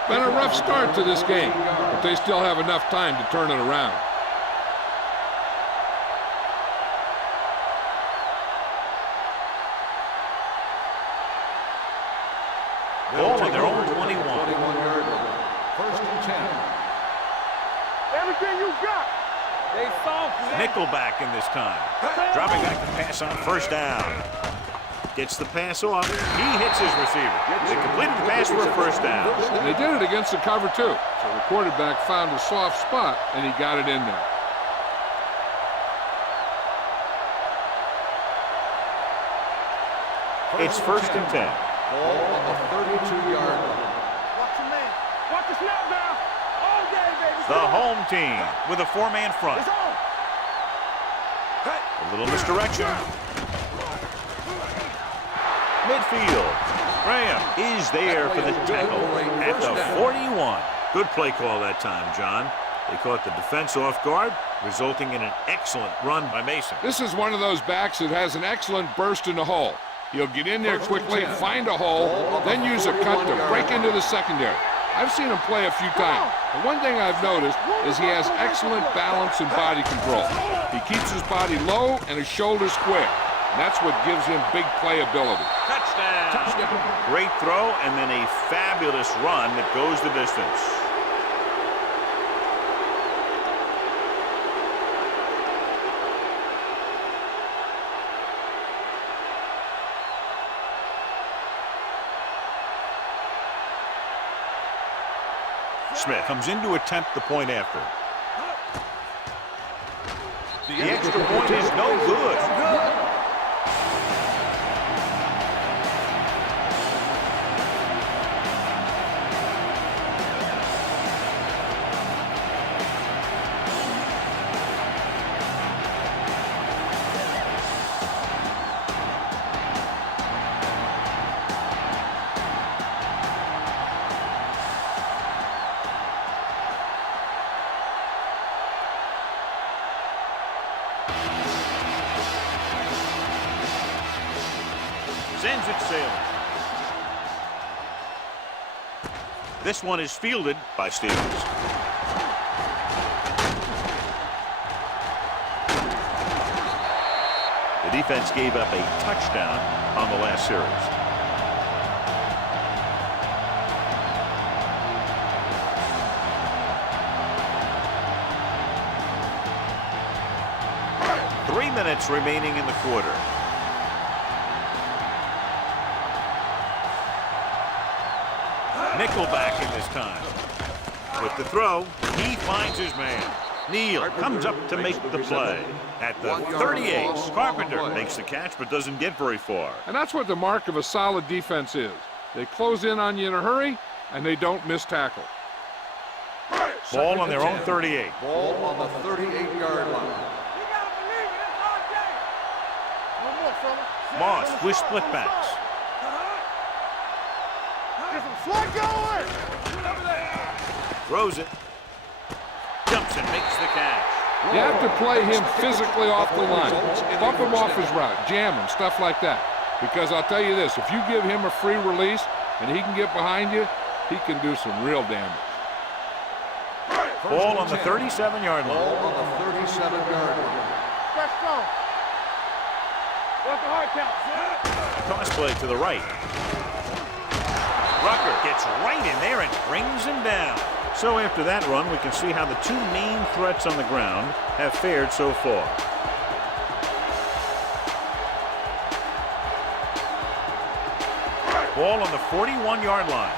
Been a rough start to this game, but they still have enough time to turn it around. Ball on their own 21. 21-yard line. First and 10. Everything you got. They soft. Nickelback in this time. Dropping back to pass on first down. Gets the pass off. He hits his receiver. They completed the pass for a first down. And they did it against the cover, too. So the quarterback found a soft spot, and he got it in there. It's first and 10. Ball on the 32-yard line. Watch your man. Watch the snap now. All day, baby. The home team with a 4-man front. It's on. A little misdirection. Midfield. Graham is there for the tackle at the 41. Good play call that time, John. They caught the defense off guard, resulting in an excellent run by Mason. This is one of those backs that has an excellent burst in the hole. He'll get in there quickly, find a hole, then use a cut to break into the secondary. I've seen him play a few times. And one thing I've noticed is he has excellent balance and body control. He keeps his body low and his shoulders square. And that's what gives him big playability. Touchdown. Great throw and then a fabulous run that goes the distance. Smith comes in to attempt the point after. The extra point is no good. sends it sailing. This one is fielded by Stevens. The defense gave up a touchdown on the last series. Minutes remaining in the quarter. Nickelback in this time. With the throw, he finds his man. Neal comes up to make the play. At the 38, Carpenter makes the catch but doesn't get very far. And that's what the mark of a solid defense is. They close in on you in a hurry, and they don't miss tackle. Ball on their own 38. Ball on the 38-yard line. Moss with split backs. Get some slug going! Throws it. Jumps and makes the catch. You have to play him physically off the line. Bump him off his route, jam him, stuff like that. Because I'll tell you this, if you give him a free release and he can get behind you, he can do some real damage. Ball on the 37-yard line. Ball on the 37-yard line. Press strong. What's the hard count? Toss play to the right. Rucker gets right in there and brings him down. So after that run, we can see how the two main threats on the ground have fared so far. Ball on the 41-yard line.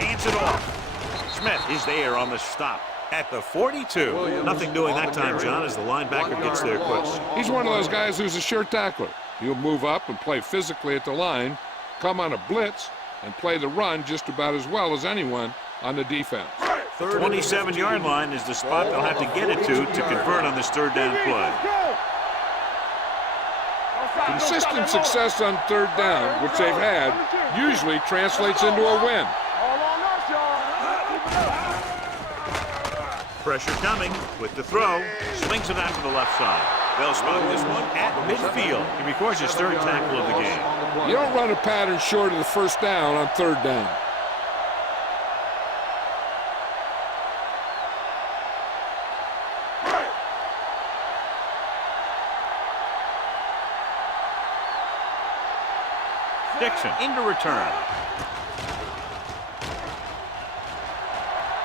Hands it off. Smith is there on the stop. At the 42. Nothing doing that time, John, as the linebacker gets there quick. He's one of those guys who's a sure tackler. He'll move up and play physically at the line, come on a blitz, and play the run just about as well as anyone on the defense. The 27-yard line is the spot they'll have to get it to convert on this third down play. Consistent success on third down, which they've had, usually translates into a win. Pressure coming with the throw. Swings it out to the left side. They'll spot this one at midfield. He records his third tackle of the game. You don't run a pattern short of the first down on third down. Dixon into return.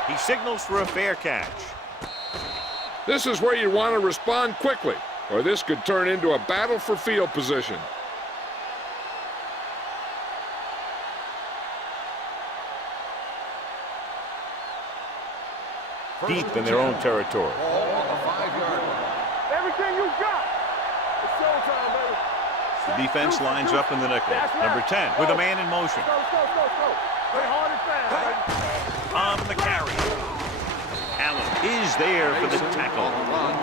He signals for a fair catch. This is where you want to respond quickly, or this could turn into a battle for field position. Deep in their own territory. Ball on the 5-yard line. Everything you got. It's showtime, baby. The defense lines up in the nickel. Number 10 with a man in motion. Go. Play hard and fast, baby. On the carry. Allen is there for the tackle.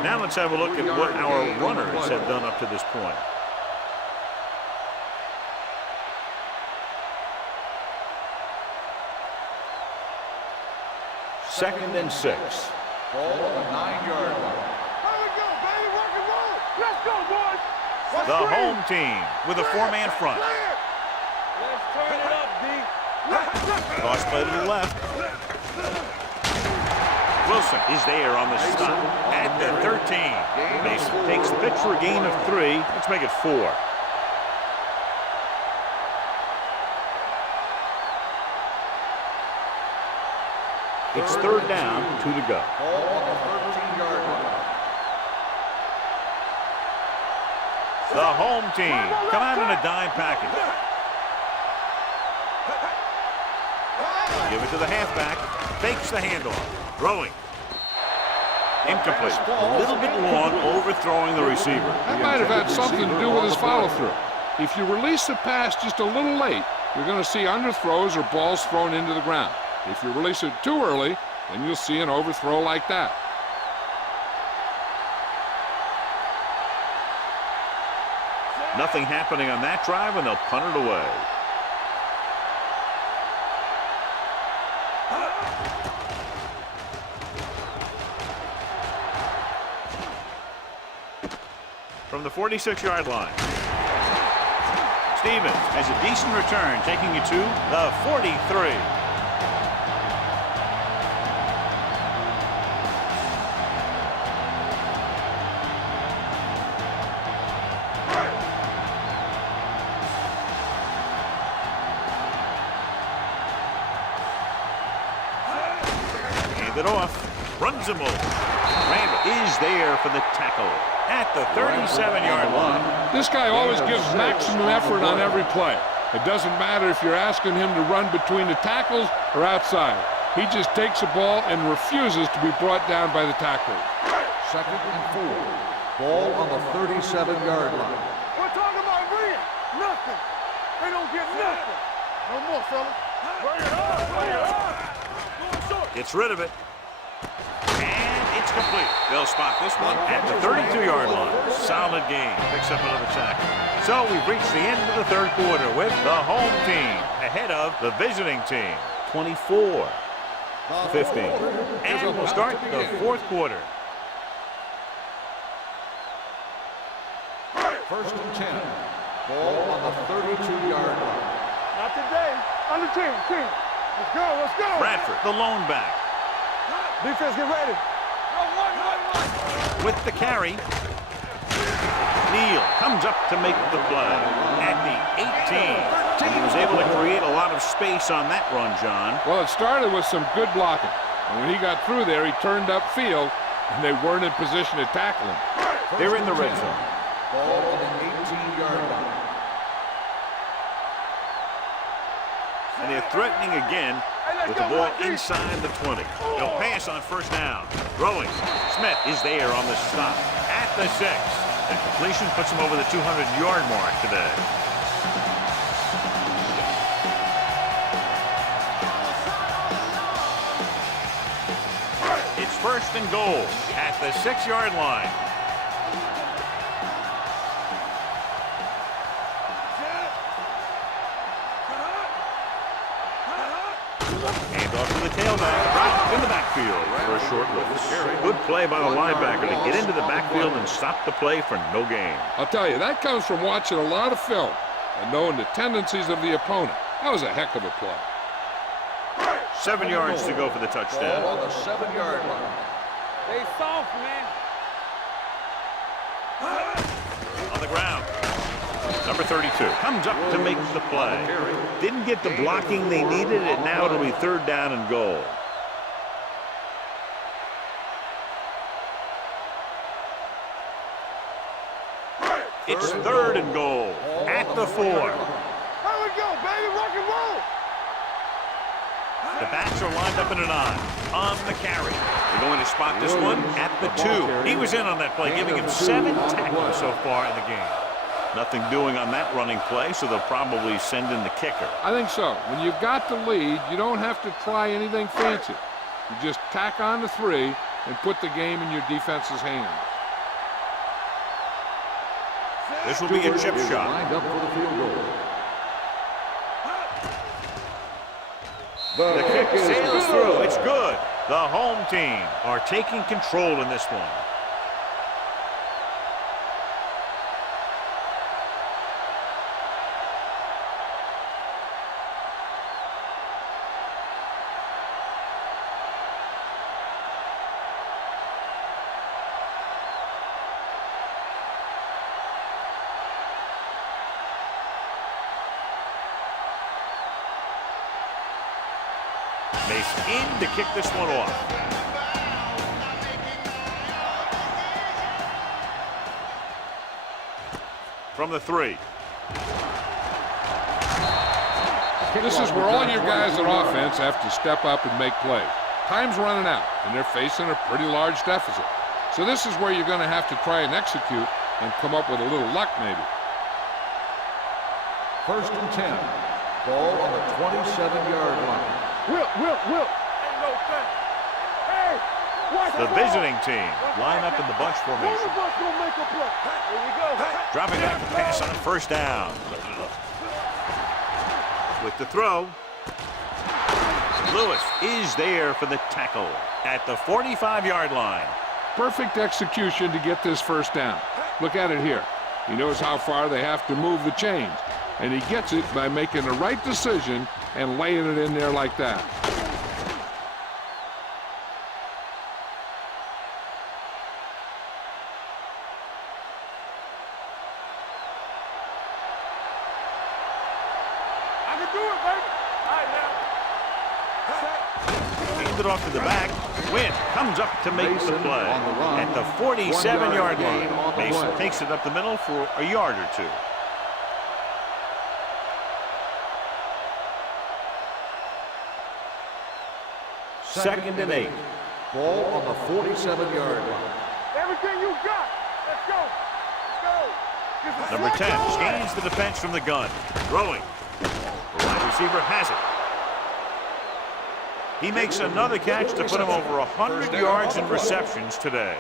Now let's have a look at what our runners have done up to this point. Second and 6. Ball on the 9-yard line. How we go, baby? Rock and roll. Let's go, boys. The home team with a four-man front. Let's turn it up, D. Toss play to the left. Wilson is there on the stop at the 13. Mason takes the pitch for a gain of 3. Let's make it 4. It's third down, 2 to go. Ball on the 13-yard line. The home team come out in a dime package. Give it to the halfback. Fakes the handoff. Throwing. Incomplete. A little bit long, overthrowing the receiver. That might have had something to do with his follow-through. If you release the pass just a little late, you're going to see underthrows or balls thrown into the ground. If you release it too early, then you'll see an overthrow like that. Nothing happening on that drive, and they'll punt it away. from the 46-yard line. Stevens has a decent return, taking you to the 43. Hand it off, runs him over. Randall is there for the tackle at the 37-yard line. This guy always gives maximum effort on every play. It doesn't matter if you're asking him to run between the tackles or outside. He just takes the ball and refuses to be brought down by the tackler. 2nd and 4. Ball on the 37-yard line. We're talking about reading. Nothing. They don't get nothing. No more, fellas. Bring it on. Bring it on. Gets rid of it. And it's complete. They'll spot this one at the 32-yard line. Solid game. Picks up another tackle. So we've reached the end of the third quarter with the home team ahead of the visiting team. 24-15. And we'll start the fourth quarter. 1st and 10. Ball on the 32-yard line. Not today. Under 10. Let's go. Let's go. Bradford, the lone back. Defense, get ready. With the carry. Neal comes up to make the play at the 18. And he was able to create a lot of space on that run, John. Well, it started with some good blocking. And when he got through there, he turned upfield, and they weren't in position to tackle him. They're in the red zone. Ball on the 18-yard line. And they're threatening again with the ball inside the 20. They'll pass on first down. Throwing. Smith is there on the stop at the 6. The completion puts him over the 200-yard mark today. It's 1st and goal at the 6-yard line. Handoff to the tailback. Dropped in the backfield for a short loss. Good play by the linebacker to get into the backfield and stop the play for no gain. I'll tell you, that comes from watching a lot of film and knowing the tendencies of the opponent. That was a heck of a play. 7 yards to go for the touchdown. Ball on the 7-yard line. They soft, man. On the ground. Number 32 comes up to make the play. Didn't get the blocking they needed, and now it'll be 3rd down and goal. It's 3rd and goal at the 4. Here we go, baby. Rock and roll. The backs are lined up in an I on the carry. They're going to spot this one at the 2. He was in on that play, giving him 7 tackles so far in the game. Nothing doing on that running play, so they'll probably send in the kicker. I think so. When you've got the lead, you don't have to try anything fancy. You just tack on the 3 and put the game in your defense's hands. This will be a chip shot. Lined up for the field goal. The kick sails through. It's good. The home team are taking control in this one. Mace in to kick this one off. From the 3. This is where all your guys on offense have to step up and make plays. Time's running out, and they're facing a pretty large deficit. So this is where you're going to have to try and execute and come up with a little luck, maybe. 1st and 10. Ball on the 27-yard line. Will. Ain't no thing. Hey, watch The visiting team line up in the bunch One formation. of us gonna make a play. Here we go. Dropping back to pass on first down. With the throw. Lewis is there for the tackle at the 45-yard line. Perfect execution to get this first down. Look at it here. He knows how far they have to move the chains, and he gets it by making the right decision and laying it in there like that. I can do it, baby. All right, now. Hand it off to the back. Wynn comes up to make the play. At the 47-yard line, Mason takes it up the middle for a yard or two. Second and 8. Ball on the 47-yard line. Everything you got. Let's go. Let's go. This is Number 10 slow going. scans the defense from the gun. Throwing. The wide receiver has it. He makes another catch to put him over 100 yards in receptions today.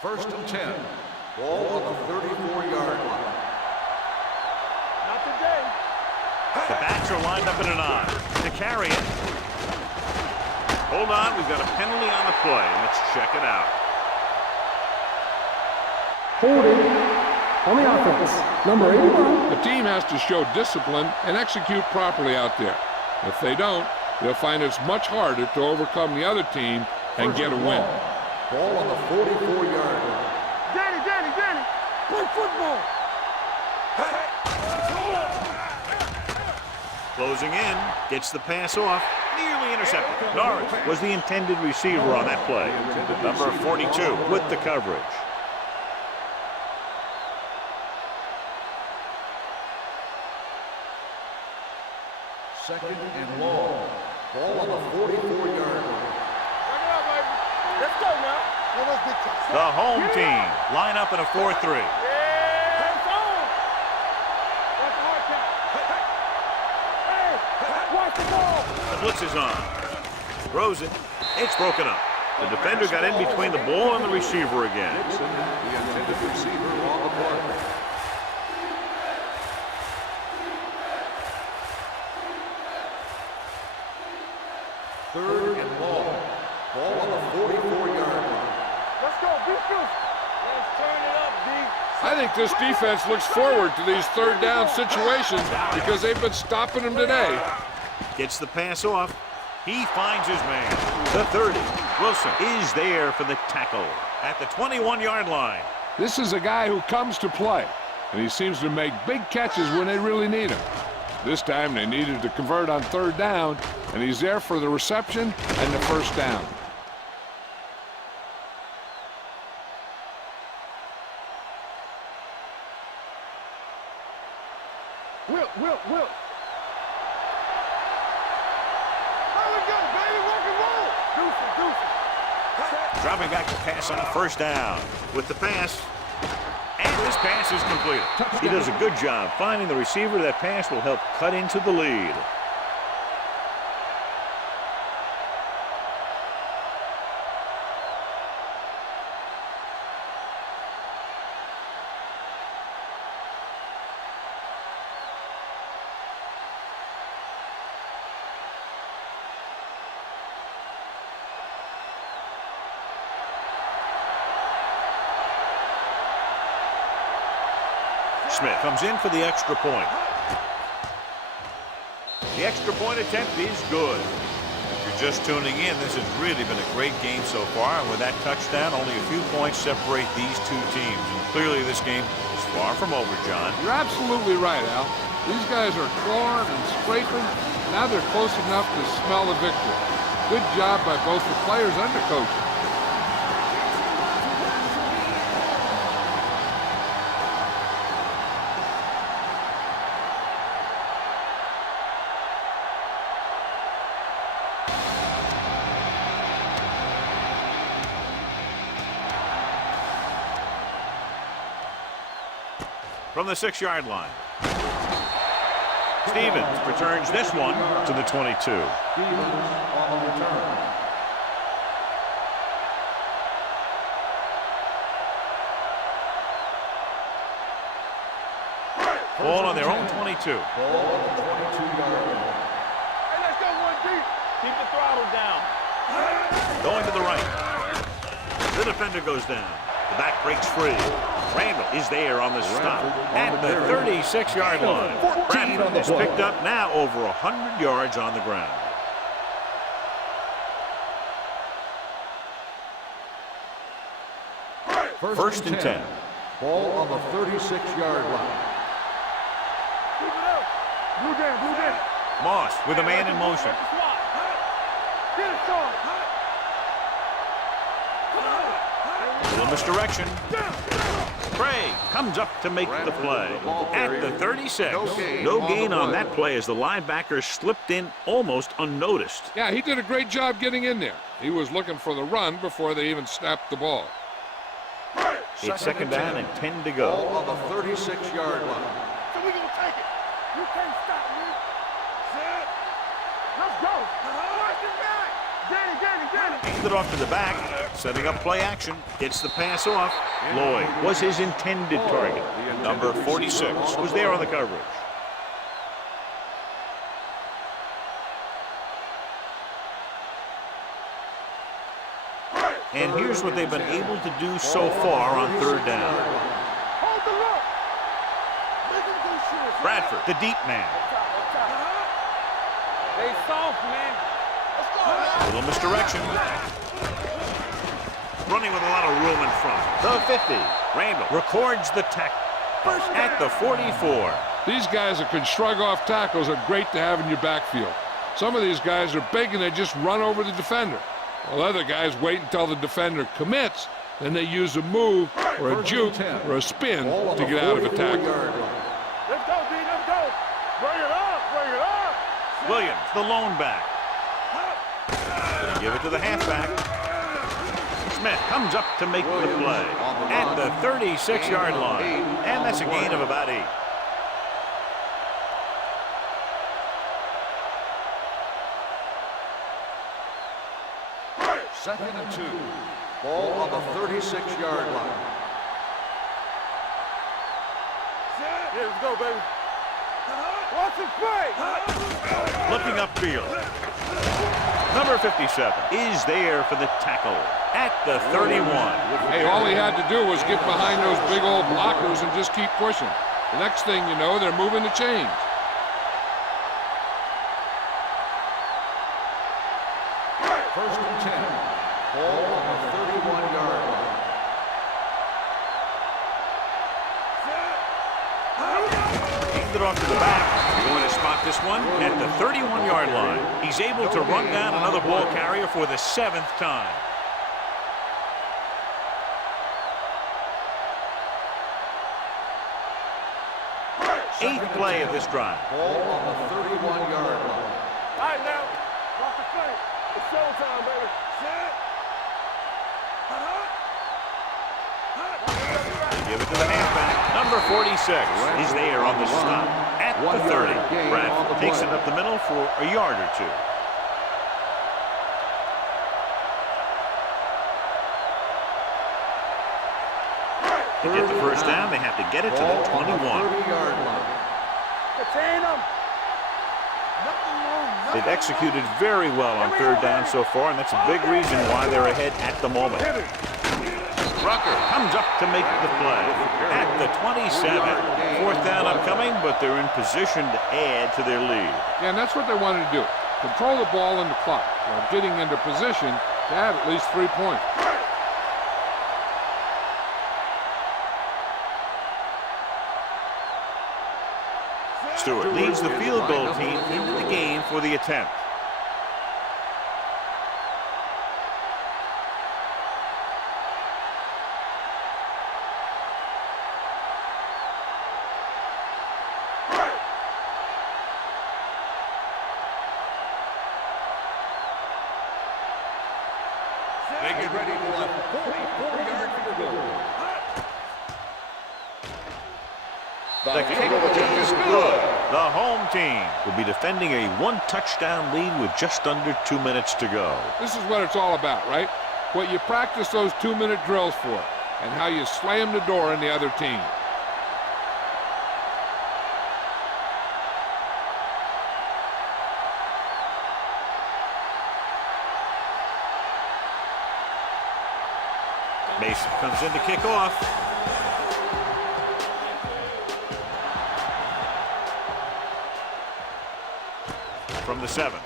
First and 10. Ball on the 34-yard line. Not today. The backs are lined up in an I. To carry it. Hold on, we've got a penalty on the play. Let's check it out. Holding on the offense. Number 81. The team has to show discipline and execute properly out there. If they don't, they'll find it's much harder to overcome the other team and get a win. Ball on the 44-yard line. Danny. Play football. Closing in, gets the pass off, nearly intercepted. Norris was the intended receiver on that play. Number 42 with the coverage. Second and long. Ball on the 44-yard line. Check it out, baby. Let's go now. The home team line up in a 4-3. Yeah, it's on. Watch the hard count. Hey, watch the ball. The blitz is on. Throws it. It's broken up. The defender got in between the ball and the receiver again. Nixon, the intended receiver on the play. Third and long. Ball on the 44-yard line. Let's go, be fierce. Let's turn it up, D. I think this defense looks forward to these third down situations because they've been stopping them today. Gets the pass off. He finds his man. The 30. Wilson is there for the tackle at the 21-yard line. This is a guy who comes to play, and he seems to make big catches when they really need him. This time they needed to convert on third down, and he's there for the reception and the first down. Will. There we go, baby. Rock and roll. Deuce. Dropping back to pass on first down. With the pass. And this pass is completed. He does a good job finding the receiver. That pass will help cut into the lead. Smith comes in for the extra point. The extra point attempt is good. If you're just tuning in, this has really been a great game so far. And with that touchdown, only a few points separate these two teams. And clearly this game is far from over, John. You're absolutely right, Al. These guys are clawing and scraping. Now they're close enough to smell the victory. Good job by both the players and the coaches. From the 6-yard line. Stevens returns this one to the 22. Stevens on the return. Ball on their own 22. Ball on the 22-yard line. Hey, let's go one deep. Keep the throttle down. Going to the right. The defender goes down. The back breaks free. Randall is there on the stop at the 36-yard line. Bradford is picked up now over 100 yards on the ground. First and 10. Ball on the 36-yard line. Keep it up. Blue down, blue down. Moss with a man in motion. Get it, Sean. Little misdirection. Craig comes up to make the play at the 36. No gain on that play as the linebacker slipped in almost unnoticed. Yeah, he did a great job getting in there. He was looking for the run before they even snapped the ball. It's second down and 10 to go. Ball on the 36-yard line. So we're going to take it. You can't stop me. Set. Let's go. Watch it back. Get it. Handed off to the back, setting up play action. Gets the pass off. Lloyd was his intended target. Number 46 was there on the coverage. And here's what they've been able to do so far on third down. Hold the look. Make him go short. Bradford, the deep man. They soft, man. Let's go, man. Little misdirection. Running with a lot of room in front. The 50. Randall records the tackle at the 44. These guys that can shrug off tackles are great to have in your backfield. Some of these guys are big and they just run over the defender. While other guys wait until the defender commits, then they use a move or a juke or a spin to get out of a tackle. Let's go, D. Let's go. Bring it up. Williams, the lone back. Give it to the halfback. Smith comes up to make the play at the 36-yard line. And that's a gain of about 8. Second and 2. Ball on the 36-yard line. Yeah, let's go, baby. Watch it play. Looking upfield. Number 57 is there for the tackle at the 31. Hey, all he had to do was get behind those big old blockers and just keep pushing. The next thing you know, they're moving the chains. First and 10. Ball on the 31-yard line. Handed off to the back. Going to spot this one at the 31-yard line. He's able to run down another ball carrier for the 7th time. Eighth play of this drive. Ball on the 31-yard line. All right, now. Watch the play. It's showtime, baby. Set. Give it to the halfback. Number 46 is there on the stop at the 30. Bradford takes it up the middle for a yard or two. To get the first down, they have to get it to the 21. 30-yard line. Contain them. They've executed very well on third down so far, and that's a big reason why they're ahead at the moment. Rucker comes up to make the play at the 27. Fourth down upcoming, but they're in position to add to their lead. Yeah, and that's what they wanted to do. Control the ball and the clock while getting into position to have at least 3 points. Stewart leads the field goal team into the game for the attempt. They get ready for a 44-yard field goal. The kick is good. The home team will be defending a 1-touchdown lead with just under 2 minutes to go. This is what it's all about, right? What you practice those 2-minute drills for, and how you slam the door in the other team. Mason comes in to kick off. From the 7.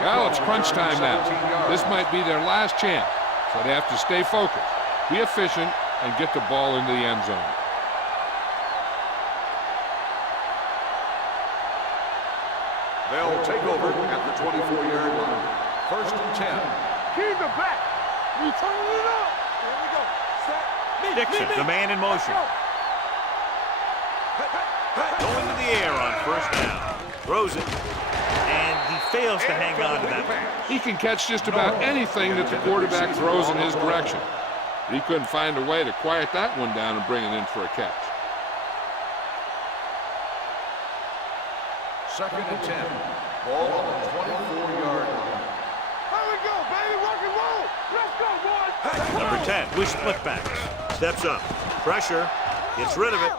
Well, it's crunch time now. This might be their last chance, so they have to stay focused, be efficient, and get the ball into the end zone. They'll take over at the 24-yard line. 1st and 10. Keep it back. We turn it up. Here we go. Set. Dixon, the man in motion. Going to the air on 1st down. Throws it. And he fails to hang on to that pass. He can catch just about anything that the quarterback throws in his direction. But he couldn't find a way to quiet that one down and bring it in for a catch. 2nd and 10. Ball on the 24-yard line. Here we go, baby. Rock and roll. Let's go, boys. Number 10, we split backs. Steps up. Pressure. Gets rid of it.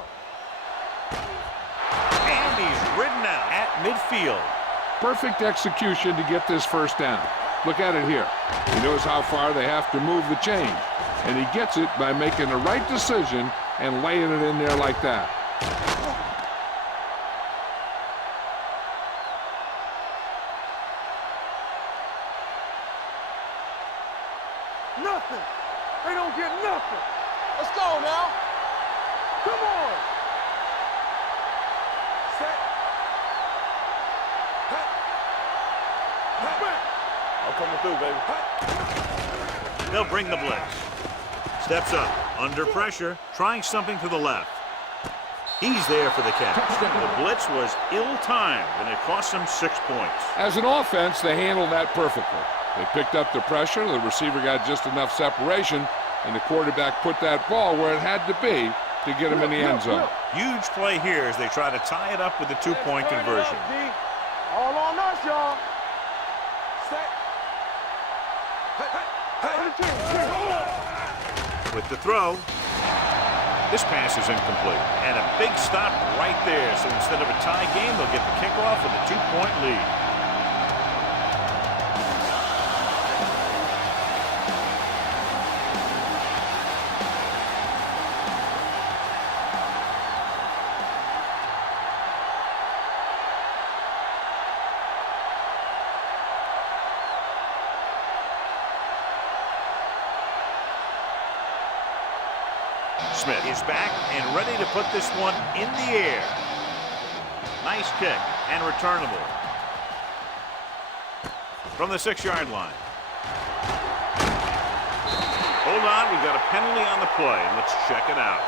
And he's ridden out at midfield. Perfect execution to get this 1st down. Look at it here. He knows how far they have to move the chain. And he gets it by making the right decision and laying it in there like that. Nothing. They don't get nothing. Let's go now. Come on. Set. Back. I'm coming through, baby. They'll bring the blitz. Steps up. Under pressure. Trying something to the left. He's there for the catch. The blitz was ill-timed, and it cost them 6 points. As an offense, they handled that perfectly. They picked up the pressure, the receiver got just enough separation, and the quarterback put that ball where it had to be to get him in the end zone. Huge play here as they try to tie it up with a 2-point conversion. All on us, y'all. Set. With the throw, this pass is incomplete. And a big stop right there. So instead of a tie game, they'll get the kickoff with a 2-point lead. Smith is back and ready to put this one in the air. Nice kick and returnable. From the 6-yard line. Hold on, we've got a penalty on the play. Let's check it out.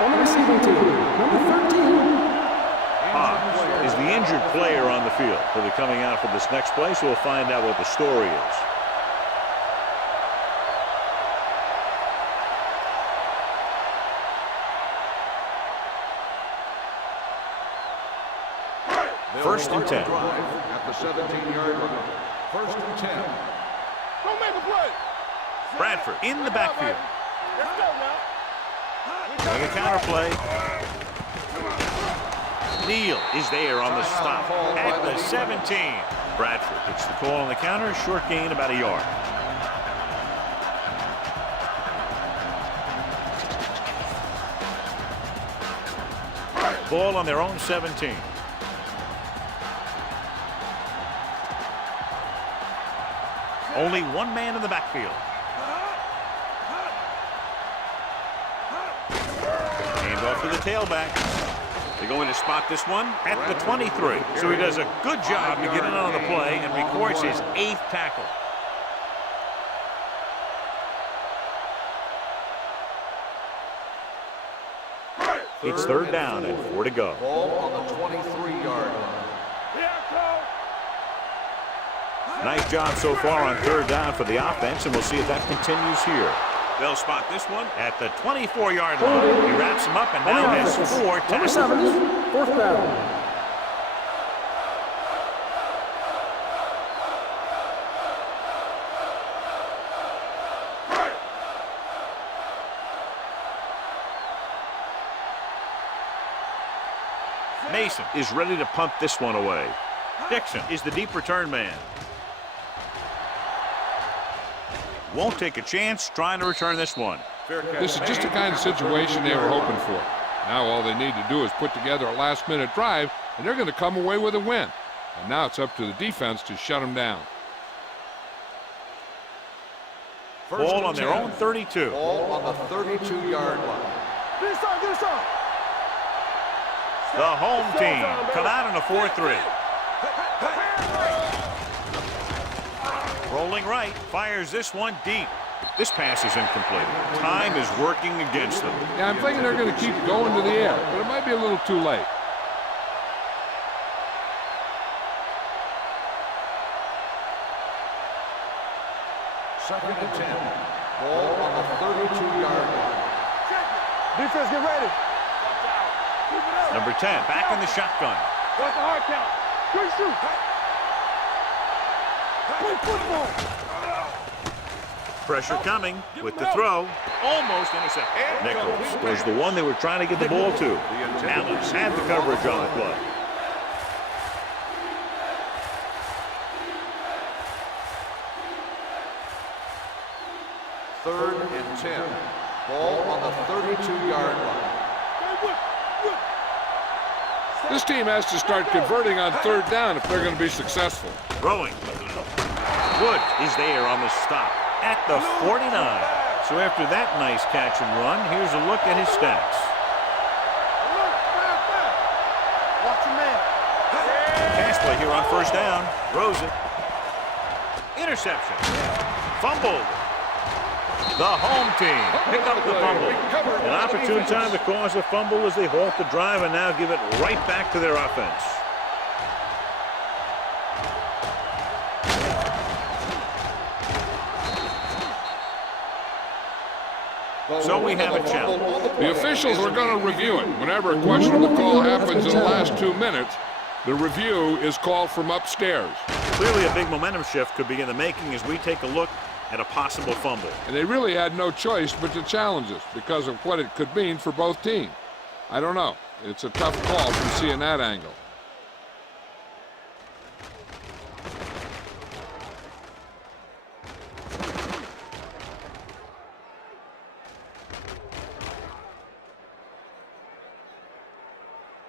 On the receiving team, number 13. Hobbs is the injured player on the field. He'll be coming out for this next play, so we'll find out what the story is. First and 10. At the 17-yard line. 1st and 10. Don't make a play. Bradford in the backfield. Let's go now. Doing a counter play. Neal is there on the stop at the 17. Bradford gets the call on the counter. Short gain, about a yard. Ball on their own 17. Only one man in the backfield. Hand off to the tailback. They're going to spot this one at the 23. So he does a good job to get in on the play and records his 8th tackle. It's 3rd down and 4 to go. Ball on the 23-yard line. Nice job so far on 3rd down for the offense, and we'll see if that continues here. They'll spot this one at the 24-yard line. He wraps him up and now has 4 Number tackles. 7, 4th down. Mason is ready to punt this one away. Dixon is the deep return man. Won't take a chance trying to return this one. This is just the kind of situation they were hoping for. Now all they need to do is put together a last-minute drive, and they're going to come away with a win. And now it's up to the defense to shut them down. Ball on their own 32. Ball on the 32-yard line. Get inside, get inside. The home team come out in a 4-3. Rolling right, fires this one deep. This pass is incomplete. Time is working against them. Yeah, I'm thinking they're going to keep going to the air, but it might be a little too late. Second and 10. Ball on the 32-yard line. Defense, get ready. Number 10, back in the shotgun. Watch the hard count. Quick shoot. Play football. Pressure coming with the throw. Almost intercepted. Nichols was the one they were trying to get the ball to. Allen had the coverage on the play. Third and 10. Ball on the 32-yard line. This team has to start converting on third down if they're going to be successful. Throwing. Woods is there on the stop at the 49. So after that nice catch and run, here's a look at his stats. Watch your man. Pass play here on first down. Throws it. Interception. Fumbled. The home team pick up the fumble. An opportune time to cause a fumble as they halt the drive and now give it right back to their offense. So we have a challenge. The officials are going to review it. Whenever a questionable call happens in the last 2 minutes, the review is called from upstairs. Clearly a big momentum shift could be in the making as we take a look at a possible fumble. And they really had no choice but to challenge us because of what it could mean for both teams. I don't know. It's a tough call from seeing that angle.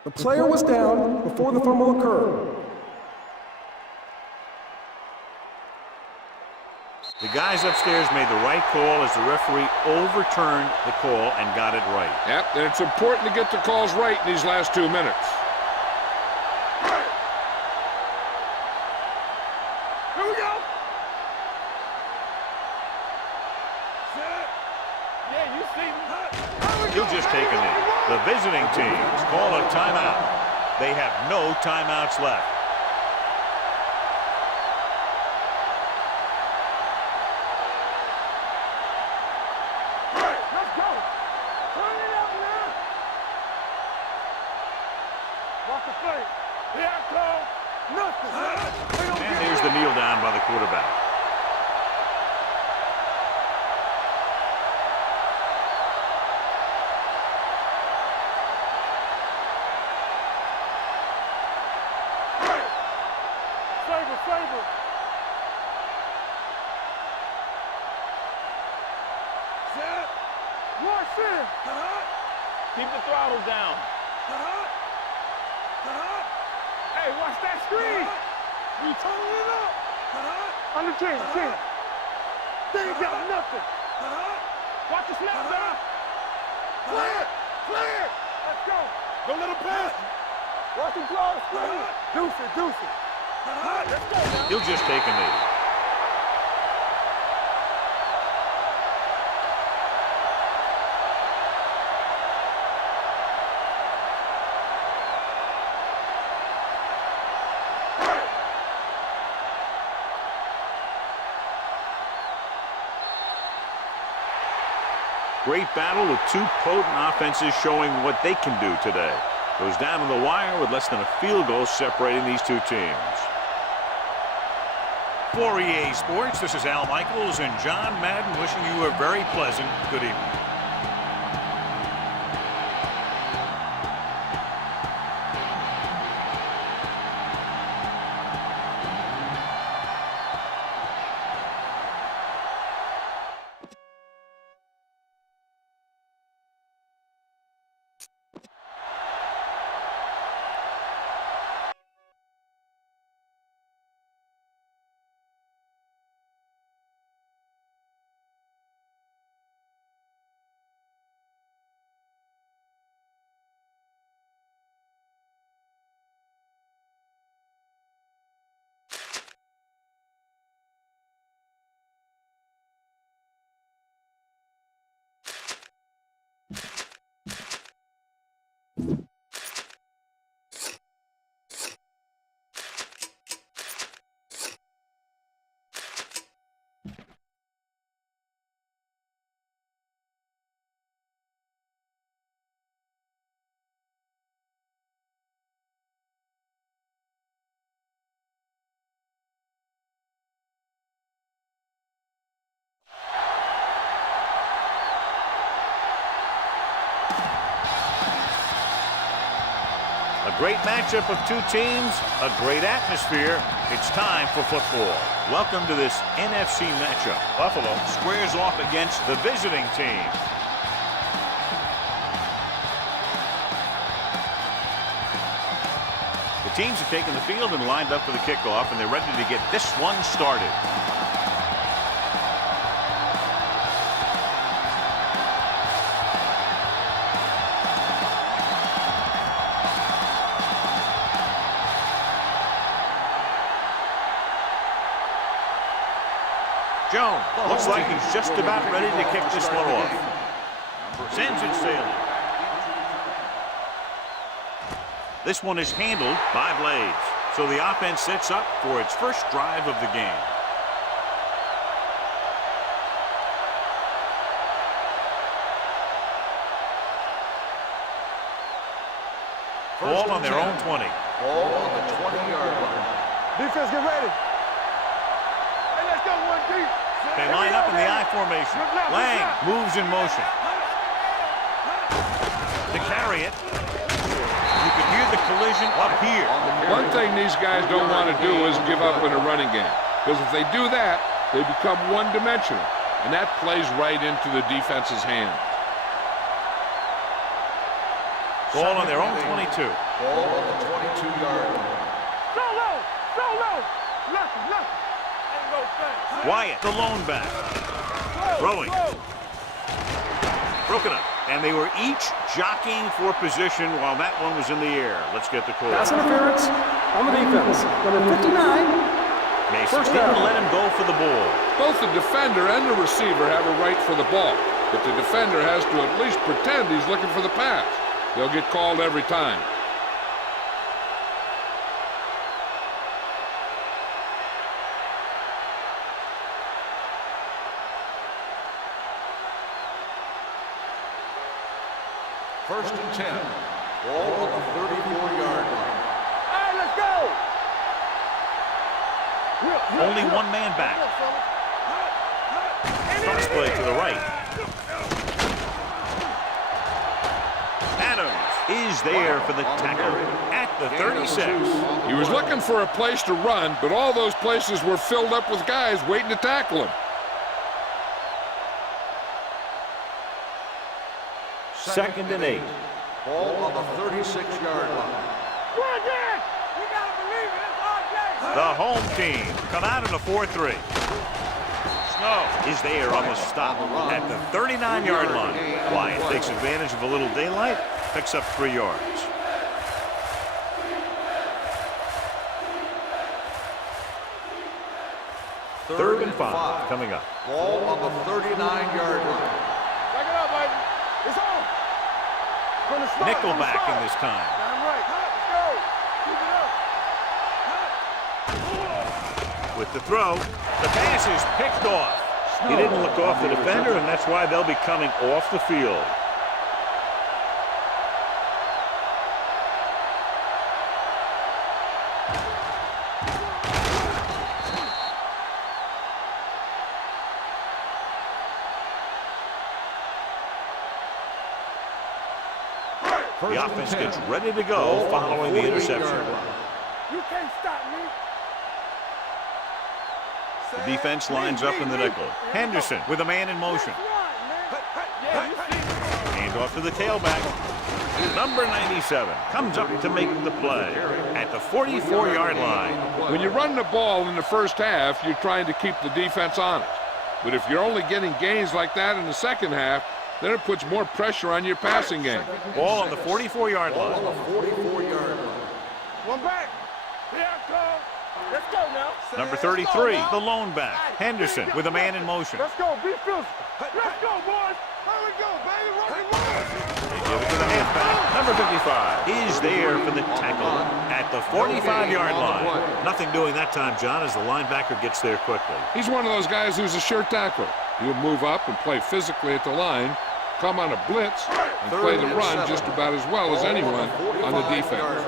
The player was down before the fumble occurred. The guys upstairs made the right call as the referee overturned the call and got it right. Yep, and it's important to get the calls right in these last 2 minutes. Here we go. Set. Yeah, you see me. You'll just take a knee. The visiting teams call a timeout. They have no timeouts left. Let's go. Turn it up now. Watch the play. Here I come. Nothing. And here's the kneel down by the quarterback. Favor. Set. Watch in. Keep the throttle down. Hey, watch that screen. You turning it up. Under 10. They ain't got nothing. Watch the snap down. Clear. Let's go. Don't let him pass. Watch him draw the screen. Deuce it. Let's go now. You'll just take a knee. Great battle with two potent offenses showing what they can do today. Goes down to the wire with less than a field goal separating these two teams. For EA Sports, this is Al Michaels and John Madden wishing you a very pleasant good evening. A great matchup of two teams, a great atmosphere. It's time for football. Welcome to this NFC matchup. Buffalo squares off against the visiting team. The teams have taken the field and lined up for the kickoff, and they're ready to get this one started. Jones looks like he's just about ready to kick this one off. Sends it sailing. This one is handled by Blades. So the offense sets up for its first drive of the game. Ball on their own 20. Ball on the 20-yard line. Defense, get ready. Hey, let's go, 1 deep. They line up in the I formation. Lang moves in motion. To carry it. You can hear the collision up here. One thing these guys don't want to do is give up in a running game. Because if they do that, they become one-dimensional. And that plays right into the defense's hands. Ball on their own 22. Ball on the 22-yard line. Solo. Left. Wyatt, the lone back. Throwing. Broken up. And they were each jockeying for position while that one was in the air. Let's get the call. Pass interference on the defense. Number 59. Mason First didn't down. let him go for the ball. Both the defender and the receiver have a right for the ball. But the defender has to at least pretend he's looking for the pass. They'll get called every time. First and 10. Ball on the 34-yard line. Hey, let's go. Only one man back. Cross play to the right. Adams is there for the tackle at the 36. He was looking for a place to run, but all those places were filled up with guys waiting to tackle him. Second and 8. Ball on the 36-yard line. Run there. We got to believe it. It's our day. The home team come out in a 4-3. Snow is there on the stop at the 39-yard line. Wyatt takes advantage of a little daylight, picks up 3 yards. Third and 5 coming up. Ball on the 39-yard line. Back it up, baby. It's on. From the start, from the Nickelback start. in this time. Damn right. Let's go. Keep it up. With the throw, the pass is picked off. He didn't look off the defender, and that's why they'll be coming off the field. The offense gets ready to go following the interception. You can't stop me. The defense lines up in the nickel. Henderson with a man in motion. Hand off to the tailback. Number 97 comes up to make the play at the 44-yard line. When you run the ball in the first half, you're trying to keep the defense honest. But if you're only getting gains like that in the second half, then it puts more pressure on your passing game. Ball on the 44-yard Ball line. on the 44-yard line. One back. Here I come. Let's go now. Number 33, the lone back. Henderson with a man in motion. Let's go. Be physical. Let's go, boys. Here we go, baby. Rock and roll. They give it to the halfback. Number 55 is there for the tackle at the 45-yard line. Nothing doing that time, John, as the linebacker gets there quickly. He's one of those guys who's a sure tackler. He'll move up and play physically at the line, come on a blitz, and play the run just about as well as anyone on the defense.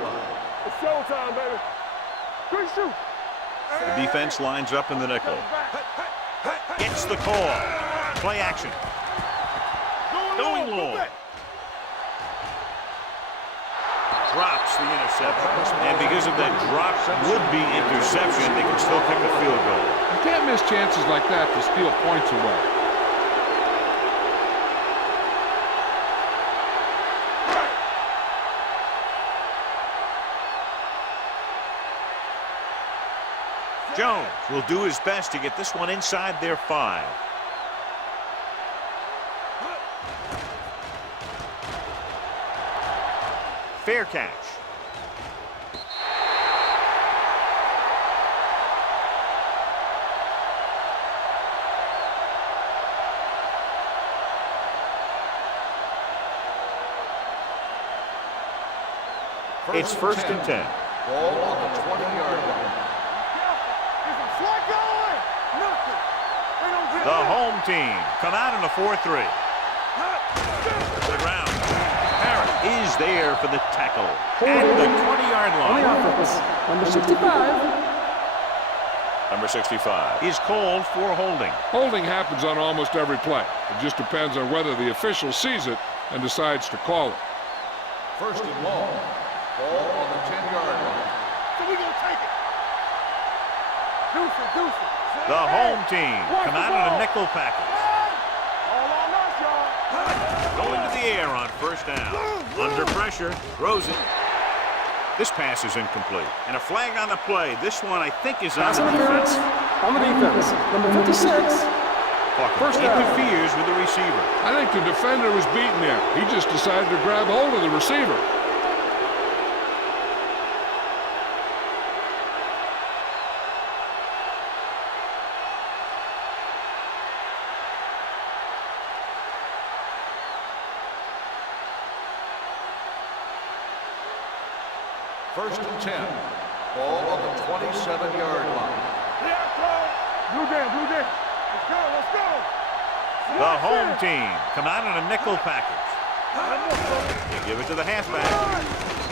It's showtime, baby. Quick shoot. The defense lines up in the nickel. Gets the call. Play action. Going long. drops the interception. And because of that drop would-be interception, they can still kick a field goal. You can't miss chances like that to steal points away. Jones will do his best to get this one inside their 5. Fair catch. It's 1st and 10. Ball on the 20-yard line. The home team come out in a 4-3. To the ground. Parrott is there for the tackle at the 20-yard On the line. offense, number 65. Number 65 is called for holding. Holding happens on almost every play. It just depends on whether the official sees it and decides to call it. 1st and long. Ball on the 10-yard line. So we gonna take it. Deuce it. The home team come out in a nickel package. All on us, y'all. Going to the air on 1st down. Under pressure, throws it. This pass is incomplete. And a flag on the play. This one, I think, is on Pass the interference defense. on the defense, number 56. Parker First down. interferes with the receiver. I think the defender was beaten there. He just decided to grab hold of the receiver. First and 10. Ball on the 27-yard line. Blue day. Let's go. The home team come out in a nickel package. They give it to the halfback.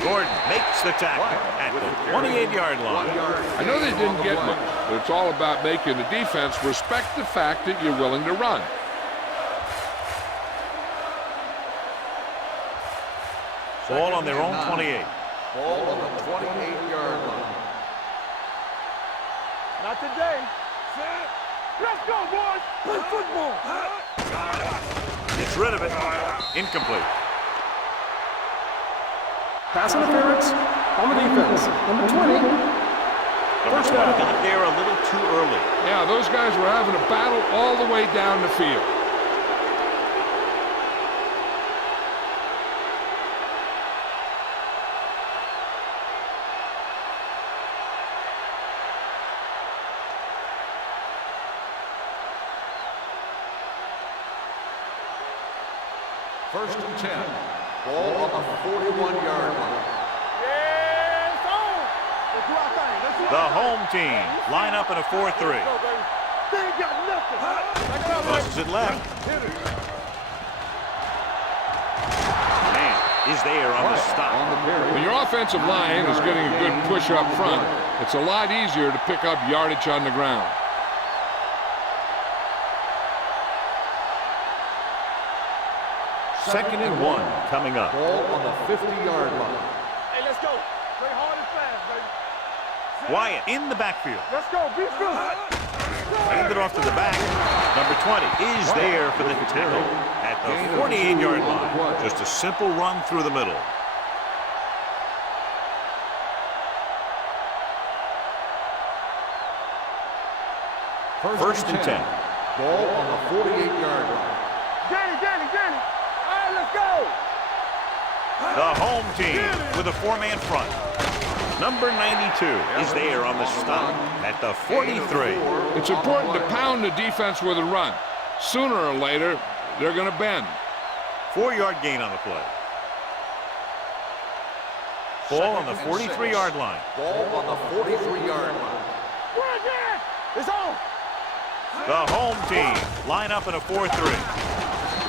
Gordon makes the tackle at the 28-yard line. I know they didn't get much, but it's all about making the defense respect the fact that you're willing to run. Ball on their own 28. Ball on the 28-yard line. Not today. Let's go, boys. Play football. Gets rid of it. Incomplete. Pass interference on the defense, number 20. Number 20 got there a little too early. Yeah, those guys were having a battle all the way down the field. First and 10. Ball on the 41-yard line. Yeah, it's on. Let's do our thing. Let's do The our thing. home team line up in a 4-3. Let's go, baby. They ain't got nothing. Back it up, baby. Tosses it left. Hit it. Man is there on the stop. When your offensive line is getting a good push up front, it's a lot easier to pick up yardage on the ground. Second and 1 coming up. Ball on the 50-yard line. Hey, let's go. Play hard and fast, baby. Wyatt in the backfield. Let's go. Be good. Handed off to the back. Number 20 is there for the tackle at the 48-yard line. Just a simple run through the middle. First and 10. Ball on the 48-yard line. Danny. All right, let's go. The home team with a 4-man front. Number 92 is there on the stop at the 43. It's important to pound the defense with a run. Sooner or later, they're going to bend. 4-yard gain on the play. Ball on the 43-yard line. Ball on the 43-yard line. We're again. It's on. The home team line up in a 4-3.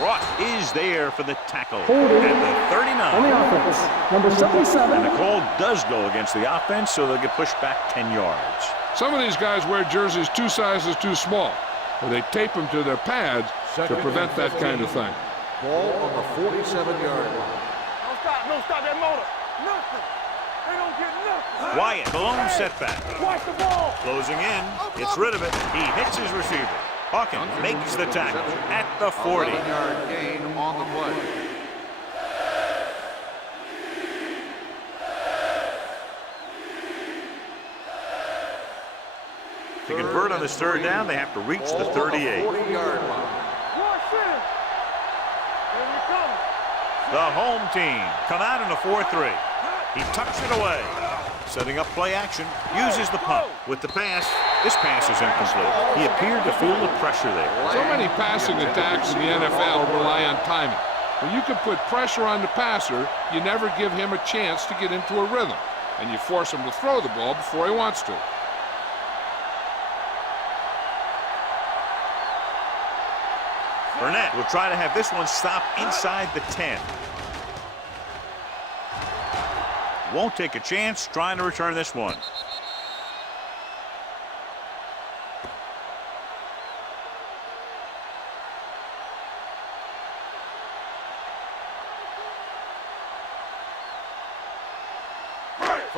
Ross is there for the tackle Holding at the on the 39. offense, number 77. And the call does go against the offense, so they'll get pushed back 10 yards. Some of these guys wear jerseys 2 sizes too small, or they tape them to their pads to prevent that kind of thing. Ball on the 47-yard line. Don't stop that motor. Nothing. They don't get nothing. Wyatt, the lone setback. Watch the ball. Closing in, gets rid of it. He hits his receiver. Hawkins makes the tackle at the 40. 11-yard gain on the play. To convert on this third down, they have to reach the 38. 40-yard line. Watch this. Here we come. The home team come out in a 4-3. He tucks it away. Setting up play action, uses the pump. With the pass, this pass is incomplete. He appeared to feel the pressure there. So many passing attacks in the NFL rely on timing. When you can put pressure on the passer, you never give him a chance to get into a rhythm, and you force him to throw the ball before he wants to. Burnett will try to have this one stop inside the 10. Won't take a chance trying to return this one.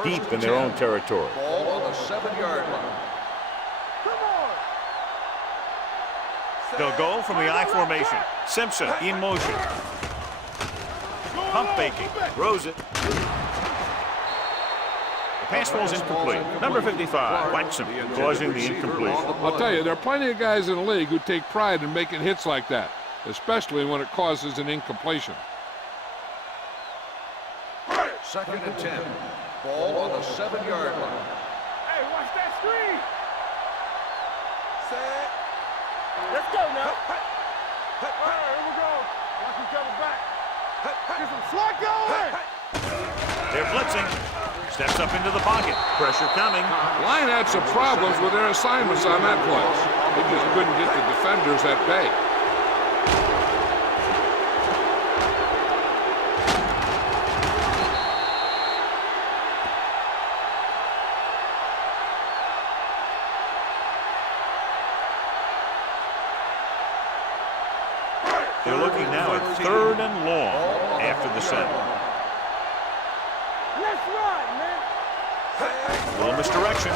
Deep in their own territory. Ball on the 7-yard line. Come on. They'll go from the I formation. Simpson in motion. Pump faking. Throws it. The pass falls incomplete. Number 55, Waxham, causing the incompletion. I'll tell you, there are plenty of guys in the league who take pride in making hits like that, especially when it causes an incompletion. 2nd and 10. Ball on the 7-yard line. Hey, watch that screen. Set. Let's go now. All right, here we go. Watch each other back. Get some slot going. They're blitzing. Steps up into the pocket. Pressure coming. Line had some problems with their assignments on that play. They just couldn't get the defenders at bay. They're looking now at 3rd and long after the set. Let's ride, man. Little misdirection.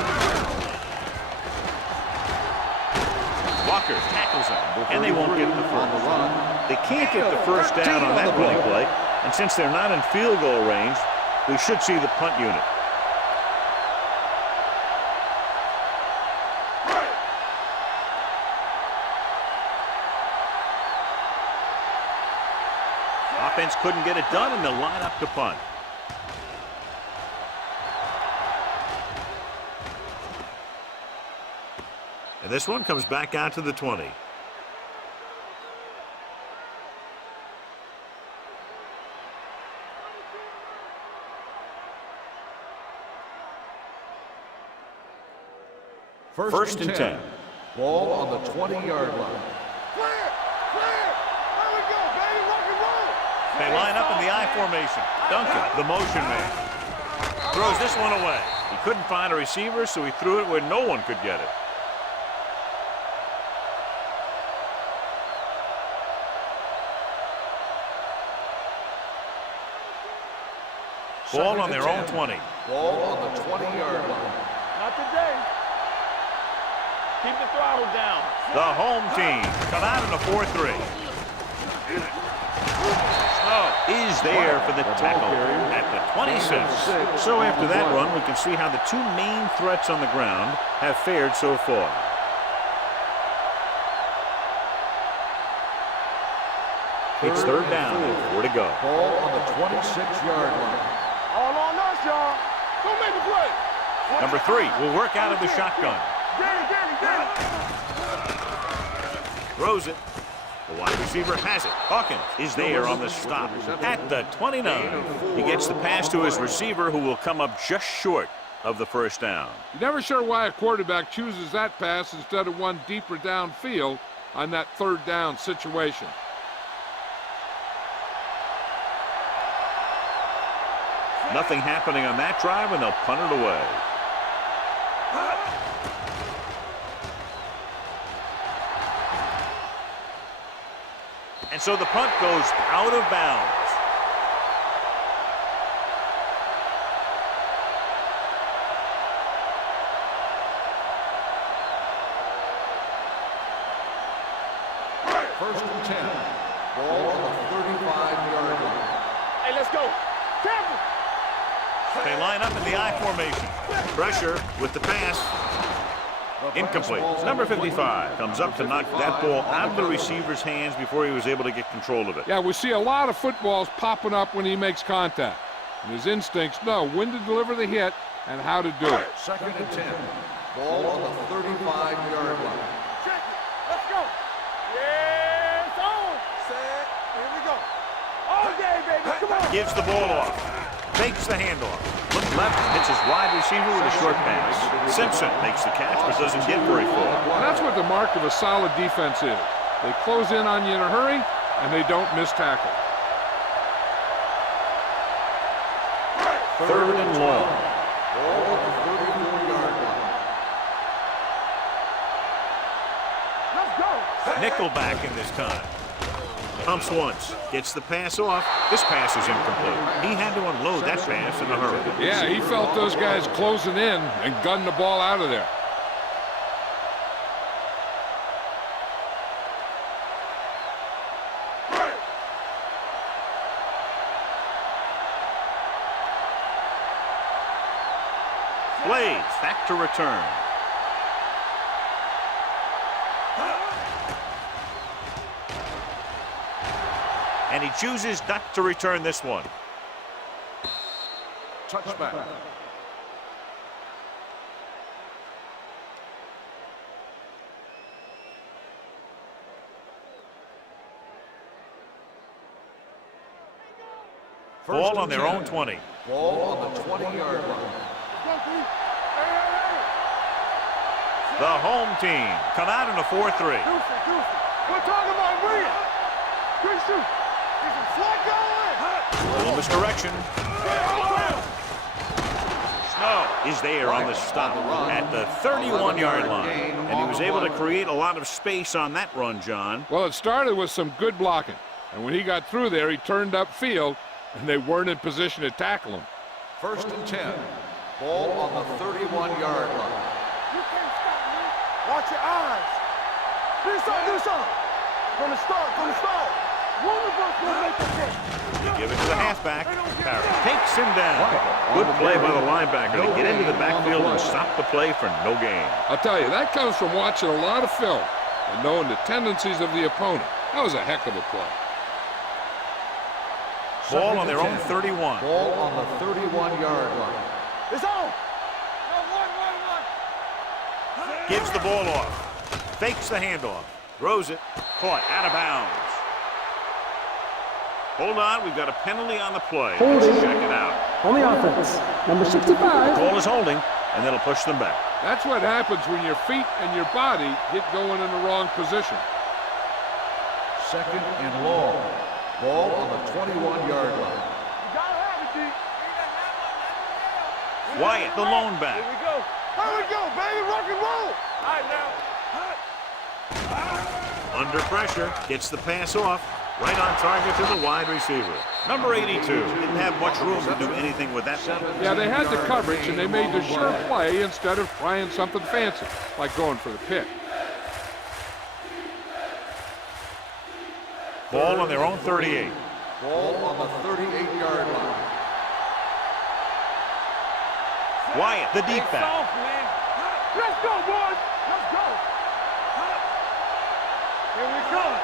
Walker tackles him, and they won't get the first. They can't get the first down on that running play, and since they're not in field goal range, we should see the punt unit. Offense couldn't get it done, and they'll line up to punt. And this one comes back out to the 20. First and 10. Ball on the 20-yard line. Clear. Clear. There we go, baby. Rock and roll. They line up in the I formation. Duncan, the motion man, throws this one away. He couldn't find a receiver, so he threw it where no one could get it. Ball on their own 20. Ball on the 20-yard line. Not today. Keep the throttle down. The home team come out in a 4-3. Snow is there for the tackle at the 26. So after that run, we can see how the two main threats on the ground have fared so far. It's 3rd down and 4 to go. Ball on the 26-yard line. All on us, y'all. Go make a play. Number 3 will work out of the shotgun. Get it. Throws it. The wide receiver has it. Hawkins is there on the stop at the 29. He gets the pass to his receiver, who will come up just short of the first down. You're never sure why a quarterback chooses that pass instead of one deeper downfield on that 3rd down situation. Nothing happening on that drive, and they'll punt it away. And so the punt goes out of bounds. and 10. Ball on the 35-yard line. Hey, let's go. Campbell. They line up in the I formation. Pressure with the pass. Incomplete. Number 55 comes up to knock that ball out of the receiver's hands before he was able to get control of it. Yeah, we see a lot of footballs popping up when he makes contact. And his instincts know when to deliver the hit and how to do it. 2nd and 10. Ball on the 35-yard line. Check it. Let's go. Yeah, it's on. Set. Here we go. All day, baby. Come on. Gives the ball off. Fakes the handoff. Look left, hits his wide receiver with a short pass. Simpson makes the catch but doesn't get very far. And that's what the mark of a solid defense is. They close in on you in a hurry, and they don't miss tackle. 3rd and long. Ball on the 34-yard line. Let's go. Nickelback in this time. Pumps once, gets the pass off. This pass is incomplete. He had to unload that pass in a hurry. Yeah, he felt those guys closing in and gunned the ball out of there. Blades back to return. And he chooses not to return this one. Touchback. Ball on their own 20. Ball on the 20-yard line. The home team come out in a 4-3. We're talking about William. Good shoot. He's a flat going. Little misdirection. Snow is there on the stop at the 31-yard line. And he was able to create a lot of space on that run, John. Well, it started with some good blocking. And when he got through there, he turned upfield, and they weren't in position to tackle him. 1st and 10. Ball on the 31-yard line. You can't stop me. Watch your eyes. Do something. From the start. One of us will make the catch. They give it to the halfback. Parrott takes him down. Good play by the linebacker to get into the backfield and stop the play for no gain. I'll tell you, that comes from watching a lot of film and knowing the tendencies of the opponent. That was a heck of a play. Ball on their own 31. Ball on the 31-yard line. It's on. No, one. Gives the ball off. Fakes the handoff. Throws it. Caught out of bounds. Hold on, we've got a penalty on the play. Let's check it out. On the offense, number 65. Ball is holding, and that'll push them back. That's what happens when your feet and your body get going in the wrong position. 2nd and long. Ball on the 21-yard line. Gotta have it, D. Wyatt, the lone back. Here we go, baby. Rock and roll. All right, now. Under pressure, gets the pass off. Right on target to the wide receiver. Number 82. Didn't have much room to do anything with that one. Yeah, they had the coverage, and they made the sure play instead of trying something fancy, like going for the pick. Ball on their own 38. Ball on the 38-yard line. Wyatt, the deep back. Let's go, boys. Let's go. Here we come.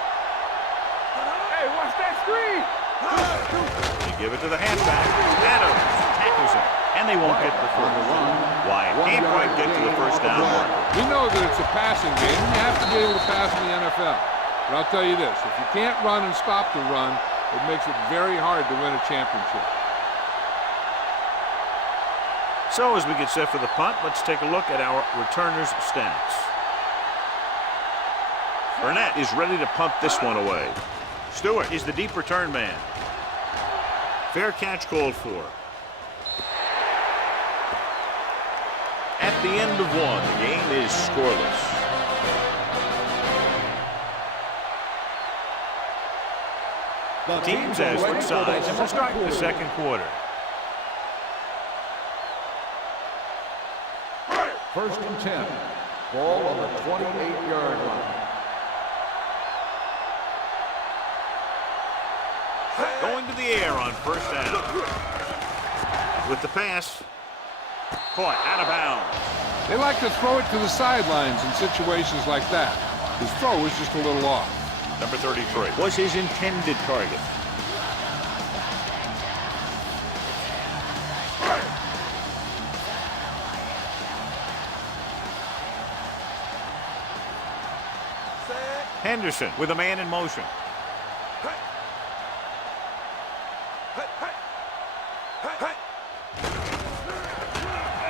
Hey, watch that screen. You give it to the halfback. Adams tackles him, and they won't get the first. Wyatt can't quite get to the first down marker. We know that it's a passing game. You have to be able to pass in the NFL. But I'll tell you this, if you can't run and stop the run, it makes it very hard to win a championship. So as we get set for the punt, let's take a look at our returners' stats. Burnett is ready to punt this one away. Stewart is the deep return man. Fair catch called for. At the end of one, the game is scoreless. Teams as switch sides, and we'll start the second quarter. 1st and 10. Ball on the 28-yard line. Going to the air on first down. With the pass. Caught out of bounds. They like to throw it to the sidelines in situations like that. His throw was just a little off. Number 33 was his intended target. Henderson with a man in motion.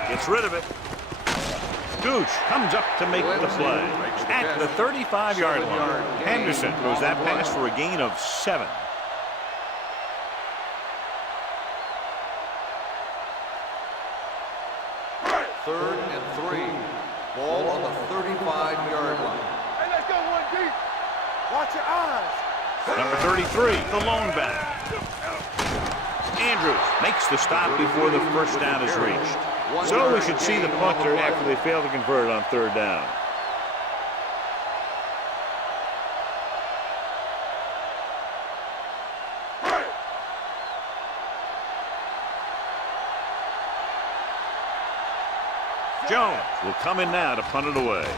Gets rid of it. Gooch comes up to make the play. At the 35-yard line, Henderson throws that pass for a gain of 7. Third and 3. Ball on the 35-yard line. Hey, let's go one deep. Watch your eyes. Number 33, the lone back. Andrews makes the stop before the first down is reached. So we should see the punter after they fail to convert on third down. Jones will come in now to punt it away.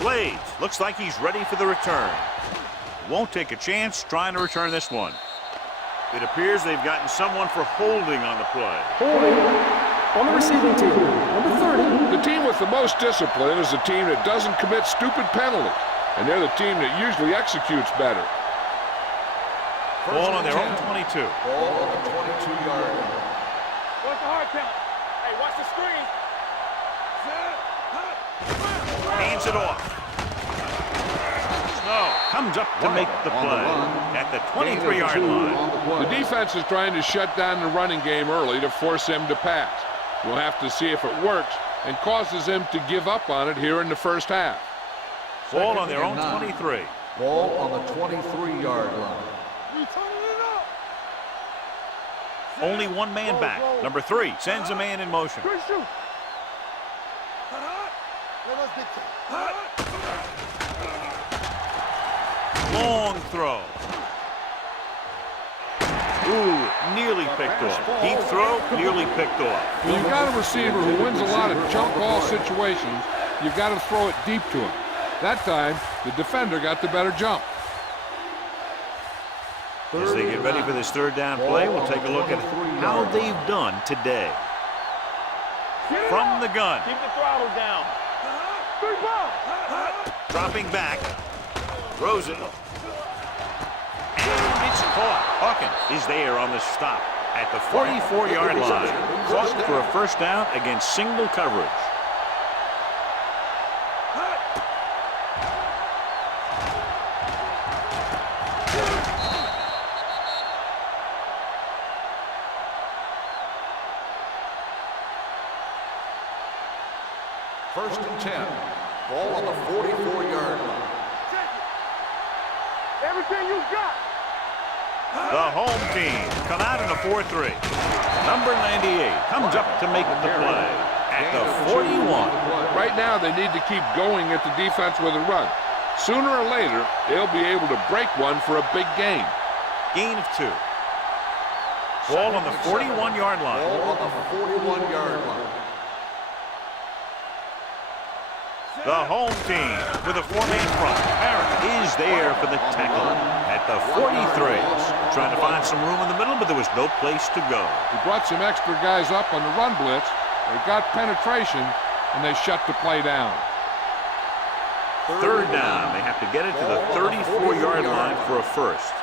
Blades looks like he's ready for the return. Won't take a chance trying to return this one. It appears they've gotten someone for holding on the play. Holding on the receiving team. Number 30. The team with the most discipline is the team that doesn't commit stupid penalties. And they're the team that usually executes better. Ball on their own 22. Ball on the 22-yard line. What's the hard count? Hey, watch the screen. Hands it off. Snow comes up to make the play at the 23-yard line. The defense is trying to shut down the running game early to force him to pass. We'll have to see if it works and causes him to give up on it here in the first half. Ball on their own 23. Ball on the 23-yard line. We turning it up. Only one man back. Number 3 sends a man in motion. Good shoot. Let us dictate. Long throw. Ooh, nearly picked off. Deep throw, nearly picked off. When you've got a receiver who wins a lot of jump ball situations, you've got to throw it deep to him. That time, the defender got the better jump. As they get ready for this third down play, we'll take a look at how they've done today. From the gun. Keep the throttle down. Good ball. Dropping back. Throws it. And it's caught. Hawkins is there on the stop at the 44-yard line. Caught for a first down against single coverage. First and 10. Ball on the 44-yard line. Everything you got. The home team come out in a 4-3. Number 98 comes up to make the play at the 41. Right now, they need to keep going at the defense with a run. Sooner or later, they'll be able to break one for a big gain. Gain of 2. Ball on the 41-yard line. Ball on the 41-yard line. The home team with a 4-man front. Barrett is there for the tackle at the 43. Trying to find some room in the middle, but there was no place to go. He brought some extra guys up on the run blitz. They got penetration, and they shut the play down. Third down. They have to get it to the 34-yard line for a first.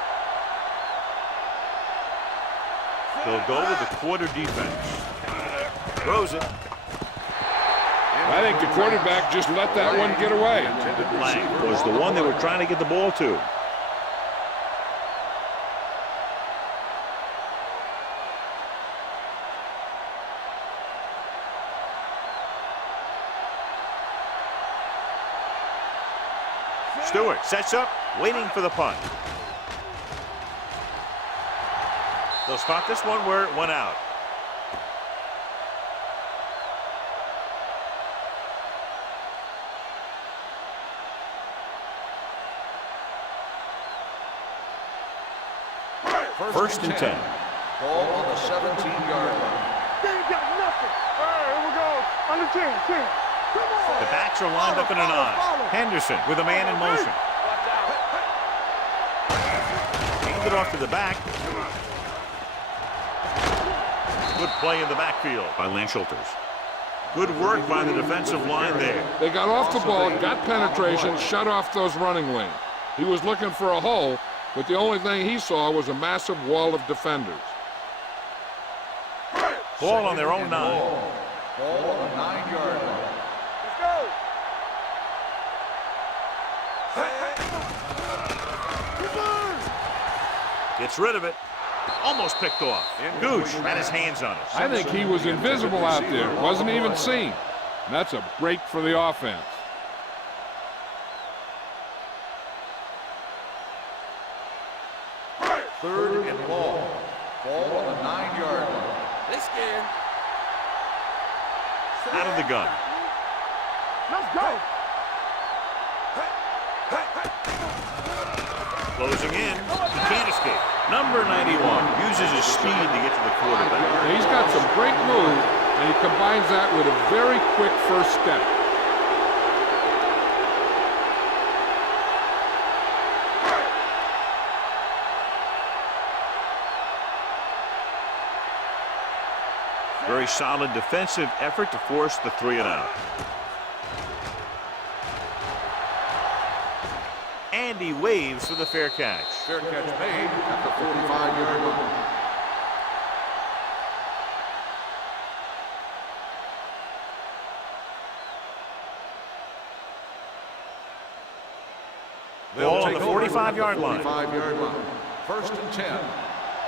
They'll go with the quarter defense. Throws it. I think the quarterback just let that one get away. Blank was the one they were trying to get the ball to. Stewart sets up, waiting for the punt. They'll spot this one where it went out. First and 10. Ball on the 17-yard line. They ain't got nothing. All right, here we go. Under 10, 10. Come on. The backs are lined up in an I. Henderson with a man in motion. Hand it off to the back. Good play in the backfield by Lance Schulters. Good work by the defensive line there. They got off the ball, got penetration, shut off those running lanes. He was looking for a hole, but the only thing he saw was a massive wall of defenders. Ball on their own 9. Ball on the 9-yard line. Let's go. Gets rid of it. Almost picked off. Gooch had his hands on it. I think he was invisible out there. Wasn't even seen. And that's a break for the offense. Third and long. Ball on the 9-yard line. They scared. Out of the gun. Let's go. Closing in. He can't escape. Number 91 uses his speed to get to the quarterback. Now, he's got some great moves, and he combines that with a very quick first step. Very solid defensive effort to force the 3 and out. And he waves for the fair catch. Fair catch made at the 45-yard line. Ball on the 45-yard line. 45-yard line. First and 10.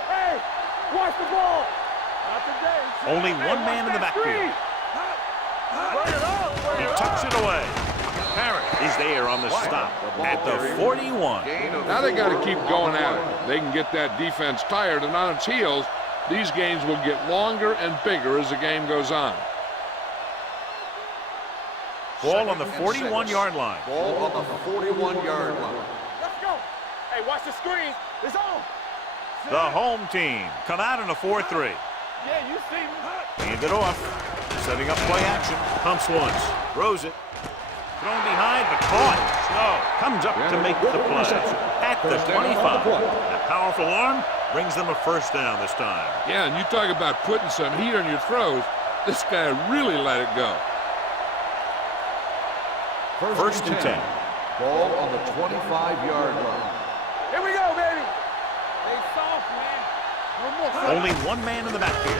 Hey, watch the ball. Not today. Only one man in the backfield. He tucks it away. Parrott is there on the stop at the 41. Now they got to keep going at it. They can get that defense tired, and on its heels, these games will get longer and bigger as the game goes on. Ball on the 41-yard line. Ball on the 41-yard line. Let's go. Hey, watch the screen. It's on. The home team come out in a 4-3. Yeah, you see me. Hand it off. Setting up play action. Pumps once. Throws it. Thrown behind, but caught. Snow comes up to make the play. At the 25. A powerful arm brings them a first down this time. Yeah, and you talk about putting some heat on your throws. This guy really let it go. First and 10. Ball on the 25-yard line. Here we go, baby. They soft, man. No more. Only one man in the backfield.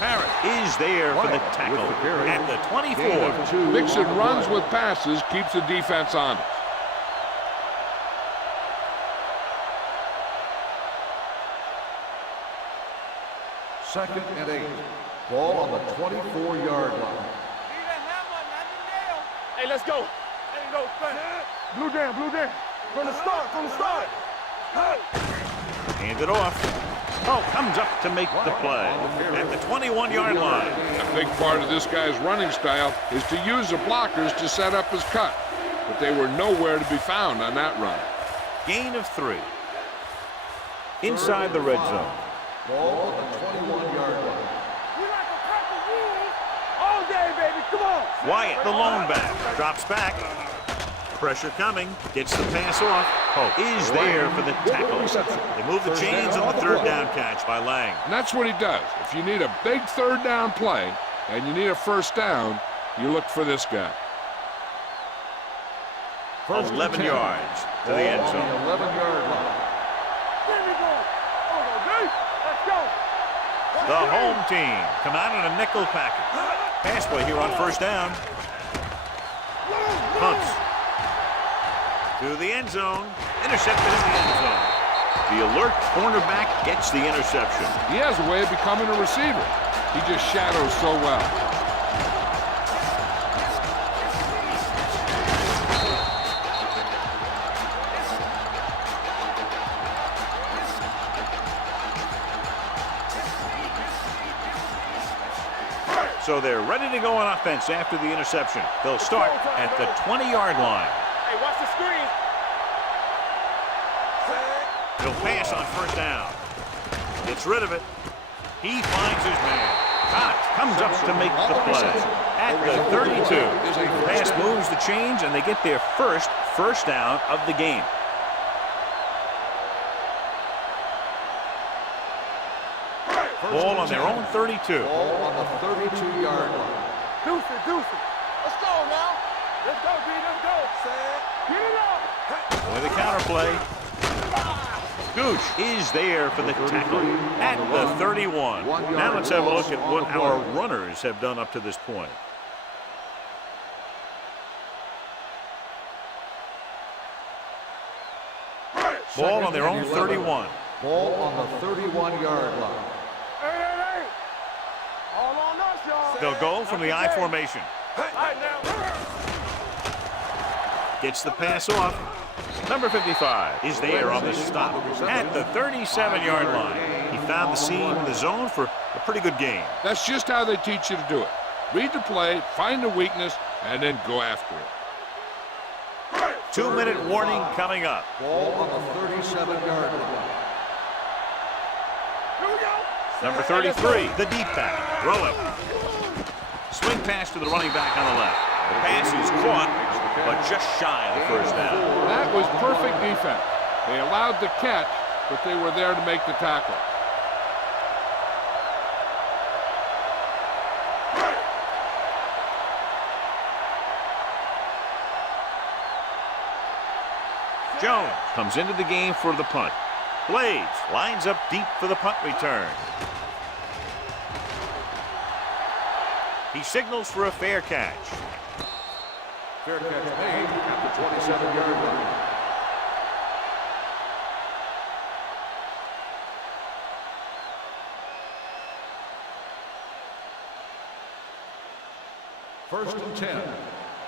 Parrott is there for the tackle at the 24. Mixing runs with passes keeps the defense honest. Second and 8. Ball on the 24-yard line. Hey, let's go. There you go, son. Blue down, blue down. From the start, from the start. Hand it off. Oh, comes up to make the play at the 21-yard line. A big part of this guy's running style is to use the blockers to set up his cut, but they were nowhere to be found on that run. Gain of 3. Inside the red zone. Ball on the 21-yard line. We like a crack of wood all day, baby. Come on. Wyatt, the lone back, drops back. Pressure coming, gets the pass off. Hope is there for the tackle. They move the chains on the third down catch by Lang. And that's what he does. If you need a big third down play and you need a first down, you look for this guy. 11 yards to the end zone. 11-yard line. There we go. Let's go. The home team come out in a nickel package. Pass play here on first down. Punts. To the end zone. Intercepted in the end zone. The alert cornerback gets the interception. He has a way of becoming a receiver. He just shadows so well. So they're ready to go on offense after the interception. They'll start at the 20-yard line. Hey, watch the screen. He'll pass on first down. Gets rid of it. He finds his man. Comes up to make the play. At the 32. Pass moves the chains, and they get their first down of the game. Ball on their own 32. Ball on the 32-yard line. Deuce it. Let's go now. Let's go, B. Let's go. Get it up. With a counter play. Gooch is there for the tackle at the 31. Now let's have a look at what our runners have done up to this point. Ball on their own 31. Ball on the 31-yard line. Hey. All on us, y'all. They'll go from the I formation. Gets the pass off. Number 55 is there on the stop at the 37-yard line. He found the seam in the zone for a pretty good game. That's just how they teach you to do it. Read the play, find the weakness, and then go after it. 2-minute warning coming up. Ball on the 37-yard line. Here we go. Number 33, the deep back, throwing. Swing pass to the running back on the left. The pass is caught, but just shy of the first down. That was perfect defense. They allowed the catch, but they were there to make the tackle. Jones comes into the game for the punt. Blades lines up deep for the punt return. He signals for a fair catch. Fair catch made at the 27-yard line. First and 10.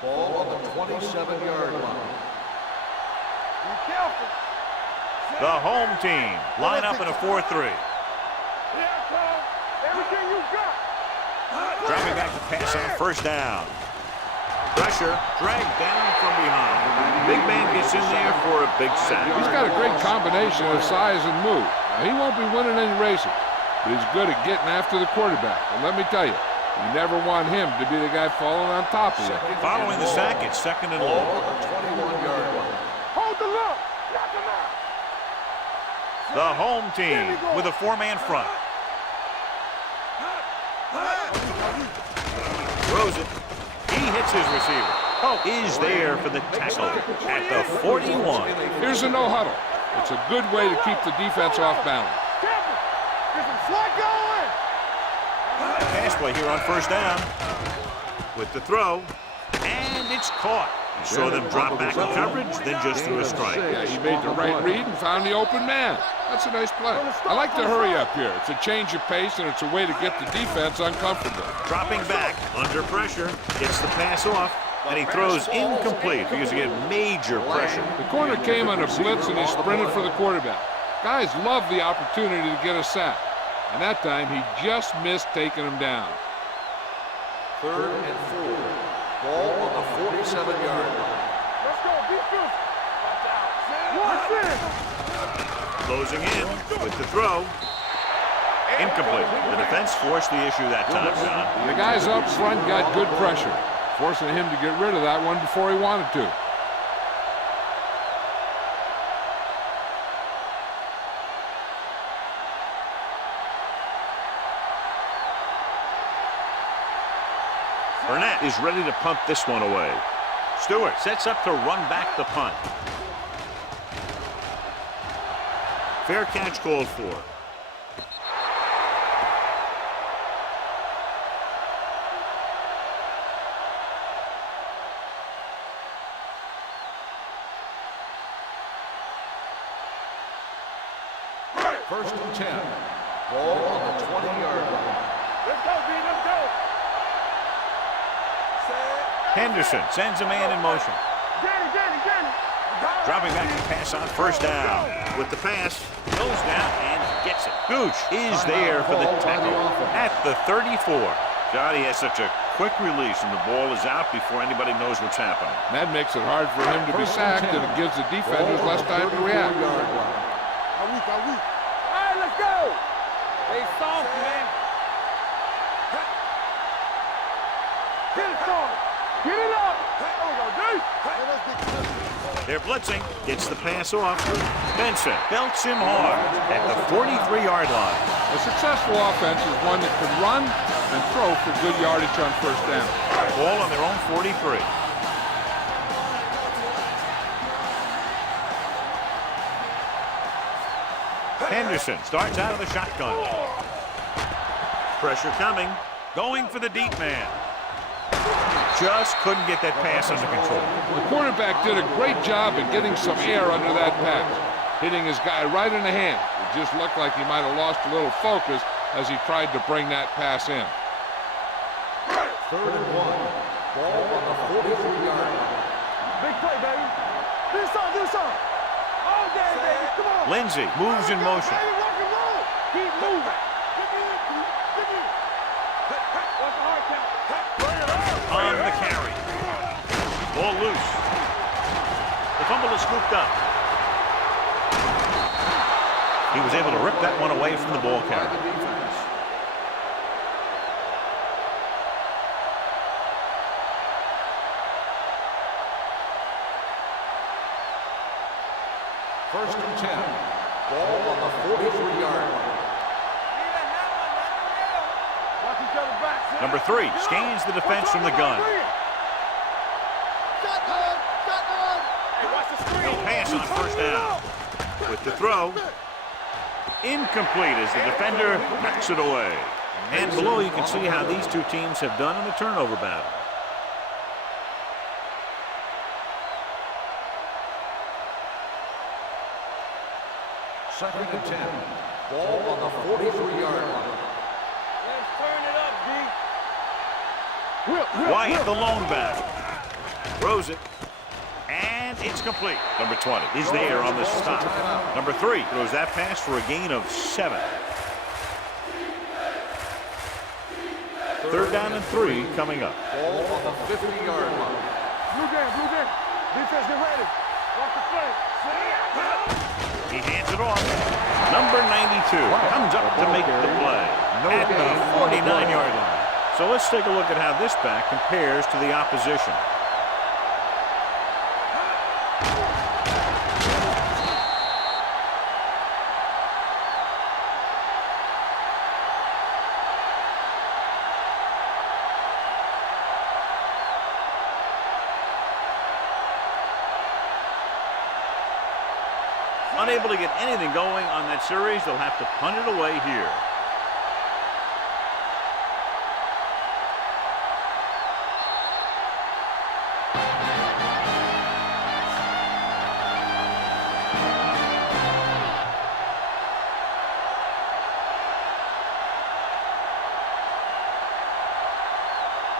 Ball on the 27-yard line. Be careful. The home team line up in a 4-3. Yeah, Tom. Everything you got. Dropping back to pass on first down. Pressure dragged down from behind. Big man gets in there for a big sack. He's got a great combination of size and move. Now, he won't be winning any races, but he's good at getting after the quarterback. And let me tell you, you never want him to be the guy falling on top of you. Following the sack, it's second and long. Ball on the 21-yard line. Hold the look. Knock him out. The home team with a 4-man front. Throws it. He hits his receiver. Is there for the tackle at the 41. Here's a no huddle. It's a good way to keep the defense off balance. Get some slack going. Pass play here on first down. With the throw. And it's caught. He saw them drop back in coverage, then just threw a strike. Yeah, he made the right read and found the open man. That's a nice play. I like the hurry up here. It's a change of pace, and it's a way to get the defense uncomfortable. Dropping back, under pressure, gets the pass off, and he throws incomplete because he had major pressure. The corner came on a blitz, and he sprinted for the quarterback. Guys love the opportunity to get a sack, and that time he just missed taking him down. 3rd and 4. Ball on the 47-yard line. Let's go. Defense. Watch this. Closing in with the throw. Incomplete. The defense forced the issue that time, John. The guys up front got good pressure, forcing him to get rid of that one before he wanted to. Burnett is ready to punt this one away. Stewart sets up to run back the punt. Fair catch called for. First and 10. Ball on the 20-yard line. Let's go, B. Let's go. Henderson sends a man in motion. Danny. Dropping back to pass on first down. With the pass, goes down and gets it. Gooch is there for the tackle at the 34. God, he has such a quick release, and the ball is out before anybody knows what's happening. That makes it hard for him to be sacked, and it gives the defenders less time to react. right, let's go. Stay soft, man. Get it started. Get it up. There we go, D. They're blitzing. Gets the pass off. Benson belts him hard at the 43-yard line. A successful offense is one that can run and throw for good yardage on first down. Ball on their own 43. Henderson starts out of the shotgun. Pressure coming. Going for the deep man. Just couldn't get that pass under control. The quarterback did a great job in getting some air under that pass, hitting his guy right in the hand. It just looked like he might have lost a little focus as he tried to bring that pass in. 3rd and 1. Ball on the 43-yard line. Big play, baby. Do something. All day, baby. Come on. Lindsey moves in motion. Baby, rock and roll. Keep moving. Dig in. What's the hard count? Bring it up. On the carry. Ball loose. The fumble is scooped up. He was able to rip that one away from the ball By carrier. the defense. First and 10. Ball on the 43-yard line. Watch each other back. Number 3 scans the defense from the gun. Hey, watch the screen. He'll pass on first down. With the throw. Incomplete as the defender knocks it away. And below you can see how these two teams have done in the turnover battle. Second and 10. Ball on the 43-yard line. Let's turn it up, D. Wyatt, the lone back. Throws it. And it's complete. Number 20 is there on the stop. Number 3 throws that pass for a gain of 7. 3rd down and 3 coming up. Ball on the 50-yard line. Blue game. Defense, get ready. Walk the play. He hands it off. Number 92 comes up to make the play at the 49-yard line. So let's take a look at how this back compares to the opposition. Unable to get anything going on that series, they'll have to punt it away here.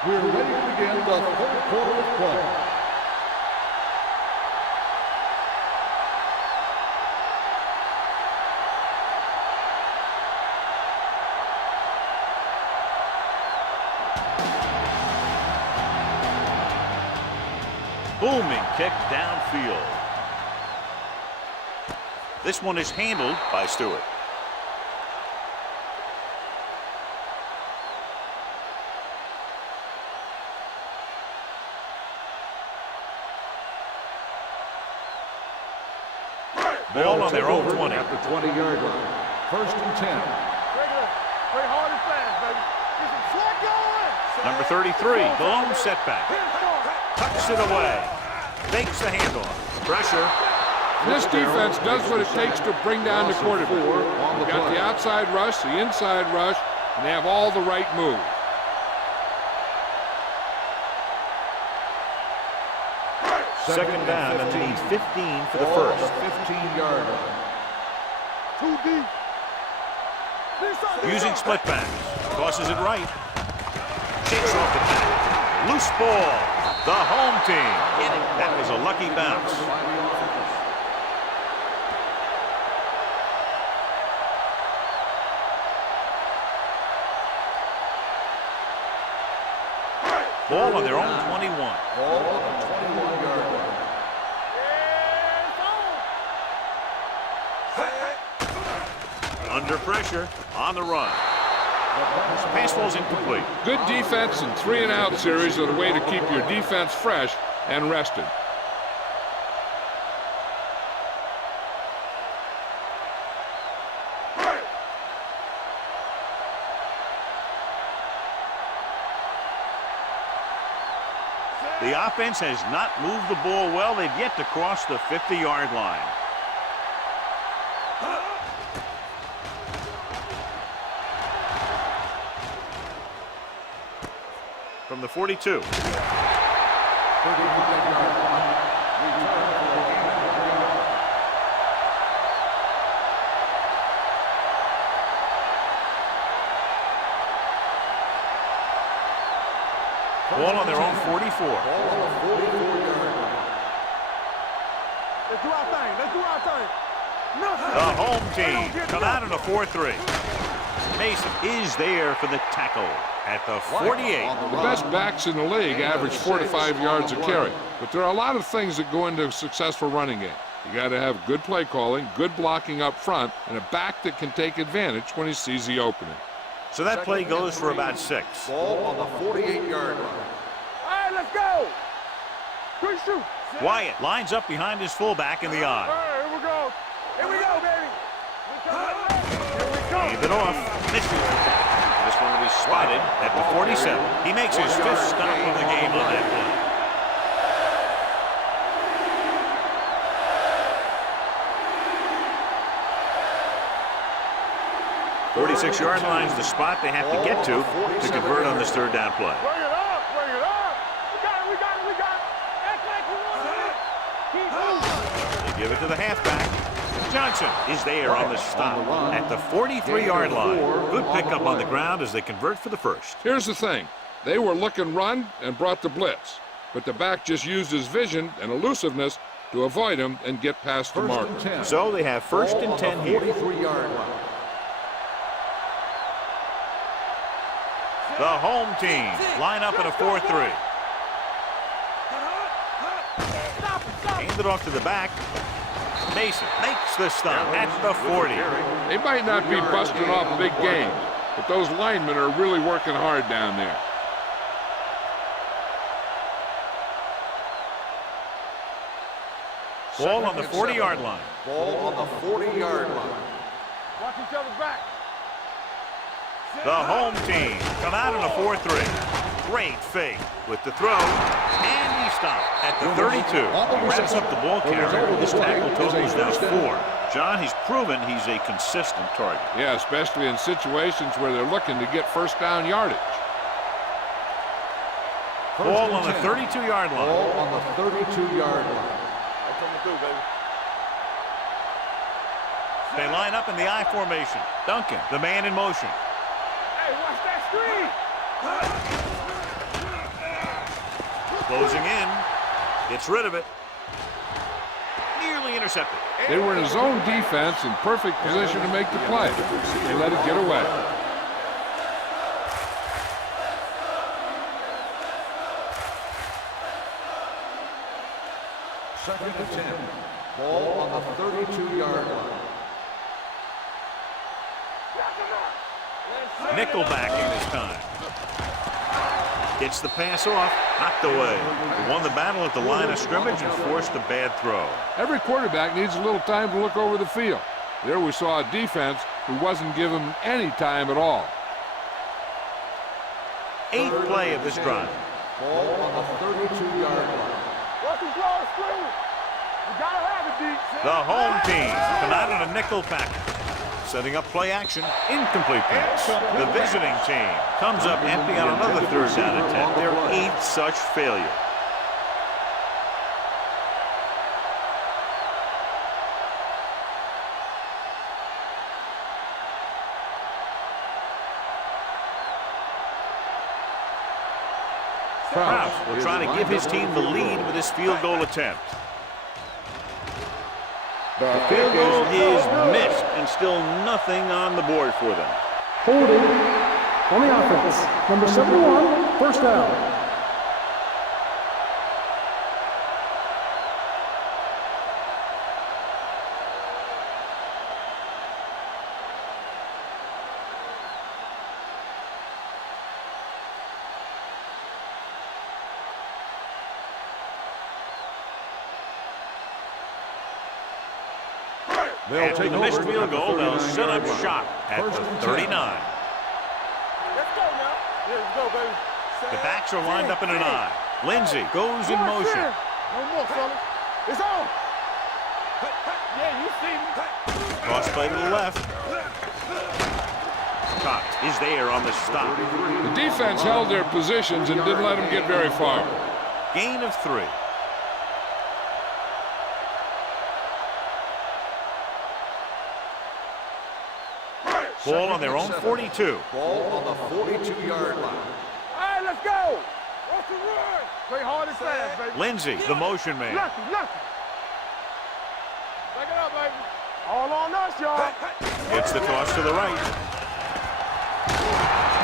We're ready to begin the 3rd quarter of play. Booming kick downfield. This one is handled by Stewart. Ball on their own 20. At the 20-yard line. First and 10. Regular. Play hard and fast, baby. Get some slack going. Number 33, the lone setback. Hit it hard. Tucks it away. Fakes the handoff. Pressure. This defense does what it takes to bring down the quarterback. They've got the outside rush, the inside rush, and they have all the right moves. Second down, and they need 15 for the first. 15-yard line. Too deep. Using split backs. Tosses it right. Shakes off the tackle. Loose ball. The home team. That was a lucky bounce. By the offense. Ball on their own 21. Ball on the 21-yard line. Under pressure, on the run. Pass falls incomplete. Good defense and 3-and-out series are the way to keep your defense fresh and rested. The offense has not moved the ball well. They've yet to cross the 50-yard line. From the 42. Ball on their own 44. Let's do our thing. Let's do our thing. Nothing. The home team come out in a 4-3. Mason is there for the tackle at the 48. The best backs in the league average 4 to 5 yards a carry. But there are a lot of things that go into a successful running game. You got to have good play calling, good blocking up front, and a back that can take advantage when he sees the opening. So that play goes for about 6. Ball on the 48-yard line. All right, let's go. Quick shoot. Wyatt lines up behind his fullback in the All eye. right, here we go. Here we go, baby. Here we go. Leave it off. Misses the tackle. This one will be spotted at the 47. He makes his 5th stop of the game on that play. 46-yard line's the spot they have to get to convert on this 3rd down play. Bring it up, bring it up. We got it, we got it, we got it. Act like we want it. Keep moving. They give it to the halfback. Johnson is there on the stop at the 43-yard line. Good pickup on the ground as they convert for the 1st. Here's the thing. They were looking run and brought the blitz. But the back just used his vision and elusiveness to avoid him and get past the marker. So they have 1st and 10 here. 43-yard line. The home team line up in a 4-3. Hand it off to the back. Mason makes the stop at the 40. They might not be busting off big games, but those linemen are really working hard down there. Ball on the 40-yard line. Ball on the 40-yard line. Watch each other back. The home team come out in a 4-3. Great fake with the throw, and he stopped at the 32. He wraps up the ball carrier. His tackle total is now 4. John, he's proven he's a consistent target. Yeah, especially in situations where they're looking to get 1st down yardage. Ball on the 32-yard line. Ball on the 32-yard line. Coming through, baby. They line up in the I formation. Duncan, the man in motion. Hey, watch that screen. Closing in. Gets rid of it. Nearly intercepted. They were in a zone defense in perfect position to make the play. They let it get away. Second and 10. Ball on the 32-yard line. Nickel backing this time. Gets the pass off, knocked away. They won the battle at the line of scrimmage and forced a bad throw. Every quarterback needs a little time to look over the field. There we saw a defense who wasn't given any time at all. 8th play of this drive. Ball on the 32-yard line. Watch him throw the screen. You gotta have it, D. The home team come out in a nickel package. Setting up play action, incomplete pass. The visiting team comes up empty on another 3rd down attempt. Their 8th such failure. Kraus will try to give his team the lead with his field goal attempt. The field goal is missed, and still nothing on the board for them. Holding on the offense. Number 71, 1st down. They'll After take the missed over field at the goal, they'll 39 set up yard line. shop at First the and 39. 10. Let's go now. Let's go, baby. The backs are lined up in an I. Lindsey goes in motion. No more, fellas. It's on. Yeah, you see me. Cross play to the left. Cox is there on the stop. The defense held their positions and didn't let them get very far. Gain of 3. Ball on their own 42. Ball on the 42-yard line. All right, let's go. What's the run? Play hard and fast, baby. Lindsey, the motion man. Lucky. Back it up, baby. All on us, y'all. Gets the toss to the right.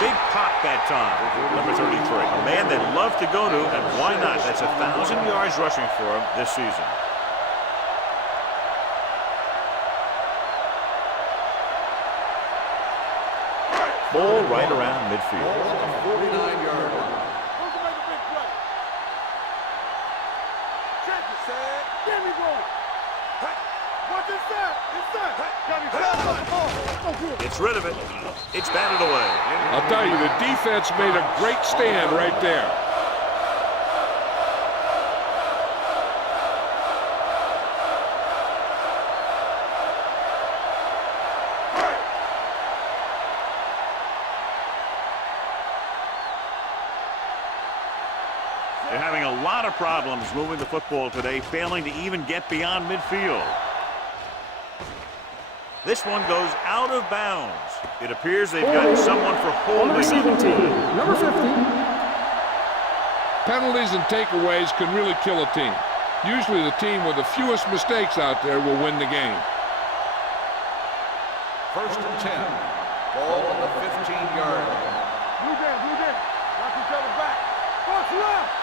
Big pop that time. Number 33. A man they love to go to, and why not? That's 1,000 yards rushing for him this season. Ball right around midfield. Ball on the 49-yard line. Who's gonna make a big play? Check it, Sad. Give me one. What's inside? Inside. Got me fouled. Gets rid of it. It's batted away. I'll tell you, the defense made a great stand right there. They're having a lot of problems moving the football today, failing to even get beyond midfield. This one goes out of bounds. It appears they've got someone for On the holding receiving them. team, number 50. Penalties and takeaways can really kill a team. Usually the team with the fewest mistakes out there will win the game. First and 10. Ball on the 15-yard line. Blue down. Watch each other back. What's left?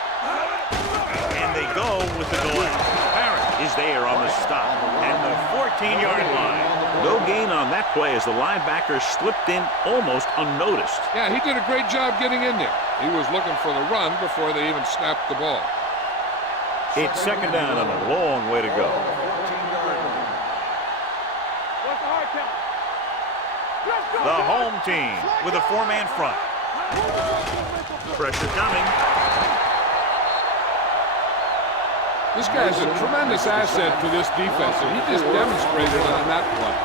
And they go with the delay. Barrett is there on the stop at the 14-yard line. No gain on that play as the linebacker slipped in almost unnoticed. Yeah, he did a great job getting in there. He was looking for the run before they even snapped the ball. It's second down and a long way to go. 14-yard line. What's the hard count? Let's go. The home team with a 4-man front. Pressure coming. This guy's a tremendous asset for this defense, and he just demonstrated it on that play.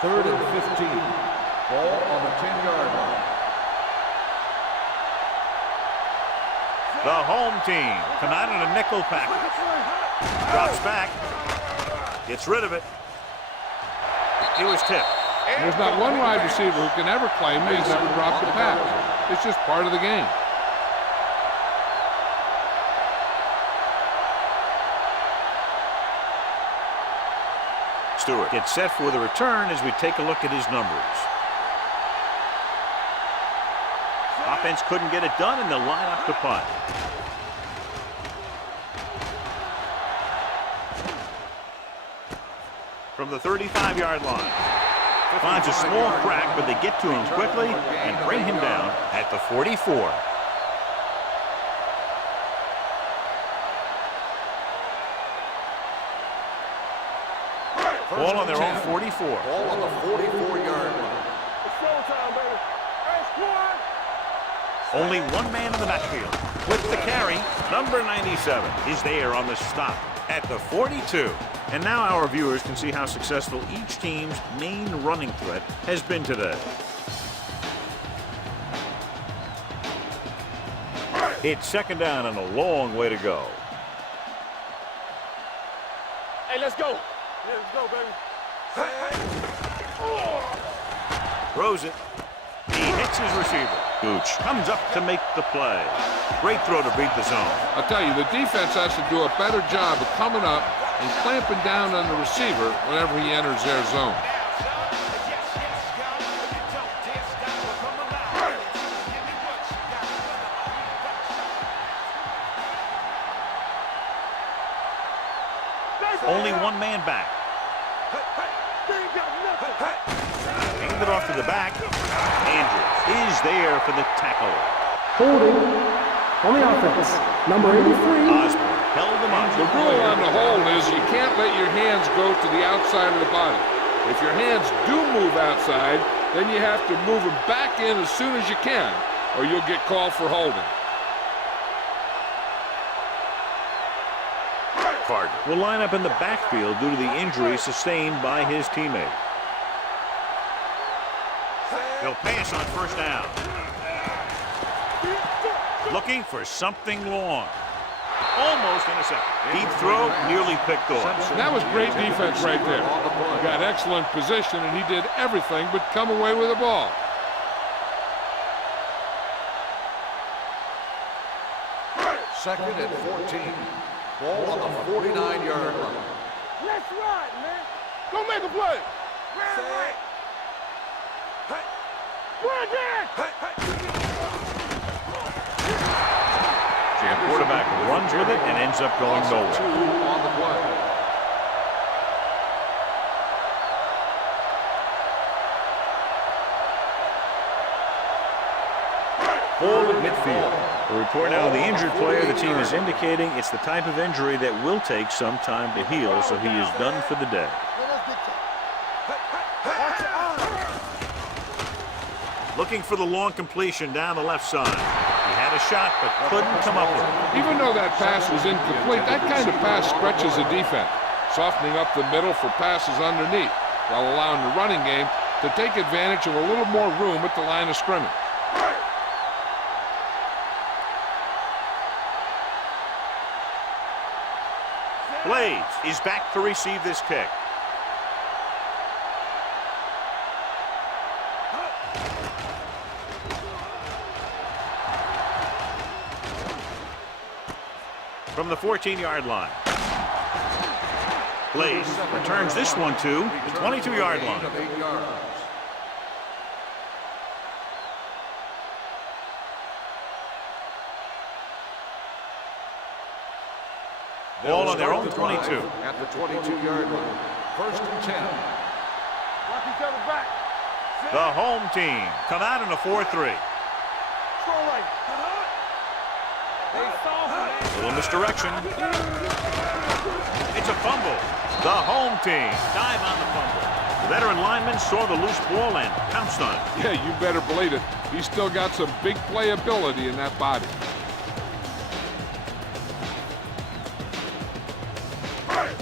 Third and 15. Ball on the 10-yard line. The home team come out in a nickel package. Drops back. Gets rid of it. It was tipped. There's not one wide receiver who can ever claim that he's never dropped a pass. It's just part of the game. Stewart gets set for the return as we take a look at his numbers. Offense couldn't get it done, and they'll line up to punt. From the 35-yard line. Finds a small crack, but they get to him quickly and bring him down at the 44. Ball on their own 44. Ball on the 44-yard line. It's showtime, baby. Hey, squad. Only one man in the backfield. With the carry, number 97 is there on the stop at the 42. And now our viewers can see how successful each team's main running threat has been today. It's second down and a long way to go. Hey, let's go. Let's go, baby. Throws it. He hits his receiver. Gooch comes up to make the play. Great throw to beat the zone. I'll tell you, the defense has to do a better job of coming up and clamping down on the receiver whenever he enters their zone. Only one man back. They ain't got hand it off to the back. Andrews is there for the tackle. Holding on the offense. Number 83. Osborne held him up. The rule on the hold is you can't let your hands go to the outside of the body. If your hands do move outside, then you have to move them back in as soon as you can, or you'll get called for holding. Carter will line up in the backfield due to the injury sustained by his teammate. He'll pass on first down. Looking for something long. Almost intercepted. Deep throw, nearly picked off. That was great defense right there. He got excellent position, and he did everything but come away with the ball. Second and 14. Ball on the 49-yard line. Let's ride, man. Go make a play. Right. Run that. The quarterback runs with it and ends up going nowhere. 2 on the play. Ball at midfield. A report now on the injured player. The team is indicating it's the type of injury that will take some time to heal, so he is done for the day. Looking for the long completion down the left side. He had a shot, but couldn't come up with it. Even though that pass was incomplete, that kind of pass stretches a defense, softening up the middle for passes underneath, while allowing the running game to take advantage of a little more room at the line of scrimmage. Blades is back to receive this kick. From the 14-yard line. Blades returns this one to the 22-yard line. Of 8 yards. Ball on their own 22. At the 22-yard line. First and 10. Watch each other back. The home team come out in a 4-3. Throw right. Little misdirection. It's a fumble. The home team dive on the fumble. The veteran lineman saw the loose ball and pounced on it. Yeah, you better believe it. He's still got some big playability in that body.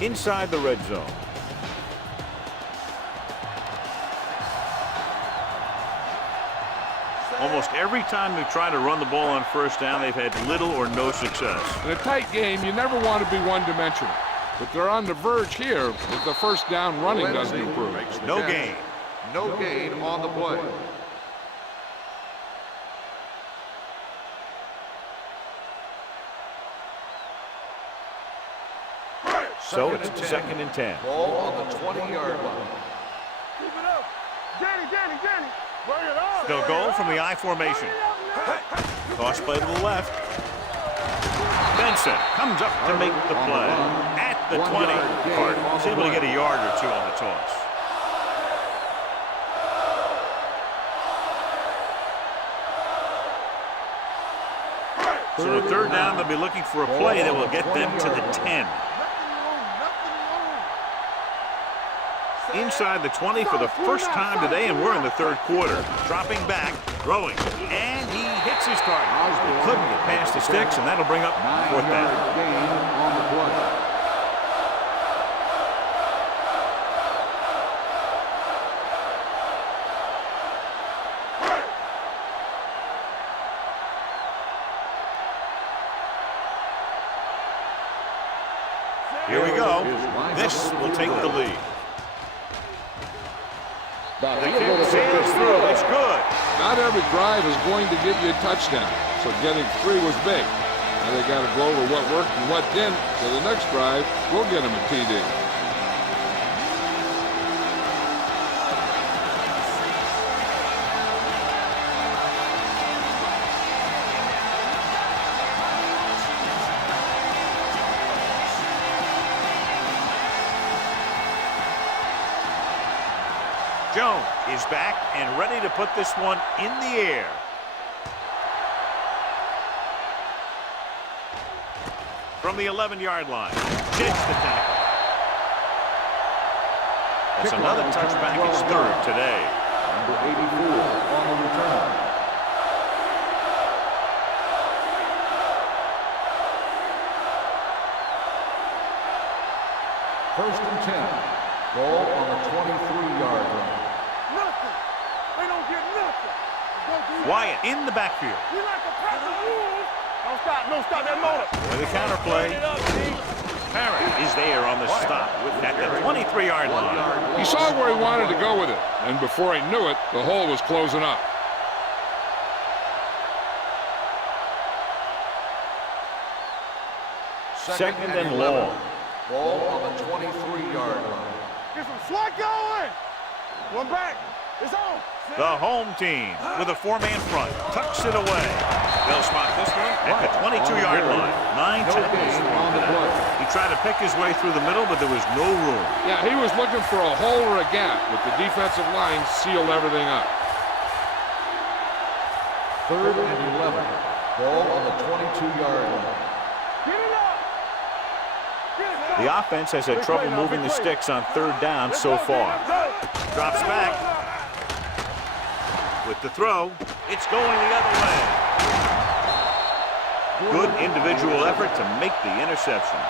Inside the red zone. Almost every time they've tried to run the ball on first down, they've had little or no success. In a tight game, you never want to be one-dimensional. But they're on the verge here if the first down running doesn't improve. No gain. No gain on the play. So it's second and 10. Ball on the 20-yard line. Keep it up. Danny. Bring it on. They'll go from the I formation. Toss play to the left. Benson comes up to make the play. At the 20. Carter was able to get a yard or two on the toss. So the third down, they'll be looking for a play that will get them to the 10. Inside the 20 for the first time today, and we're in the third quarter. Dropping back, throwing, and he hits his target. He couldn't get past the sticks, and that'll bring up fourth down. Gain on the play. Here we go. This will take the lead. The kick sails through. It's good. Not every drive is going to get you a touchdown, so getting 3 was big. Now they got to go over what worked and what didn't, so the next drive will get them a TD. Jones is back and ready to put this one in the air. From the 11-yard line, sheds the tackle. That's another touchback. It's third today. Number 84 on the return. First and 10. Ball on the 23-yard line. Nothing. They don't get nothing. Wyatt in the backfield. We like a pack of wolves. Don't stop that motor. With the counter play. Parrott is there on the stop at the 23-yard line. He saw where he wanted to go with it, and before he knew it, the hole was closing up. Second and long. Ball on the 23-yard line. Get some swat going. One back. It's on. The home team with a 4-man front tucks it away. They'll spot this one at the 22-yard line. 9 tackles on the play. He tried to pick his way through the middle, but there was no room. Yeah, he was looking for a hole or a gap, with the defensive line sealed everything up. Third and 11. Ball on the 22-yard line. Get it up. The offense has had trouble moving the sticks on third down so far. Drops back. With the throw, it's going the other way. Good individual effort to make the interception.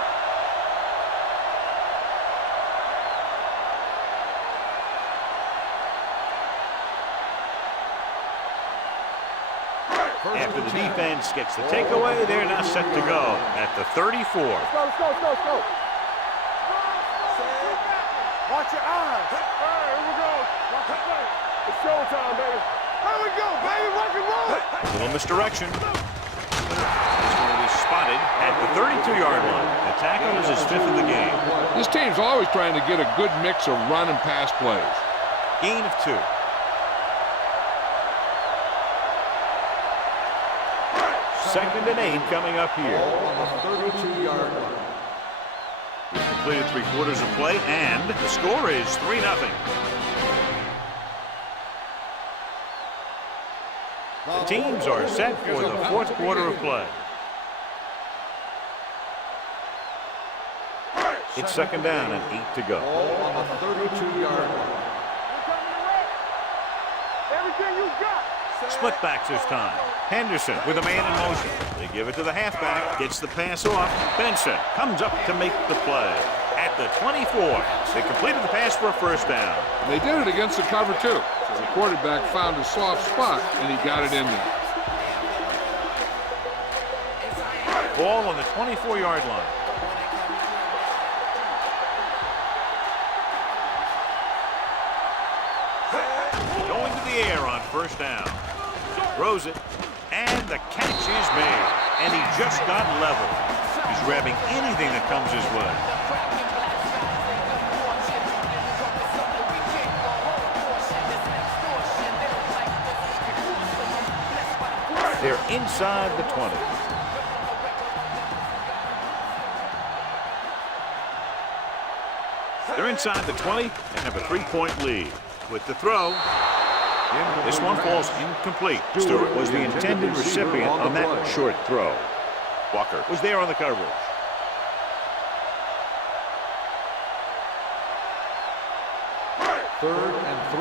After the defense gets the takeaway, they're now set to go at the 34. Let's go. Watch your eyes. All right, here we go. Watch the play. It's showtime, baby. Here we go, baby. Rock and roll. Little misdirection. This one is spotted at the 32-yard line. The tackle is his 5th of the game. This team's always trying to get a good mix of run and pass plays. Gain of 2. Second and 8 coming up here. Ball on the 32-yard line. We've completed 3/4 of play, and the score is 3-0. The teams are set for the 4th quarter of play. It's second down and 8 to go. Ball on the 32-yard line. Everything you got. Split backs this time. Henderson with a man in motion. They give it to the halfback. Gets the pass off. Benson comes up to make the play. At the 24, they completed the pass for a first down. And they did it against the cover, too. So the quarterback found a soft spot, and he got it in there. Ball on the 24-yard line. Going to the air on first down. Throws it, and the catch is made. And he just got level. He's grabbing anything that comes his way. They're inside the 20. They're inside the 20 and have a 3-point lead. With the throw, this one falls incomplete. Stewart was the intended recipient on that short throw. Walker was there on the coverage. Third and 3.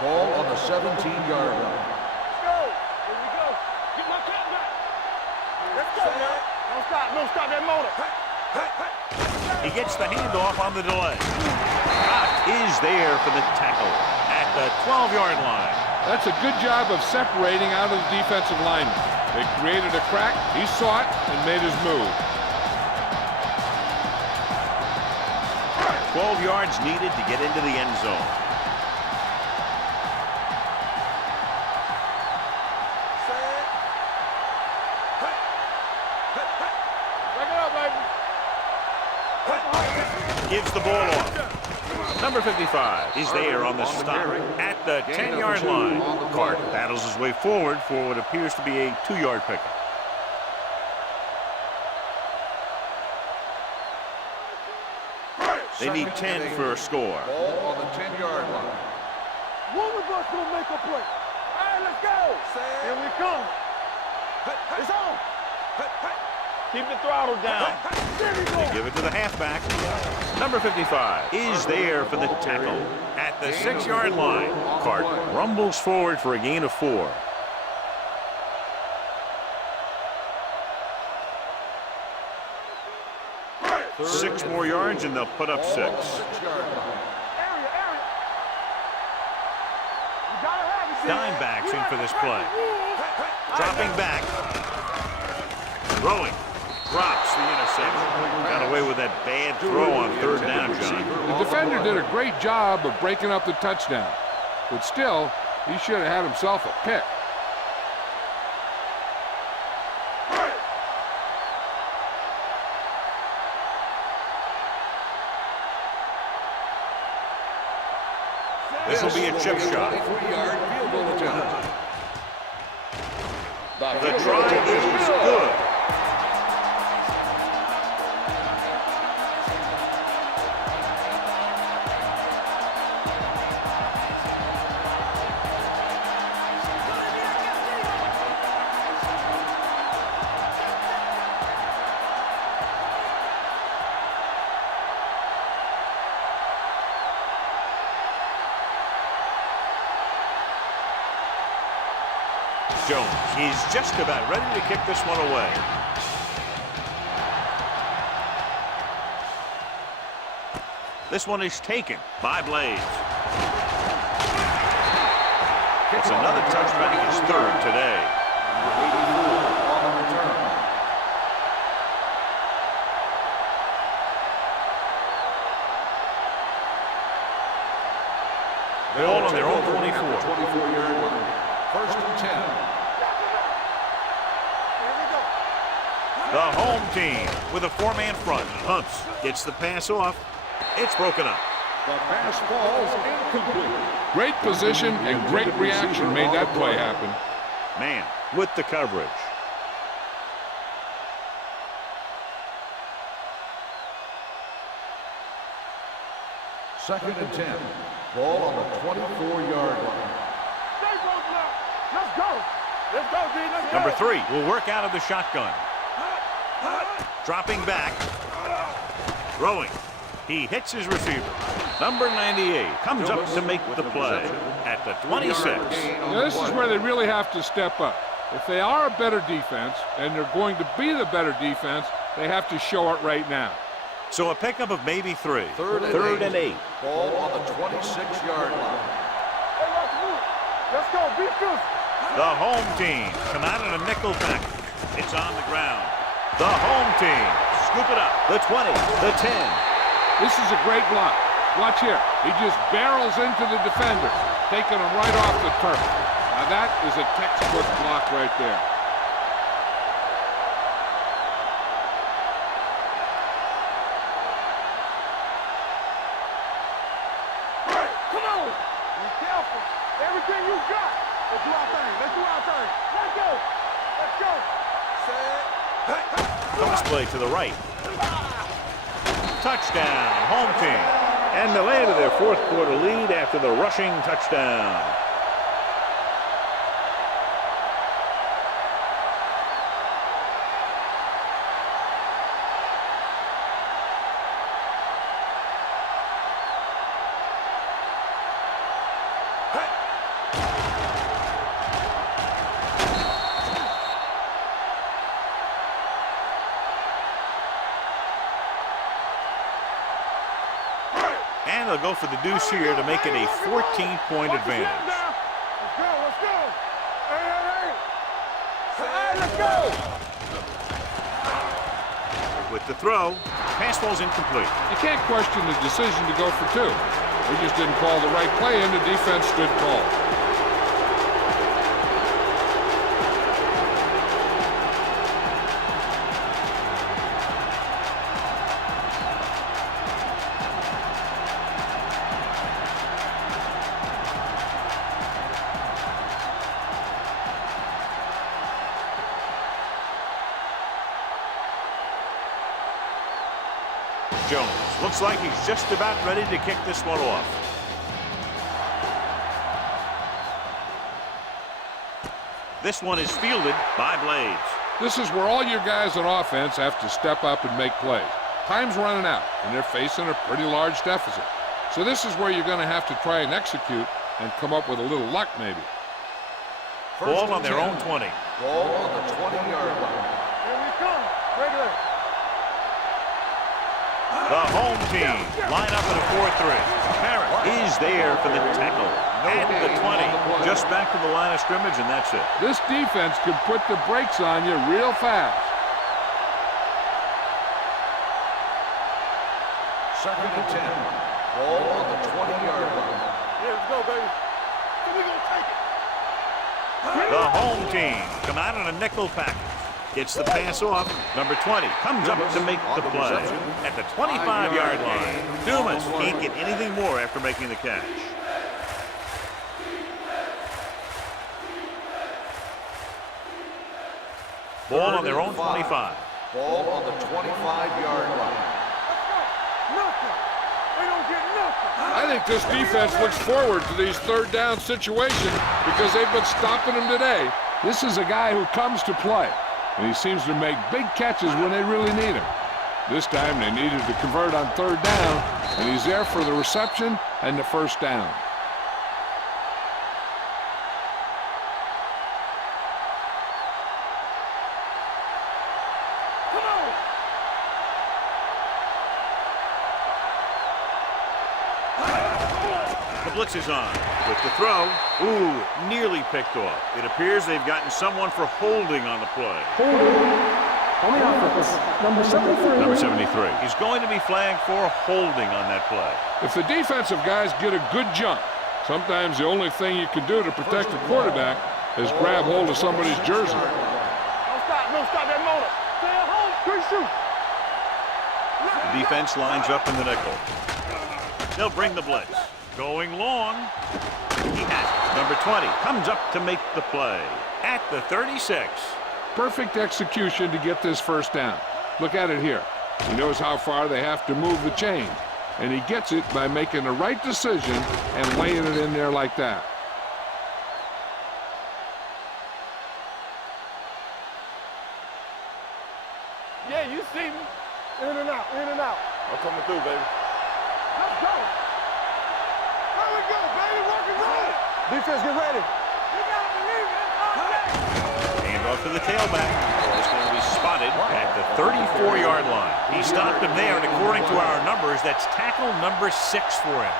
Ball on the 17-yard line. Let's go. Here we go. Get my cat back. Let's go now. Don't stop that motor. He gets the handoff on the delay. Rock is there for the tackle at the 12-yard line. That's a good job of separating out of the defensive lineman. They created a crack, he saw it, and made his move. 12 yards needed to get into the end zone. Gives the ball off. Number 55 is there on the stop at the 10-yard line. Cart battles his way forward for what appears to be a 2-yard pickup. They need 10 for a score. Ball on the 10-yard line. One of us gonna make a play. All right, let's go. Here we come. It's on. Keep the throttle down. They give it to the halfback. Number 55 is there for the tackle at the 6-yard line. Cart rumbles forward for a gain of 4. Six more yards and they'll put up 6. Area. You gotta have it. Dime backs in for this play. Dropping back. Throwing. Drops the interception. Got away with that bad throw on 3rd down, John. The defender did a great job of breaking up the touchdown. But still, he should have had himself a pick. This will be a chip shot. 3-yard field goal attempt. The try is good. Jones, he's just about ready to kick this one away. This one is taken by Blades. It's another touchback, his 3rd today. On the return. They're all on their own 24. 24-yard line. 1st and 10. The home team with a 4-man front. Pumps, gets the pass off. It's broken up. The pass falls incomplete. Great position and great reaction made that play happen. Man with the coverage. Second and 10. Ball on the 24-yard line. Let's go. Let's go, D. Let's go. Number 3 will work out of the shotgun. Dropping back. Throwing. He hits his receiver. Number 98 comes up to make the play at the 26. Now, this is where they really have to step up. If they are a better defense, and they're going to be the better defense, they have to show it right now. So a pickup of maybe 3. 3rd and 8. Ball on the 26-yard line. Let's go. Be fierce. The home team come out in a nickel pack. It's on the ground. The home team scoop it up. The 20, the 10. This is a great block. Watch here. He just barrels into the defender, taking him right off the turf. Now that is a textbook block right there. Come on. Be careful. Everything you got. Let's do our thing. Let's do our thing. Let's go. Let's go. Cross play to the right. Touchdown, home team. And they'll add to their 4th quarter lead after the rushing touchdown. And they'll go for the deuce here to make it a 14-point advantage. Let's go. Let's go. Hey. Hey, let's go. With the throw, pass ball's incomplete. You can't question the decision to go for 2. We just didn't call the right play, and the defense stood tall. Jones looks like he's just about ready to kick this one off. This one is fielded by Blades. This is where all your guys on offense have to step up and make plays. Time's running out, and they're facing a pretty large deficit. So this is where you're going to have to try and execute and come up with a little luck, maybe. Ball on their own 20. Ball on the 20-yard line. Here we come. Regular. The home team line up in a 4-3. Parrott is there for the tackle at the 20. Just back to the line of scrimmage, and that's it. This defense could put the brakes on you real fast. Second and 10. Ball on the 20-yard line. Here we go, baby. We're going to take it. The home team come out in a nickel package. Gets the pass off. Number 20 comes up to make the play at the 25-yard line. Dumas can't get anything more after making the catch. Ball on their own 25. Ball on the 25-yard line. Nothing. They don't get nothing. I think this defense looks forward to these third down situations because they've been stopping them today. This is a guy who comes to play, and he seems to make big catches when they really need him. This time they needed to convert on third down, and he's there for the reception and the first down. Come on. The blitz is on. With the throw, ooh, nearly picked off. It appears they've gotten someone for holding on the play. On the offense, number 73. Number 73. He's going to be flagged for holding on that play. If the defensive guys get a good jump, sometimes the only thing you can do to protect the quarterback is grab hold of somebody's jersey. Don't stop that motor. Stay at home. Good shoot. The defense lines up in the nickel. They'll bring the blitz. Going long. He has it. Number 20 comes up to make the play at the 36. Perfect execution to get this first down. Look at it here. He knows how far they have to move the chain, and he gets it by making the right decision and laying it in there like that. Yeah, you see me. In and out, in and out. I'm coming through, baby. Let's go. There we go, baby. Rock and roll. Defense, get ready. You gotta believe it. Hand off to the tailback. It's going to be spotted at the 34-yard line. He stopped him there, and according to our numbers, that's tackle number 6 for him.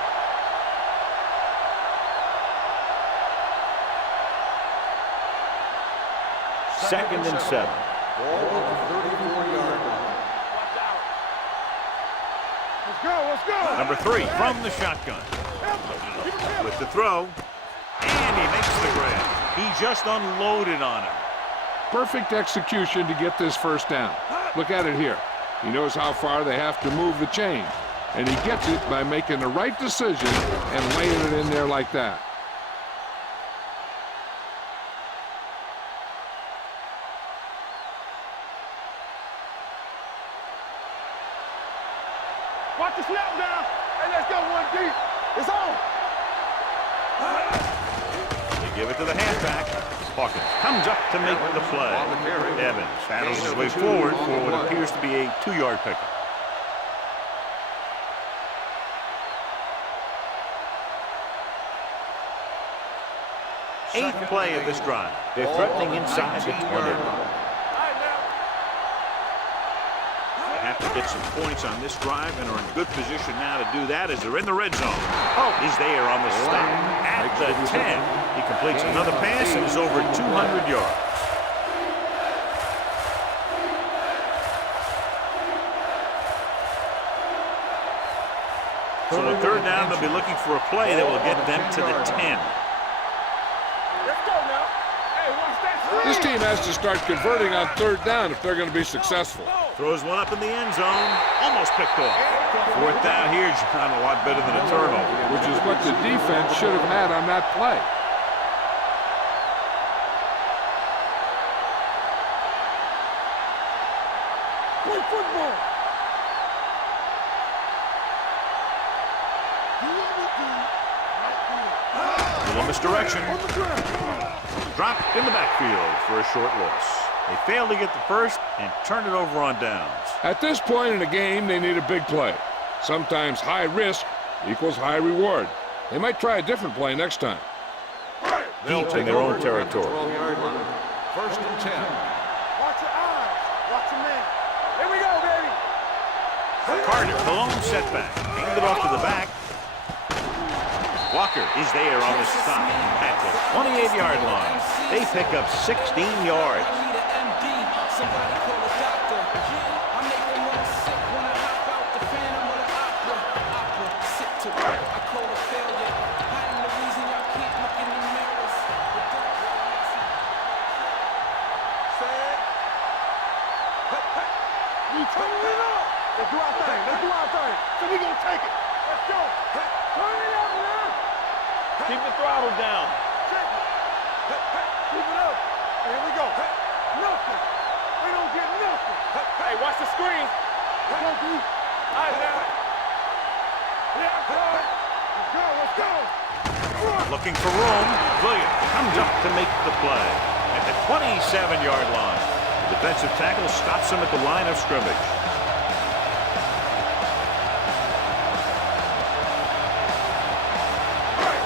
Second and 7. Ball on the 34-yard line. Let's go, let's go. Number 3 from the shotgun. With the throw, and he makes the grab. He just unloaded on him. Perfect execution to get this first down. Look at it here. He knows how far they have to move the chain, and he gets it by making the right decision and laying it in there like that. Watch the snap down. Hey, let's go one deep. It's on. They give it to the halfback. Hawkins comes up to make the play. Evans battles his way forward for what appears to be a 2-yard pickup. Eighth play of this drive. They're threatening inside the 20. Have to get some points on this drive and are in good position now to do that as they're in the red zone. Oh, he's there on the stop at the 10. He completes another pass and is over 200 yards. So on third down, they'll be looking for a play that will get them to the 10. Let's go now. Hey, watch that screen. This team has to start converting on third down if they're going to be successful. Throws one up in the end zone. Almost picked off. Fourth down here, John, a lot better than a turnover. Which is what the defense should have had on that play. Play football. Misdirection. Dropped in the backfield for a short loss. They failed to get the first and turn it over on downs. At this point in the game, they need a big play. Sometimes high risk equals high reward. They might try a different play next time. Deep in their own territory. 12-yard line. First and 10. Watch your eyes. Watch your man. Here we go, baby. Carter, the lone setback. Handed it off to the back. Walker is there on the stop at the 28-yard line. They pick up 16 yards. We turn it up. Let's do our thing. Let's do our thing. So we gonna take it. Let's go. Turn it up now. Keep the throttle down. Keep it up. Here we go. Nothing. We don't get nothing. Hey, watch the screen. Let's go, D. All right, now. Yeah, let's go. Let's go. Looking for room. Williams comes up to make the play at the 27-yard line. The defensive tackle stops him at the line of scrimmage.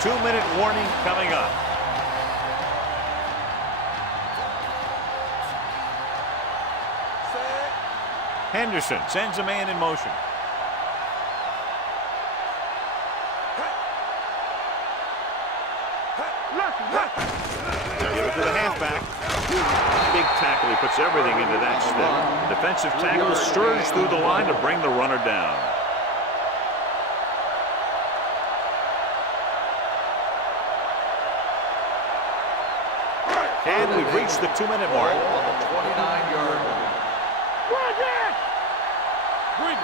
Two-minute warning coming up. Henderson sends a man in motion. Give it to the halfback. Big tackle. He puts everything into that step. The defensive tackle stirs through the line to bring the runner down. And we've reached the 2-minute mark. On the 29-yard line. Bring it.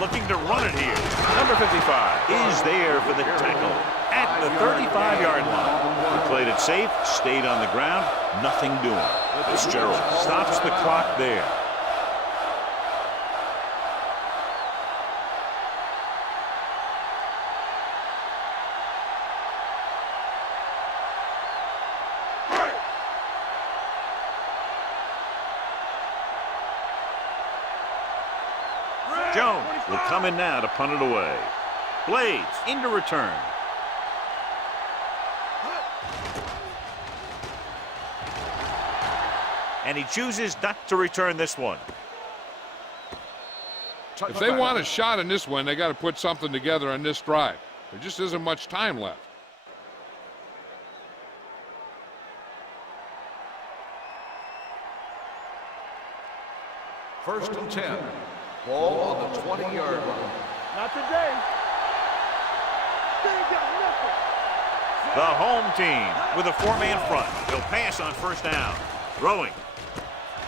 Looking to run it here. Number 55 is there for the tackle at the 35-yard line. He played it safe, stayed on the ground, nothing doing. Fitzgerald stops the clock there. Jones will come in now to punt it away. Blades into return. And he chooses not to return this one. If they want a shot in this one, they got to put something together on this drive. There just isn't much time left. First and 10. Ball on the 20-yard line. Not today. They ain't got nothing. The home team with a four-man front. He'll pass on first down. Throwing.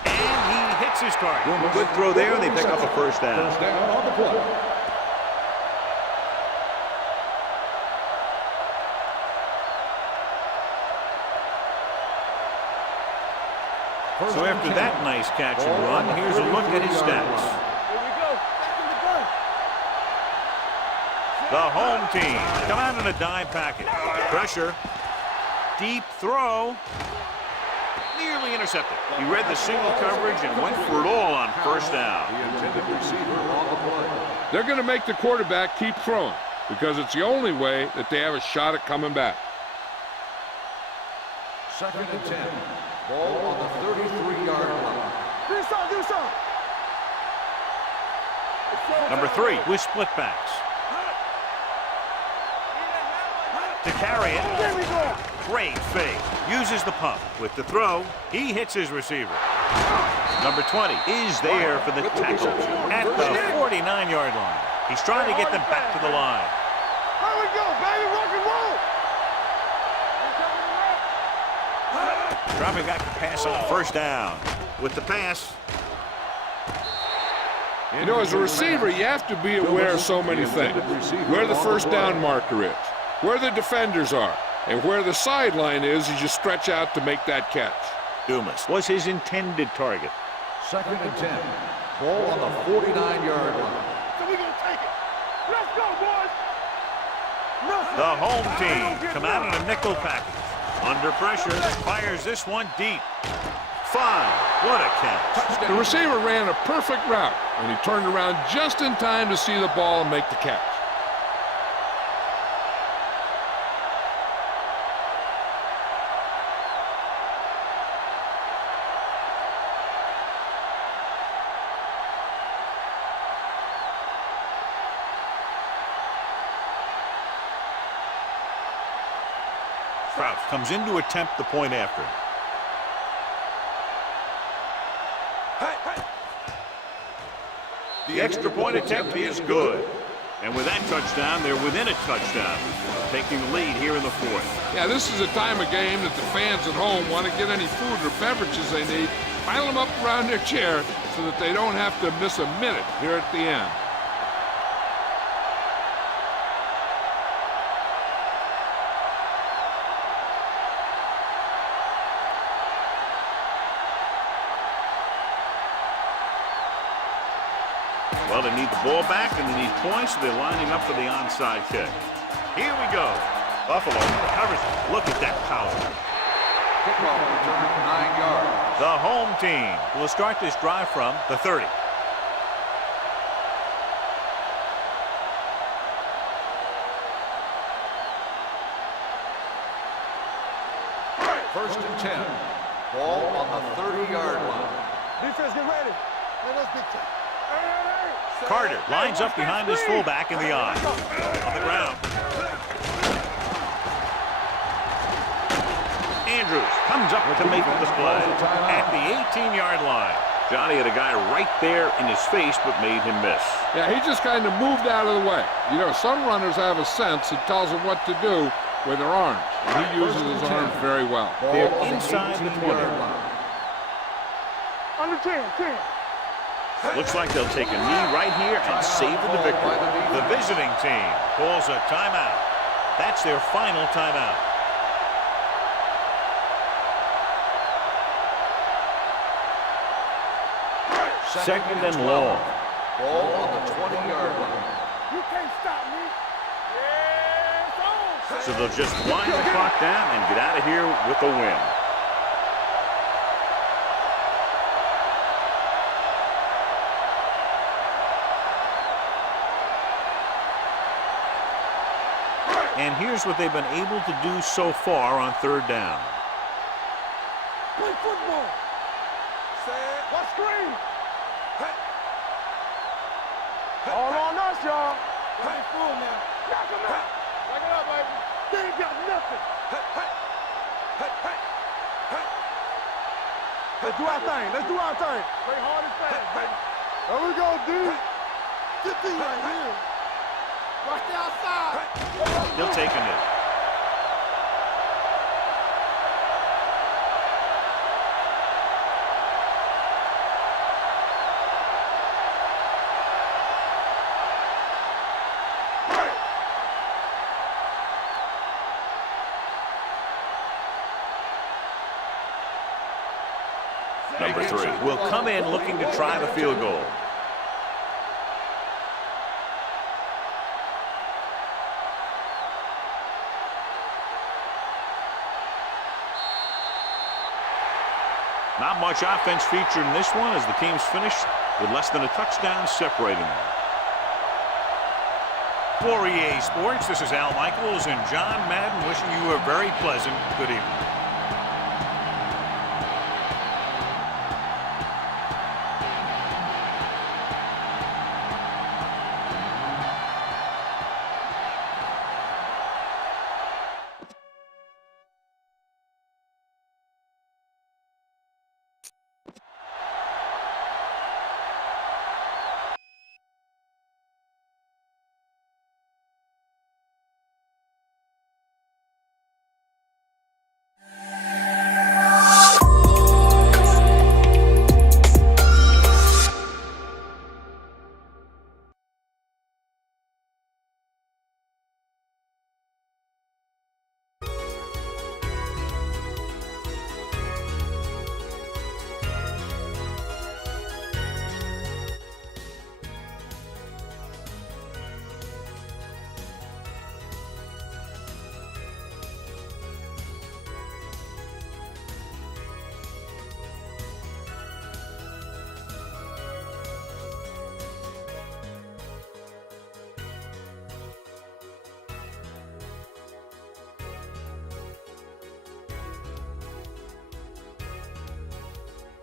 And he hits his target. Good throw there, and they pick up a first down. First down on the play. So after that nice catch and run, here's a look at his stats. Here we go. Back in the gun. The home team come out in a dime package. Pressure. Deep throw. Nearly intercepted. He read the single coverage and went for it all on first down. The intended receiver on the play. They're going to make the quarterback keep throwing because it's the only way that they have a shot at coming back. Second and 10. Ball on the 33-yard line. Do something. Do something. Number 3 with split backs. To carry it. There we go. Great fake. Uses the pump. With the throw, he hits his receiver. Number 20 is there for the tackle at the 49-yard line. He's trying to get them back to the line. Here we go, baby. Rock and roll. Dropping back to pass on first down. With the pass. You know, as a receiver, you have to be aware of so many things. Where the first down marker is, where the defenders are, and where the sideline is as you stretch out to make that catch. Dumas was his intended target. Second and 10. Ball on the 49-yard line. The home team come out in a nickel package. Under pressure, fires this one deep. Fine. What a catch. The receiver ran a perfect route, and he turned around just in time to see the ball and make the catch. Crouch comes in to attempt the point after. The extra point attempt is good. And with that touchdown, they're within a touchdown, taking the lead here in the fourth. Yeah, this is a time of game that the fans at home want to get any food or beverages they need, pile them up around their chair so that they don't have to miss a minute here at the end. Well, they need the ball back, and they need points, so they're lining up for the onside kick. Here we go. Buffalo recovers it. Look at that power. Kickoff return 9 yards. The home team will start this drive from the 30. First and 10. Ball on the 30-yard line. Defense, get ready. Let us get time. Carter lines up behind his fullback in the eye. On the ground. Andrews comes up to make the play at the 18-yard line. Johnny had a guy right there in his face, but made him miss. Yeah, he just kind of moved out of the way. You know, some runners have a sense that tells them what to do with their arms. And he uses his arms very well. They're inside the 20. Under 10, 10. Looks like they'll take a knee right here and savor the victory. The visiting team calls a timeout. That's their final timeout. Second and long. Ball on the 20-yard line. You can't stop me. Yeah, it's on. So they'll just wind the clock down and get out of here with a win. And here's what they've been able to do so far on third down. Play football. Set. What screen? Hey. All on us, y'all. Don't be fool now. Knock him out. Back it up, baby. They ain't got nothing. Let's do our thing. Let's do our thing. Play hard and fast, baby. There we go, dude. Get these right here. Watch the outside. He'll take a knee. Number 3 will come in looking to try the field goal. Not much offense featured in this one as the teams finish with less than a touchdown separating them. For EA Sports, this is Al Michaels and John Madden wishing you a very pleasant good evening.